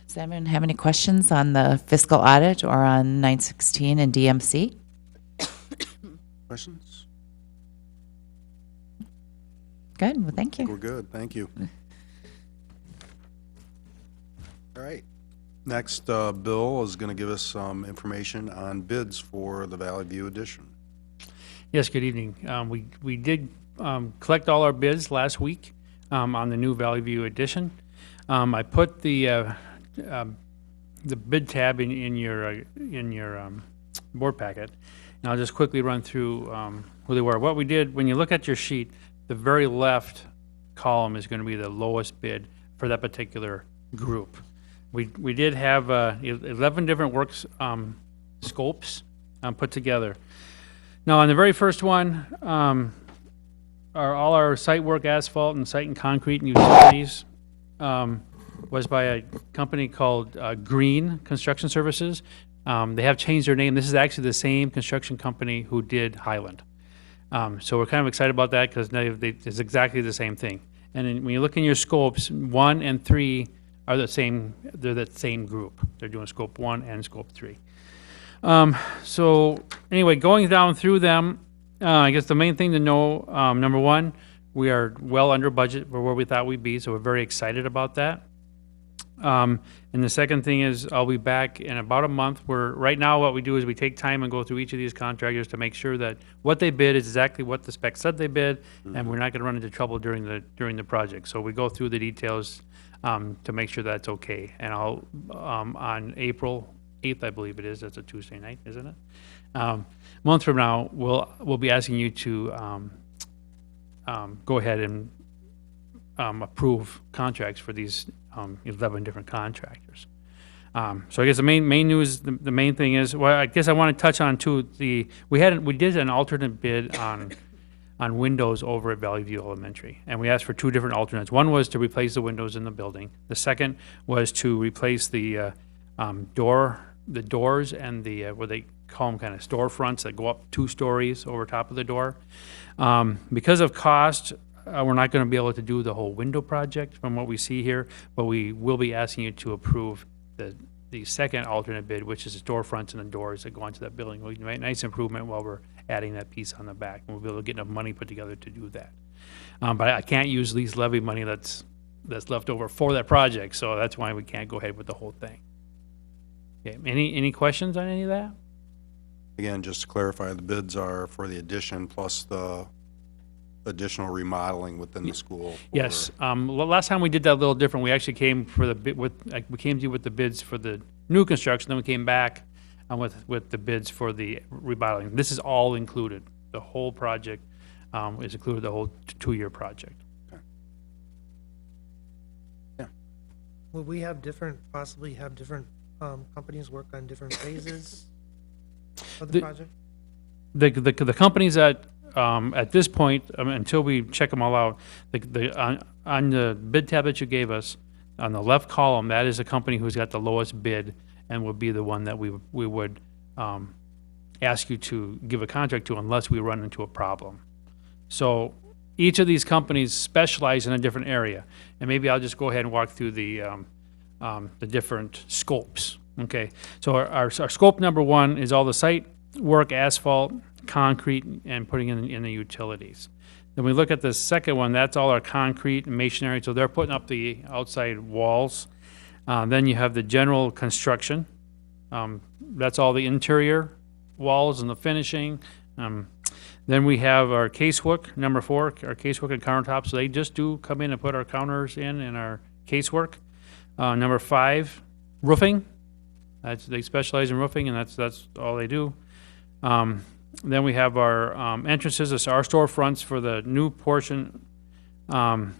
Does anyone have any questions on the fiscal audit or on 916 and DMC? Questions? Good, well, thank you. We're good, thank you. All right. Next, Bill is going to give us some information on bids for the Valley View Edition. Yes, good evening. We did collect all our bids last week on the new Valley View Edition. I put the bid tab in your board packet, and I'll just quickly run through who they were. What we did, when you look at your sheet, the very left column is going to be the lowest bid for that particular group. We did have 11 different works scopes put together. Now, on the very first one, all our site work, asphalt and site and concrete and utilities was by a company called Green Construction Services. They have changed their name. This is actually the same construction company who did Highland. So we're kind of excited about that because it's exactly the same thing. And then when you look in your scopes, 1 and 3 are the same. They're the same group. They're doing scope 1 and scope 3. So anyway, going down through them, I guess the main thing to know, number 1, we are well under budget for where we thought we'd be, so we're very excited about that. And the second thing is I'll be back in about a month. Right now what we do is we take time and go through each of these contractors to make sure that what they bid is exactly what the spec said they bid, and we're not going to run into trouble during the project. So we go through the details to make sure that's okay. And I'll on April 8th, I believe it is. That's a Tuesday night, isn't it? A month from now, we'll be asking you to go ahead and approve contracts for these 11 different contractors. So I guess the main news, the main thing is, well, I guess I want to touch on too, we did an alternate bid on windows over at Valley View Elementary, and we asked for 2 different alternates. One was to replace the windows in the building. The second was to replace the doors and the what they call them, kind of storefronts that go up 2 stories over top of the door. Because of cost, we're not going to be able to do the whole window project from what we see here, but we will be asking you to approve the second alternate bid, which is the storefronts and the doors that go onto that building. We made nice improvement while we're adding that piece on the back, and we'll be able to get enough money put together to do that. But I can't use lease levy money that's left over for that project, so that's why we can't go ahead with the whole thing. Okay, any questions on any of that? Again, just to clarify, the bids are for the addition plus the additional remodeling within the school. Yes, last time we did that a little different. We actually came for the bid with, we came to you with the bids for the new construction, then we came back with the bids for the remodeling. This is all included. The whole project is included, the whole 2-year project. Will we have possibly have different companies work on different phases of the project? The companies that, at this point, until we check them all out, on the bid tab that you gave us, on the left column, that is a company who's got the lowest bid and would be the one that we would ask you to give a contract to unless we run into a problem. So each of these companies specialize in a different area. And maybe I'll just go ahead and walk through the different scopes. Okay, so our scope number 1 is all the site work, asphalt, concrete, and putting in the utilities. Then we look at the second one, that's all our concrete and masonry, so they're putting up the outside walls. Then you have the general construction. That's all the interior walls and the finishing. Then we have our casework, number 4, our casework and countertops. So they just do come in and put our counters in our casework. Number 5, roofing. They specialize in roofing, and that's all they do. Then we have our entrances. It's our storefronts for the new portion, and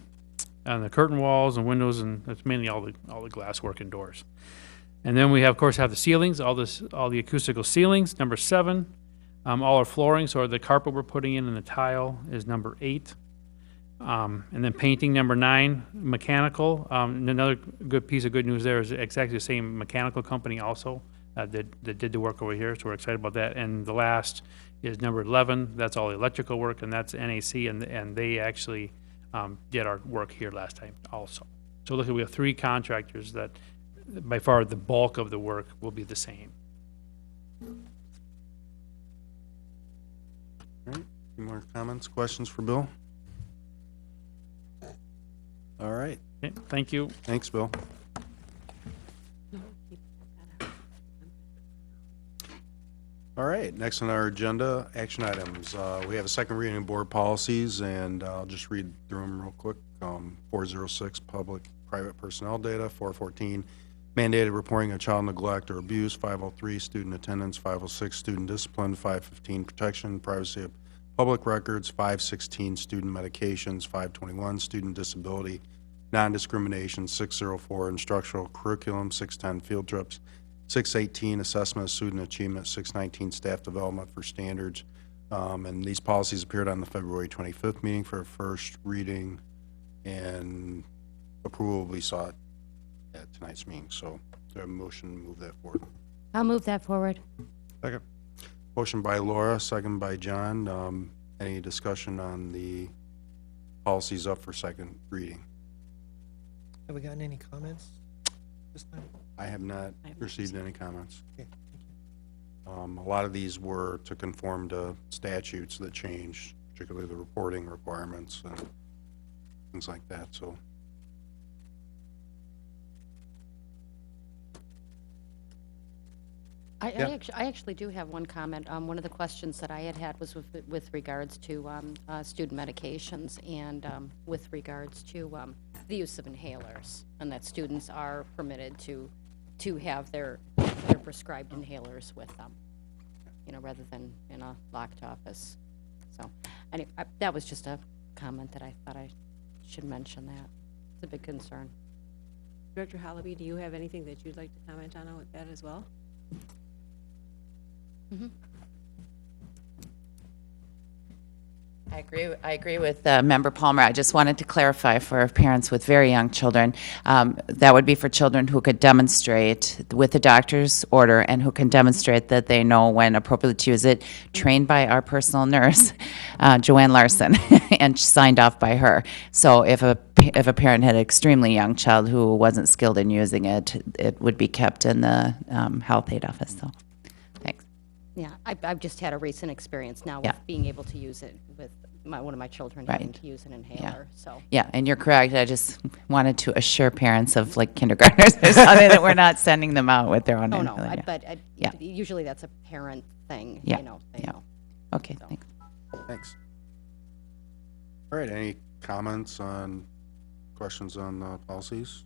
the curtain walls and windows, and that's mainly all the glass work and doors. And then we have, of course, the ceilings, all the acoustical ceilings. Number 7. All our flooring, so the carpet we're putting in and the tile is number 8. And then painting, number 9. Mechanical, and another good piece of good news there is exactly the same mechanical company also that did the work over here, so we're excited about that. And the last is number 11. That's all the electrical work, and that's NAC, and they actually did our work here last time also. So look, we have 3 contractors that by far the bulk of the work will be the same. All right, any more comments, questions for Bill? All right. Okay, thank you. Thanks, Bill. All right, next on our agenda, action items. We have a second reading of board policies, and I'll just read through them real quick. 406, public-private personnel data. 414, mandated reporting of child neglect or abuse. 503, student attendance. 506, student discipline. 515, protection, privacy of public records. 516, student medications. 521, student disability, non-discrimination. 604, instructional curriculum. 610, field trips. 618, assessment of student achievement. 619, staff development for standards. And these policies appeared on the February 25th meeting for a first reading, and approval will be sought at tonight's meeting. So do I have a motion to move that forward? I'll move that forward. Second. Motion by Laura, second by John. Any discussion on the policies up for second reading? Have we gotten any comments this time? I have not received any comments. Okay, A lot of these were to conform to statutes that changed, particularly the reporting requirements and things like that, so. I actually do have one comment. One of the questions that I had was with regards to student medications and with regards to the use of inhalers, and that students are permitted to have their prescribed inhalers with them, you know, rather than in a locked office. So, anyway, that was just a comment that I thought I should mention. That it's a big concern. Director Hollaby, do you have anything that you'd like to comment on with that as well? Mm-hmm. I agree with Member Palmer. I just wanted to clarify for parents with very young children, that would be for children who could demonstrate with the doctor's order and who can demonstrate that they know when appropriate to use it, trained by our personal nurse, Joanne Larson, and signed off by her. So if a parent had an extremely young child who wasn't skilled in using it, it would be kept in the health aid office. So, thanks. Yeah, I've just had a recent experience now Yeah. with being able to use it with one of my children having Right. to use an inhaler, so. Yeah, and you're correct. I just wanted to assure parents of like kindergartners or something that we're not sending them out with their own. Oh, no, inhaler. Yeah. usually that's a parent thing, Yeah, you know. They yeah. know. Okay, So. thanks. Thanks. All right, any comments on, questions on policies?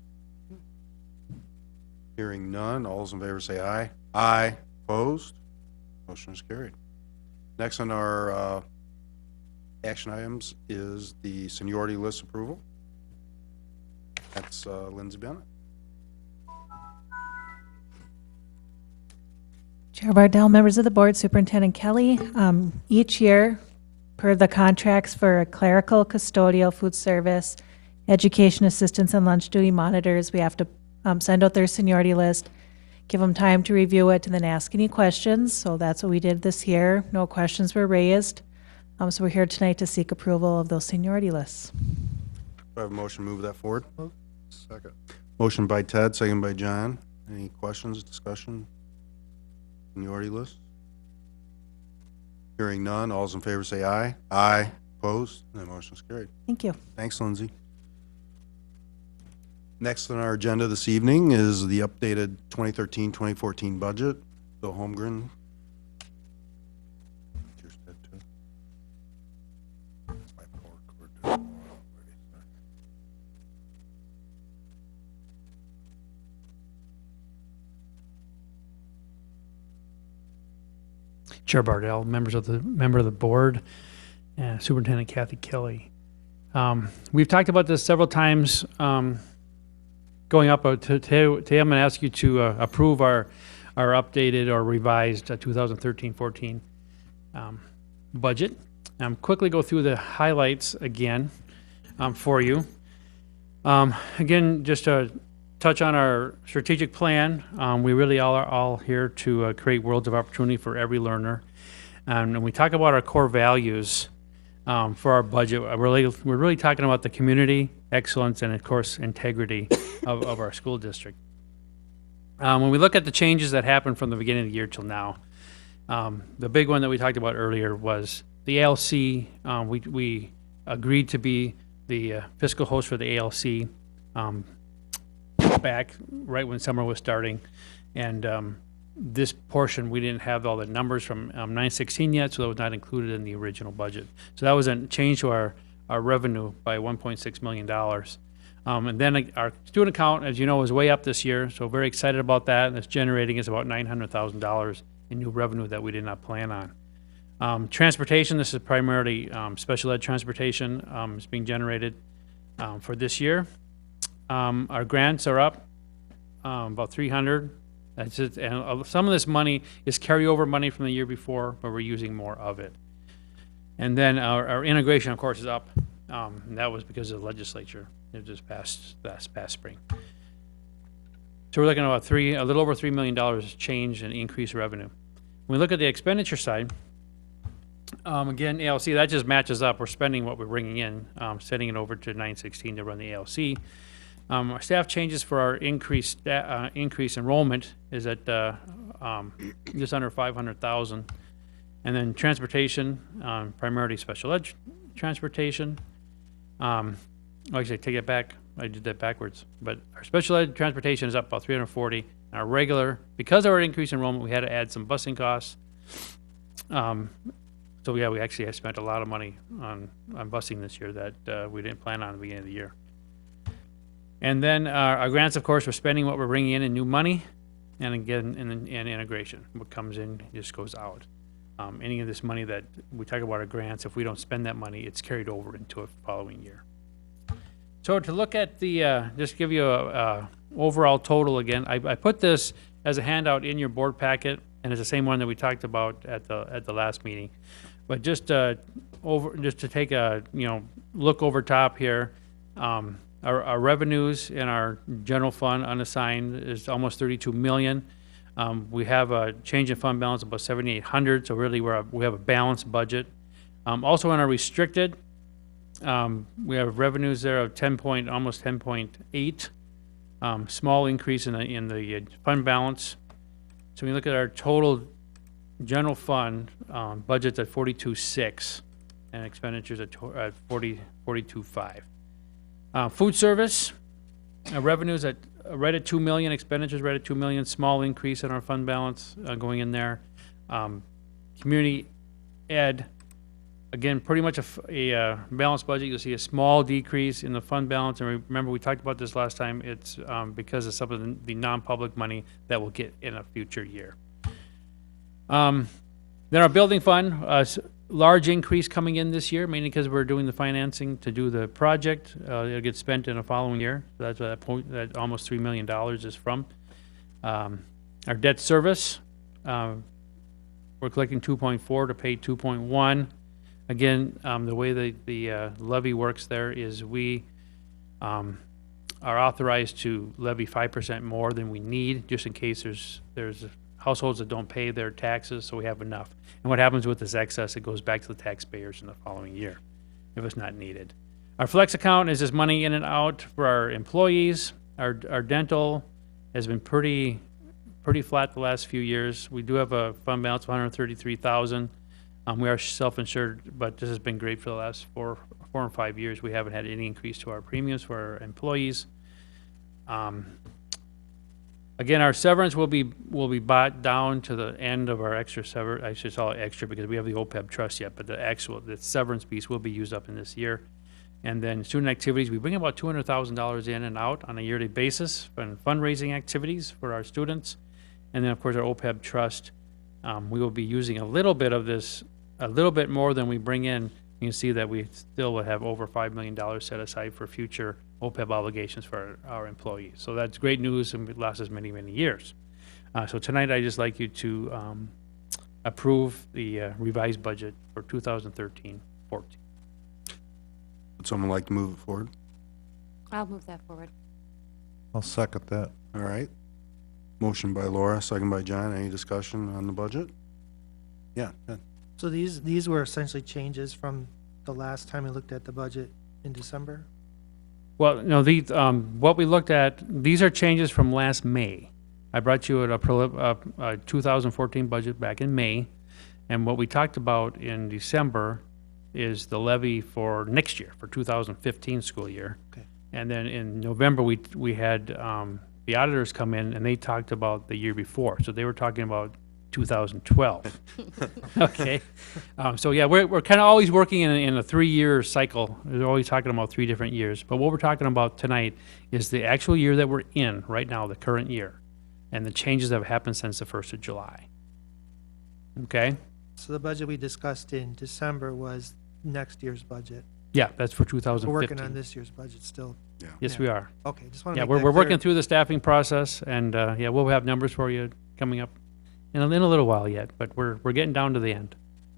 Hearing none, all those in favor say aye. Aye. Opposed? Motion is carried. Next on our action items is the seniority list approval. That's Lindsay Bennett. Chair Bardell, members of the board, Superintendent Kelly, each year, per the contracts for clerical, custodial, food service, education assistants, and lunch duty monitors, we have to send out their seniority list, give them time to review it, and then ask any questions. So that's what we did this year. No questions were raised. So we're here tonight to seek approval of those seniority lists. Do I have a motion to move that forward? Second. Motion by Ted, second by John. Any questions, discussion? Seniority list? Hearing none, all those in favor say aye. Aye. Opposed? And the motion is carried. Thank you. Thanks, Lindsay. Next on our agenda this evening is the updated 2013-2014 budget. Bill Holmgren. Here's Ted, too. My power cord didn't go out already. Chair Bardell, member of the board, and Superintendent Kathy Kelly. We've talked about this several times. Going up today, I'm going to ask you to approve our updated or revised 2013-14 budget. Quickly go through the highlights again for you. Again, just to touch on our strategic plan, we really are all here to create worlds of opportunity for every learner. And we talk about our core values for our budget. We're really talking about the community, excellence, and of course, integrity of our school district. When we look at the changes that happened from the beginning of the year till now, the big one that we talked about earlier was the ALC. We agreed to be the fiscal host for the ALC back right when summer was starting, and this portion we didn't have all the numbers from 9/16 yet, so that was not included in the original budget. So that was a change to our revenue by $1.6 million. And then our student account, as you know, is way up this year, so very excited about that. And it's generating us about $900,000 in new revenue that we did not plan on. Transportation, this is primarily special ed transportation is being generated for this year. Our grants are up about 300. That's it. And some of this money is carryover money from the year before, but we're using more of it. And then our integration, of course, is up. And that was because of the legislature. It just passed spring. So we're looking at about a little over $3 million change in increased revenue. When we look at the expenditure side, again, ALC, that just matches up. We're spending what we're bringing in, sending it over to 9/16 to run the ALC. Our staff changes for our increased enrollment is at just under 500,000. And then transportation, primarily special ed transportation. Actually, take it back. I did that backwards. But our special ed transportation is up about 340. And our regular, because of our increased enrollment, we had to add some busing costs. So yeah, we actually have spent a lot of money on busing this year that we didn't plan on at the beginning of the year. And then our grants, of course, we're spending what we're bringing in new money, and again, in integration. What comes in just goes out. Any of this money that we talk about our grants, if we don't spend that money, it's carried over into a following year. So to look at the, just give you a overall total again, I put this as a handout in your board packet, and it's the same one that we talked about at the last meeting. But just to take a, look over top here, our revenues in our general fund unassigned is almost 32 million. We have a change in fund balance of about 7,800, so really we have a balanced budget. Also in our restricted, we have revenues there of almost 10.8. Small increase in the fund balance. So when you look at our total general fund, budget's at 42.6, and expenditures at 42.5. Food service, revenues at right at 2 million, expenditures right at 2 million, small increase in our fund balance going in there. Community ed, again, pretty much a balanced budget. You'll see a small decrease in the fund balance, and remember we talked about this last time. It's because of some of the non-public money that we'll get in a future year. Then our building fund, large increase coming in this year, mainly because we're doing the financing to do the project. It'll get spent in the following year. So that's that almost $3 million is from. Our debt service, we're collecting 2.4 to pay 2.1. Again, the way the levy works there is we are authorized to levy 5% more than we need, just in case there's households that don't pay their taxes, so we have enough. And what happens with this excess, it goes back to the taxpayers in the following year if it's not needed. Our flex account is just money in and out for our employees. Our dental has been pretty flat the last few years. We do have a fund balance of 133,000. We are self-insured, but this has been great for the last four or 5 years. We haven't had any increase to our premiums for our employees. Again, our severance will be bought down to the end of our extra severance. I should call it extra because we have the OPEB trust yet, but the severance piece will be used up in this year. And then student activities, we bring about $200,000 in and out on a yearly basis for fundraising activities for our students. And then, of course, our OPEB trust, we will be using a little bit of this, a little bit more than we bring in. You can see that we still will have over $5 million set aside for future OPEB obligations for our employees. So that's great news, and it lasts us many, many years. So tonight, I'd just like you to approve the revised budget for 2013-14. Would someone like to move it forward? I'll move that forward. I'll second that. All right. Motion by Laura, second by John. Any discussion on the budget? Yeah. Ted. So these were essentially changes from the last time we looked at the budget in December? Well, no, what we looked at, these are changes from last May. I brought you a 2014 budget back in May, and what we talked about in December is the levy for next year, for 2015 school year. Okay. And then in November, we had the auditors come in, and they talked about the year before. So they were talking about 2012. Okay. So yeah, we're kind of always working in a 3-year cycle. We're always talking about 3 different years. But what we're talking about tonight is the actual year that we're in right now, the current year, and the changes that have happened since the 1st of July. Okay? So the budget we discussed in December was next year's budget. Yeah, that's for 2015. We're working on this year's budget still. Yeah. Yes, we are. Okay, just want to Yeah, make we're that clear. working through the staffing process, and yeah, we'll have numbers for you coming up in a little while yet, but we're getting down to the end.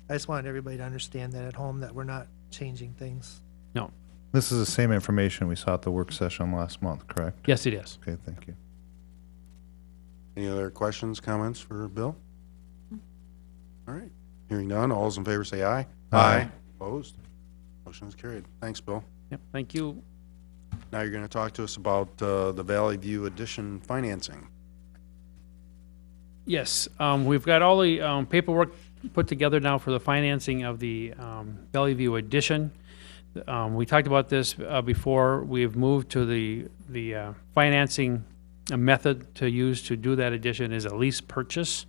I just wanted everybody to understand that at home, that we're not changing things. No. This is the same information we saw at the work session last month, correct? Yes, it is. Okay, thank you. Any other questions, comments for Bill? All right. Hearing none, all those in favor say aye. Aye. Opposed? Motion is carried. Thanks, Bill. Yep, thank you. Now you're going to talk to us about the Valley View Addition financing. Yes, we've got all the paperwork put together now for the financing of the Valley View addition. We talked about this before. We've moved to the financing method to use to do that addition is a lease purchase.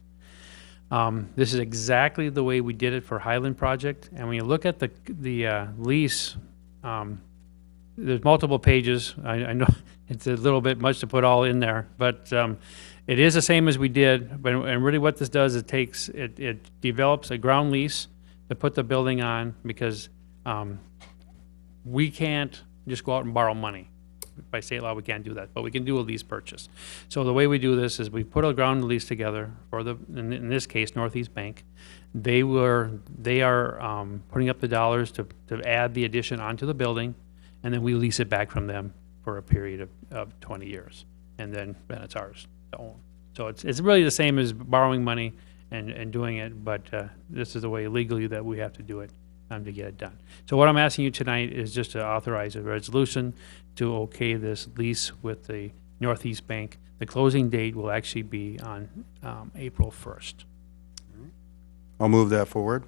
This is exactly the way we did it for Highland project. And when you look at the lease, there's multiple pages. I know it's a little bit much to put all in there, but it is the same as we did. But and really, what this does, it develops a ground lease to put the building on, because we can't just go out and borrow money. by state law, we can't do that, but we can do a lease purchase. So the way we do this is we put a ground lease together for in this case, Northeast Bank. They are putting up the dollars to add the addition onto the building, and then we lease it back from them for a period of 20 years. And then it's ours to own. So it's really the same as borrowing money and doing it, but this is the way legally that we have to do it to get it done. So what I'm asking you tonight is just to authorize a resolution to okay this lease with the Northeast Bank. The closing date will actually be on April 1st. I'll move that forward.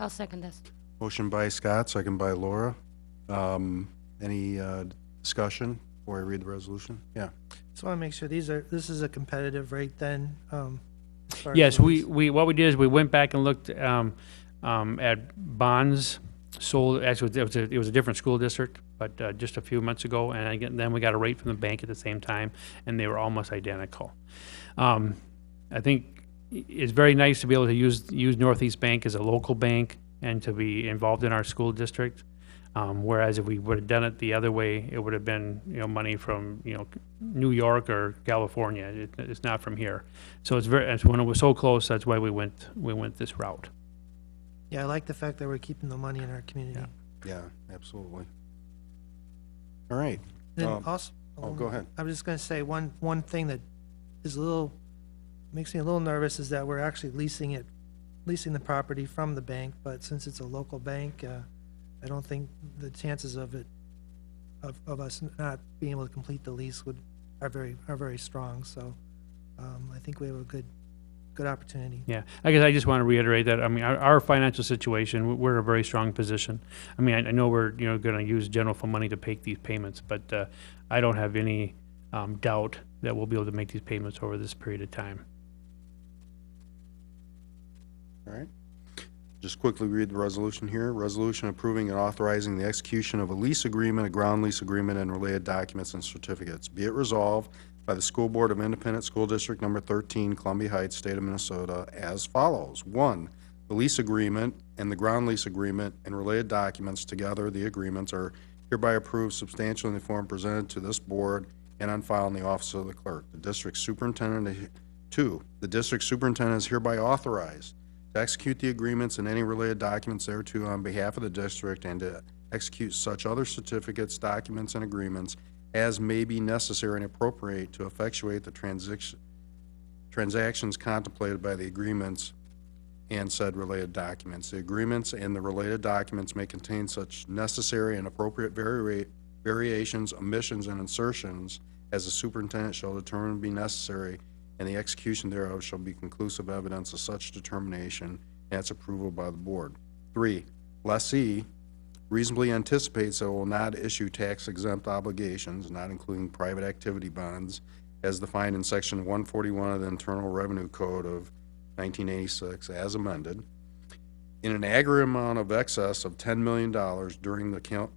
I'll second this. Motion by Scott, second by Laura. Any discussion before I read the resolution? Yeah. Just want to make sure this is a competitive rate then. As far as Yes, the lease. what we did is we went back and looked at bonds sold. Actually, it was a different school district, but just a few months ago, and again, then we got a rate from the bank at the same time, and they were almost identical. I think it's very nice to be able to use Northeast Bank as a local bank and to be involved in our school district. Whereas if we would have done it the other way, it would have been money from New York or California. It's not from here, so it's when it was so close. That's why we went this route. Yeah, I like the fact that we're keeping the money in our community. Yeah, absolutely. All right. Then also, go ahead. I was just going to say one thing that is makes me a little nervous is that we're actually leasing the property from the bank, but since it's a local bank, I don't think the chances of us not being able to complete the lease are very strong. So I think we have a good opportunity. Yeah, I guess I just want to reiterate that. I mean, our financial situation, we're in a very strong position. I mean, I know we're going to use general fund money to pay these payments, but I don't have any doubt that we'll be able to make these payments over this period of time. All right. Just quickly read the resolution here. Resolution approving and authorizing the execution of a lease agreement, a ground lease agreement, and related documents and certificates. Be it resolved by the School Board of Independent School District Number 13, Columbia Heights, State of Minnesota, as follows. 1, the lease agreement and the ground lease agreement and related documents together, the agreements, are hereby approved substantially in the form presented to this board and on file in the office of the clerk. The district superintendent. 2, the district superintendent is hereby authorized to execute the agreements and any related documents thereto on behalf of the district and to execute such other certificates, documents, and agreements as may be necessary and appropriate to effectuate the transactions contemplated by the agreements and said related documents. The agreements and the related documents may contain such necessary and appropriate variations, omissions, and insertions as the superintendent shall determine to be necessary, and the execution thereof shall be conclusive evidence of such determination and its approval by the board. 3, lessee reasonably anticipates that it will not issue tax-exempt obligations, not including private activity bonds, as defined in Section 141 of the Internal Revenue Code of 1986, as amended, in an aggregate amount of excess of $10 million during the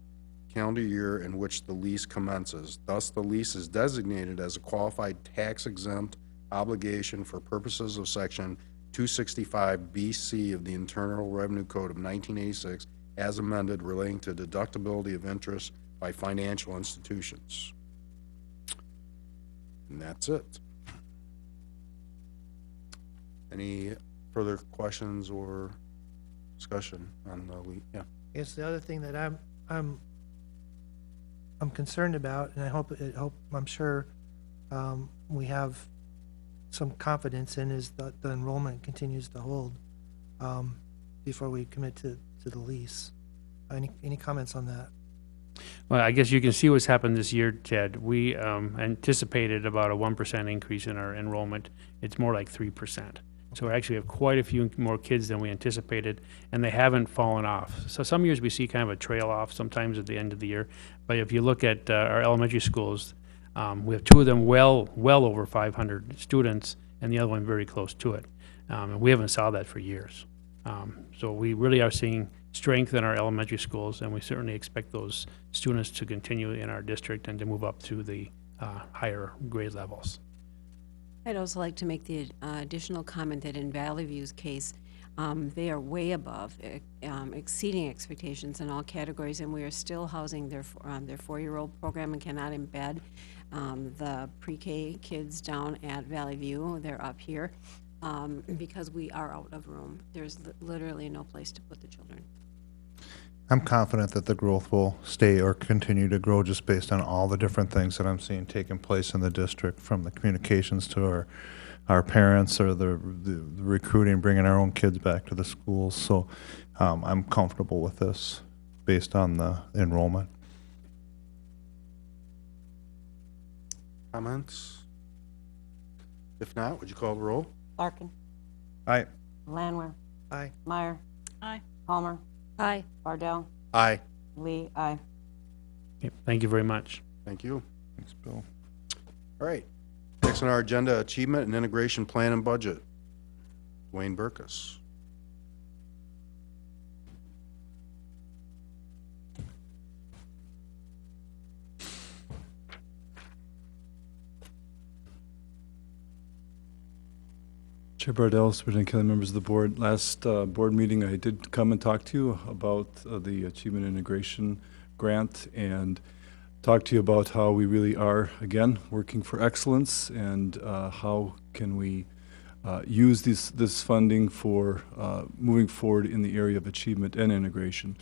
calendar year in which the lease commences. Thus, the lease is designated as a qualified tax-exempt obligation for purposes of Section 265BC of the Internal Revenue Code of 1986, as amended, relating to deductibility of interest by financial institutions. And that's it. Any further questions or discussion on the lease? Yeah. I guess the other thing that I'm concerned about, and I'm sure we have some confidence in, is that the enrollment continues to hold before we commit to the lease. Any comments on that? Well, I guess you can see what's happened this year, Ted. We anticipated about a 1% increase in our enrollment. It's more like 3%. So we actually have quite a few more kids than we anticipated, and they haven't fallen off. So some years we see kind of a trail off sometimes at the end of the year. But if you look at our elementary schools, we have 2 of them well over 500 students, and the other one very close to it. And we haven't saw that for years. So we really are seeing strength in our elementary schools, and we certainly expect those students to continue in our district and to move up through the higher grade levels. I'd also like to make the additional comment that in Valley View's case, They are way above, exceeding expectations in all categories, and we are still housing their 4-year-old program and cannot embed the pre-K kids down at Valley View. They're up here because we are out of room. There's literally no place to put the children. I'm confident that the growth will stay or continue to grow just based on all the different things that I'm seeing taking place in the district, from the communications to our parents, or the recruiting, bringing our own kids back to the schools. So I'm comfortable with this based on the enrollment. Comments? If not, would you call the roll? Larkin. Aye. Landwehr. Aye. Meyer. Aye. Palmer. Aye. Bardell. Aye. Lee. Aye. Yep, thank you very much. Thank you. Thanks, Bill. All right. Next on our agenda, Achievement and Integration Plan and Budget. Dwayne Burkus. Chair Bardell, Superintendent Kelly, members of the board. Last board meeting, I did come and talk to you about the Achievement Integration Grant and talk to you about how we really are, again, working for excellence, and how can we use this funding for moving forward in the area of achievement and integration.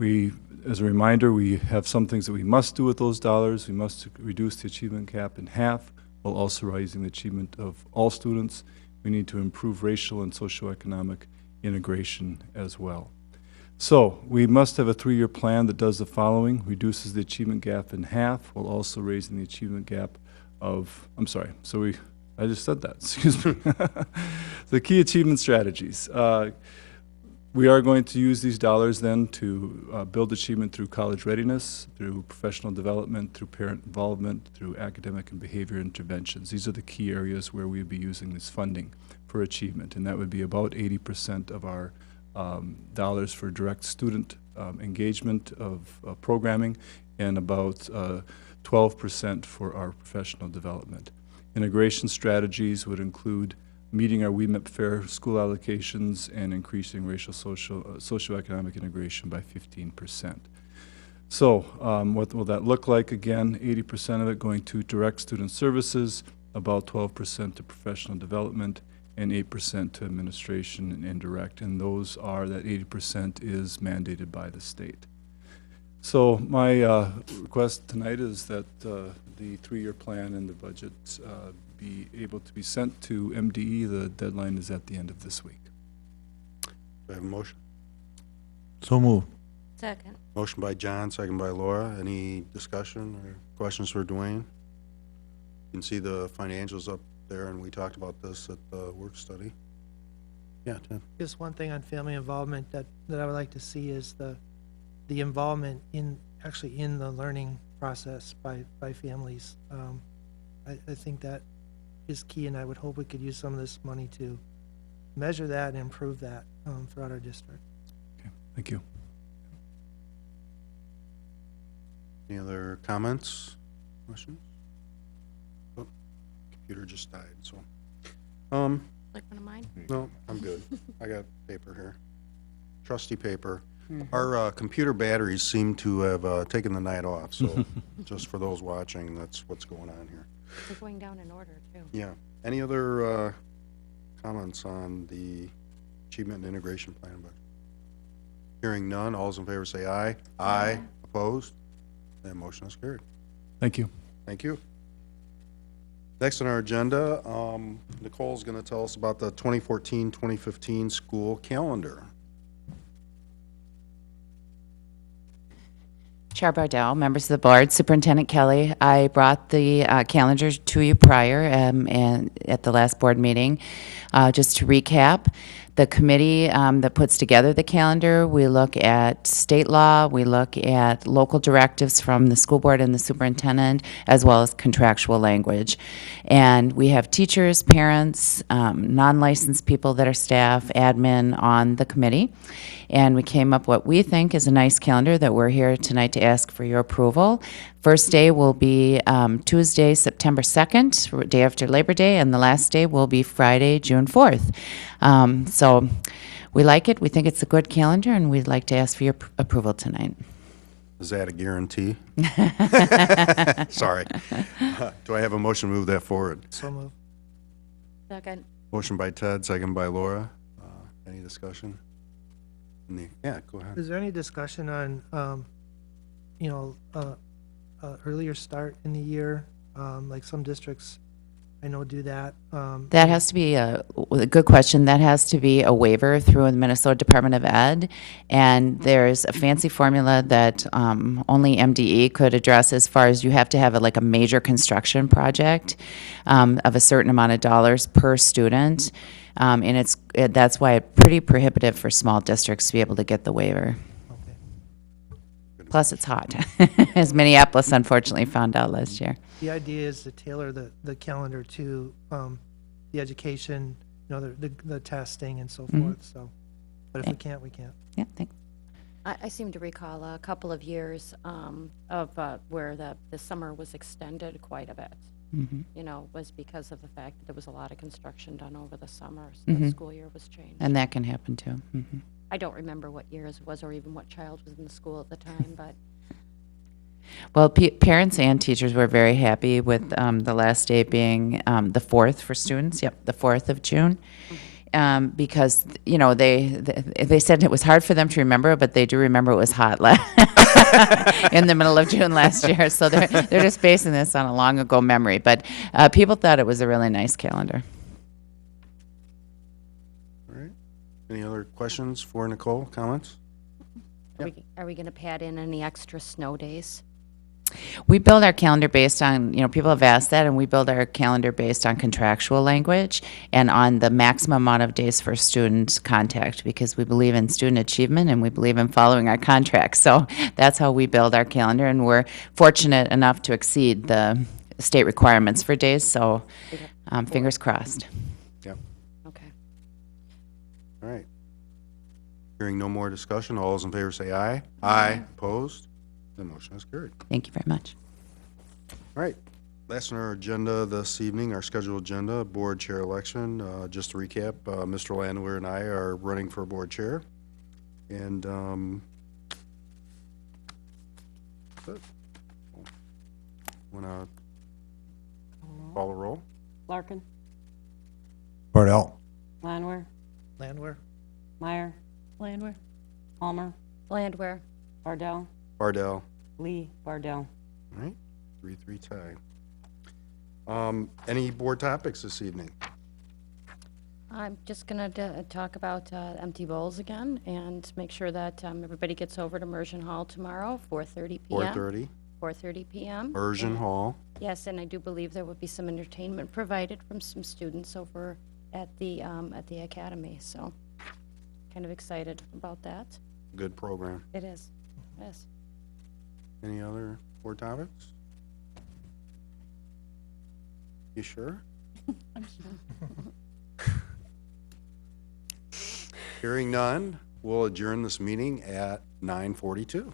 As a reminder, we have some things that we must do with those dollars. We must reduce the achievement gap in half while also raising the achievement of all students. We need to improve racial and socioeconomic integration as well. So we must have a 3-year plan that does the following: reduces the achievement gap in half while also raising the achievement gap of, I just said that, excuse me. The key achievement strategies. We are going to use these dollars then to build achievement through college readiness, through professional development, through parent involvement, through academic and behavior interventions. These are the key areas where we'd be using this funding for achievement, and that would be about 80% of our dollars for direct student engagement of programming, and about 12% for our professional development. Integration strategies would include meeting our WEMIP fair school allocations and increasing racial socioeconomic integration by 15%. So what will that look like? Again, 80% of it going to direct student services, about 12% to professional development, and 8% to administration and indirect. And those are, that 80% is mandated by the state. So my request tonight is that the 3-year plan and the budget be able to be sent to MDE. The deadline is at the end of this week. Do I have a motion? So moved. Second. Motion by John, second by Laura. Any discussion or questions for Dwayne? You can see the financials up there, and we talked about this at the work study. Yeah, Tim. Just one thing on family involvement that I would like to see is the involvement in the learning process by families. I think that is key, and I would hope we could use some of this money to measure that and improve that throughout our district. Okay, thank you. Any other comments, questions? Oh, computer just died, so. Like one of mine? No, I'm good. I got paper here. Trusty paper. Our computer batteries seem to have taken the night off, so just for those watching, that's what's going on here. They're going down in order, too. Yeah. Any other comments on the Achievement and Integration Plan budget? Hearing none, all those in favor say aye. Aye. Opposed? That motion is carried. Thank you. Thank you. Next on our agenda, Nicole's going to tell us about the 2014-2015 school calendar. Chair Bardell, members of the board, Superintendent Kelly, I brought the calendar to you prior and at the last board meeting. Just to recap, the committee that puts together the calendar, we look at state law, we look at local directives from the school board and the superintendent, as well as contractual language. And we have teachers, parents, non-licensed people that are staff, admin on the committee. And we came up what we think is a nice calendar that we're here tonight to ask for your approval. First day will be Tuesday, September 2nd, day after Labor Day, and the last day will be Friday, June 4th. So we like it. We think it's a good calendar, and we'd like to ask for your approval tonight. Is that a guarantee? Sorry. Do I have a motion to move that forward? So moved. Second. Motion by Ted, second by Laura. Any discussion? Yeah, go ahead. Is there any discussion on, earlier start in the year? Like some districts, I know do that. That has to be a good question. That has to be a waiver through the Minnesota Department of Ed, and there's a fancy formula that only MDE could address as far as you have to have like a major construction project of a certain amount of dollars per student, and that's why it's pretty prohibitive for small districts to be able to get the waiver. Plus, it's hot, as Minneapolis unfortunately found out last year. The idea is to tailor the calendar to the education, the testing and so forth, so. But if we can't, we can't. Yeah, thanks. I seem to recall a couple of years of where the summer was extended quite a bit. Was because of the fact that there was a lot of construction done over the summer, so the school year was changed. And that can happen too. I don't remember what years it was or even what child was in the school at the time, but. Well, parents and teachers were very happy with the last day being the 4th for students. Yep, the 4th of June. Because, they said it was hard for them to remember, but they do remember it was hot in the middle of June last year. So they're just basing this on a long ago memory. But people thought it was a really nice calendar. All right. Any other questions for Nicole? Comments? Are we going to pad in any extra snow days? We build our calendar based on, people have asked that, and we build our calendar based on contractual language and on the maximum amount of days for student contact, because we believe in student achievement and we believe in following our contracts. So that's how we build our calendar, and we're fortunate enough to exceed the state requirements for days, so fingers crossed. Yep. Okay. All right. Hearing no more discussion, all those in favor say aye. Aye. Opposed? The motion is carried. Thank you very much. All right. Last on our agenda this evening, our scheduled agenda, board chair election. Just to recap, Mr. Landwehr and I are running for board chair. And want to call a roll? Larkin, Bardell. Landwehr, Meyer, Landwehr. Palmer, Landwehr. Bardell, Bardell. Lee, Bardell. All right. 3-3 tie. Any board topics this evening? I'm just going to talk about empty bowls again and make sure that everybody gets over to Immersion Hall tomorrow, 4:30 p.m. 4:30. 4:30 p.m. Immersion Hall. Yes, and I do believe there will be some entertainment provided from some students over at the academy. So, kind of excited about that. Good program. It is. Yes. Any other board topics? You sure? I'm sure. Hearing none, we'll adjourn this meeting at 9:42.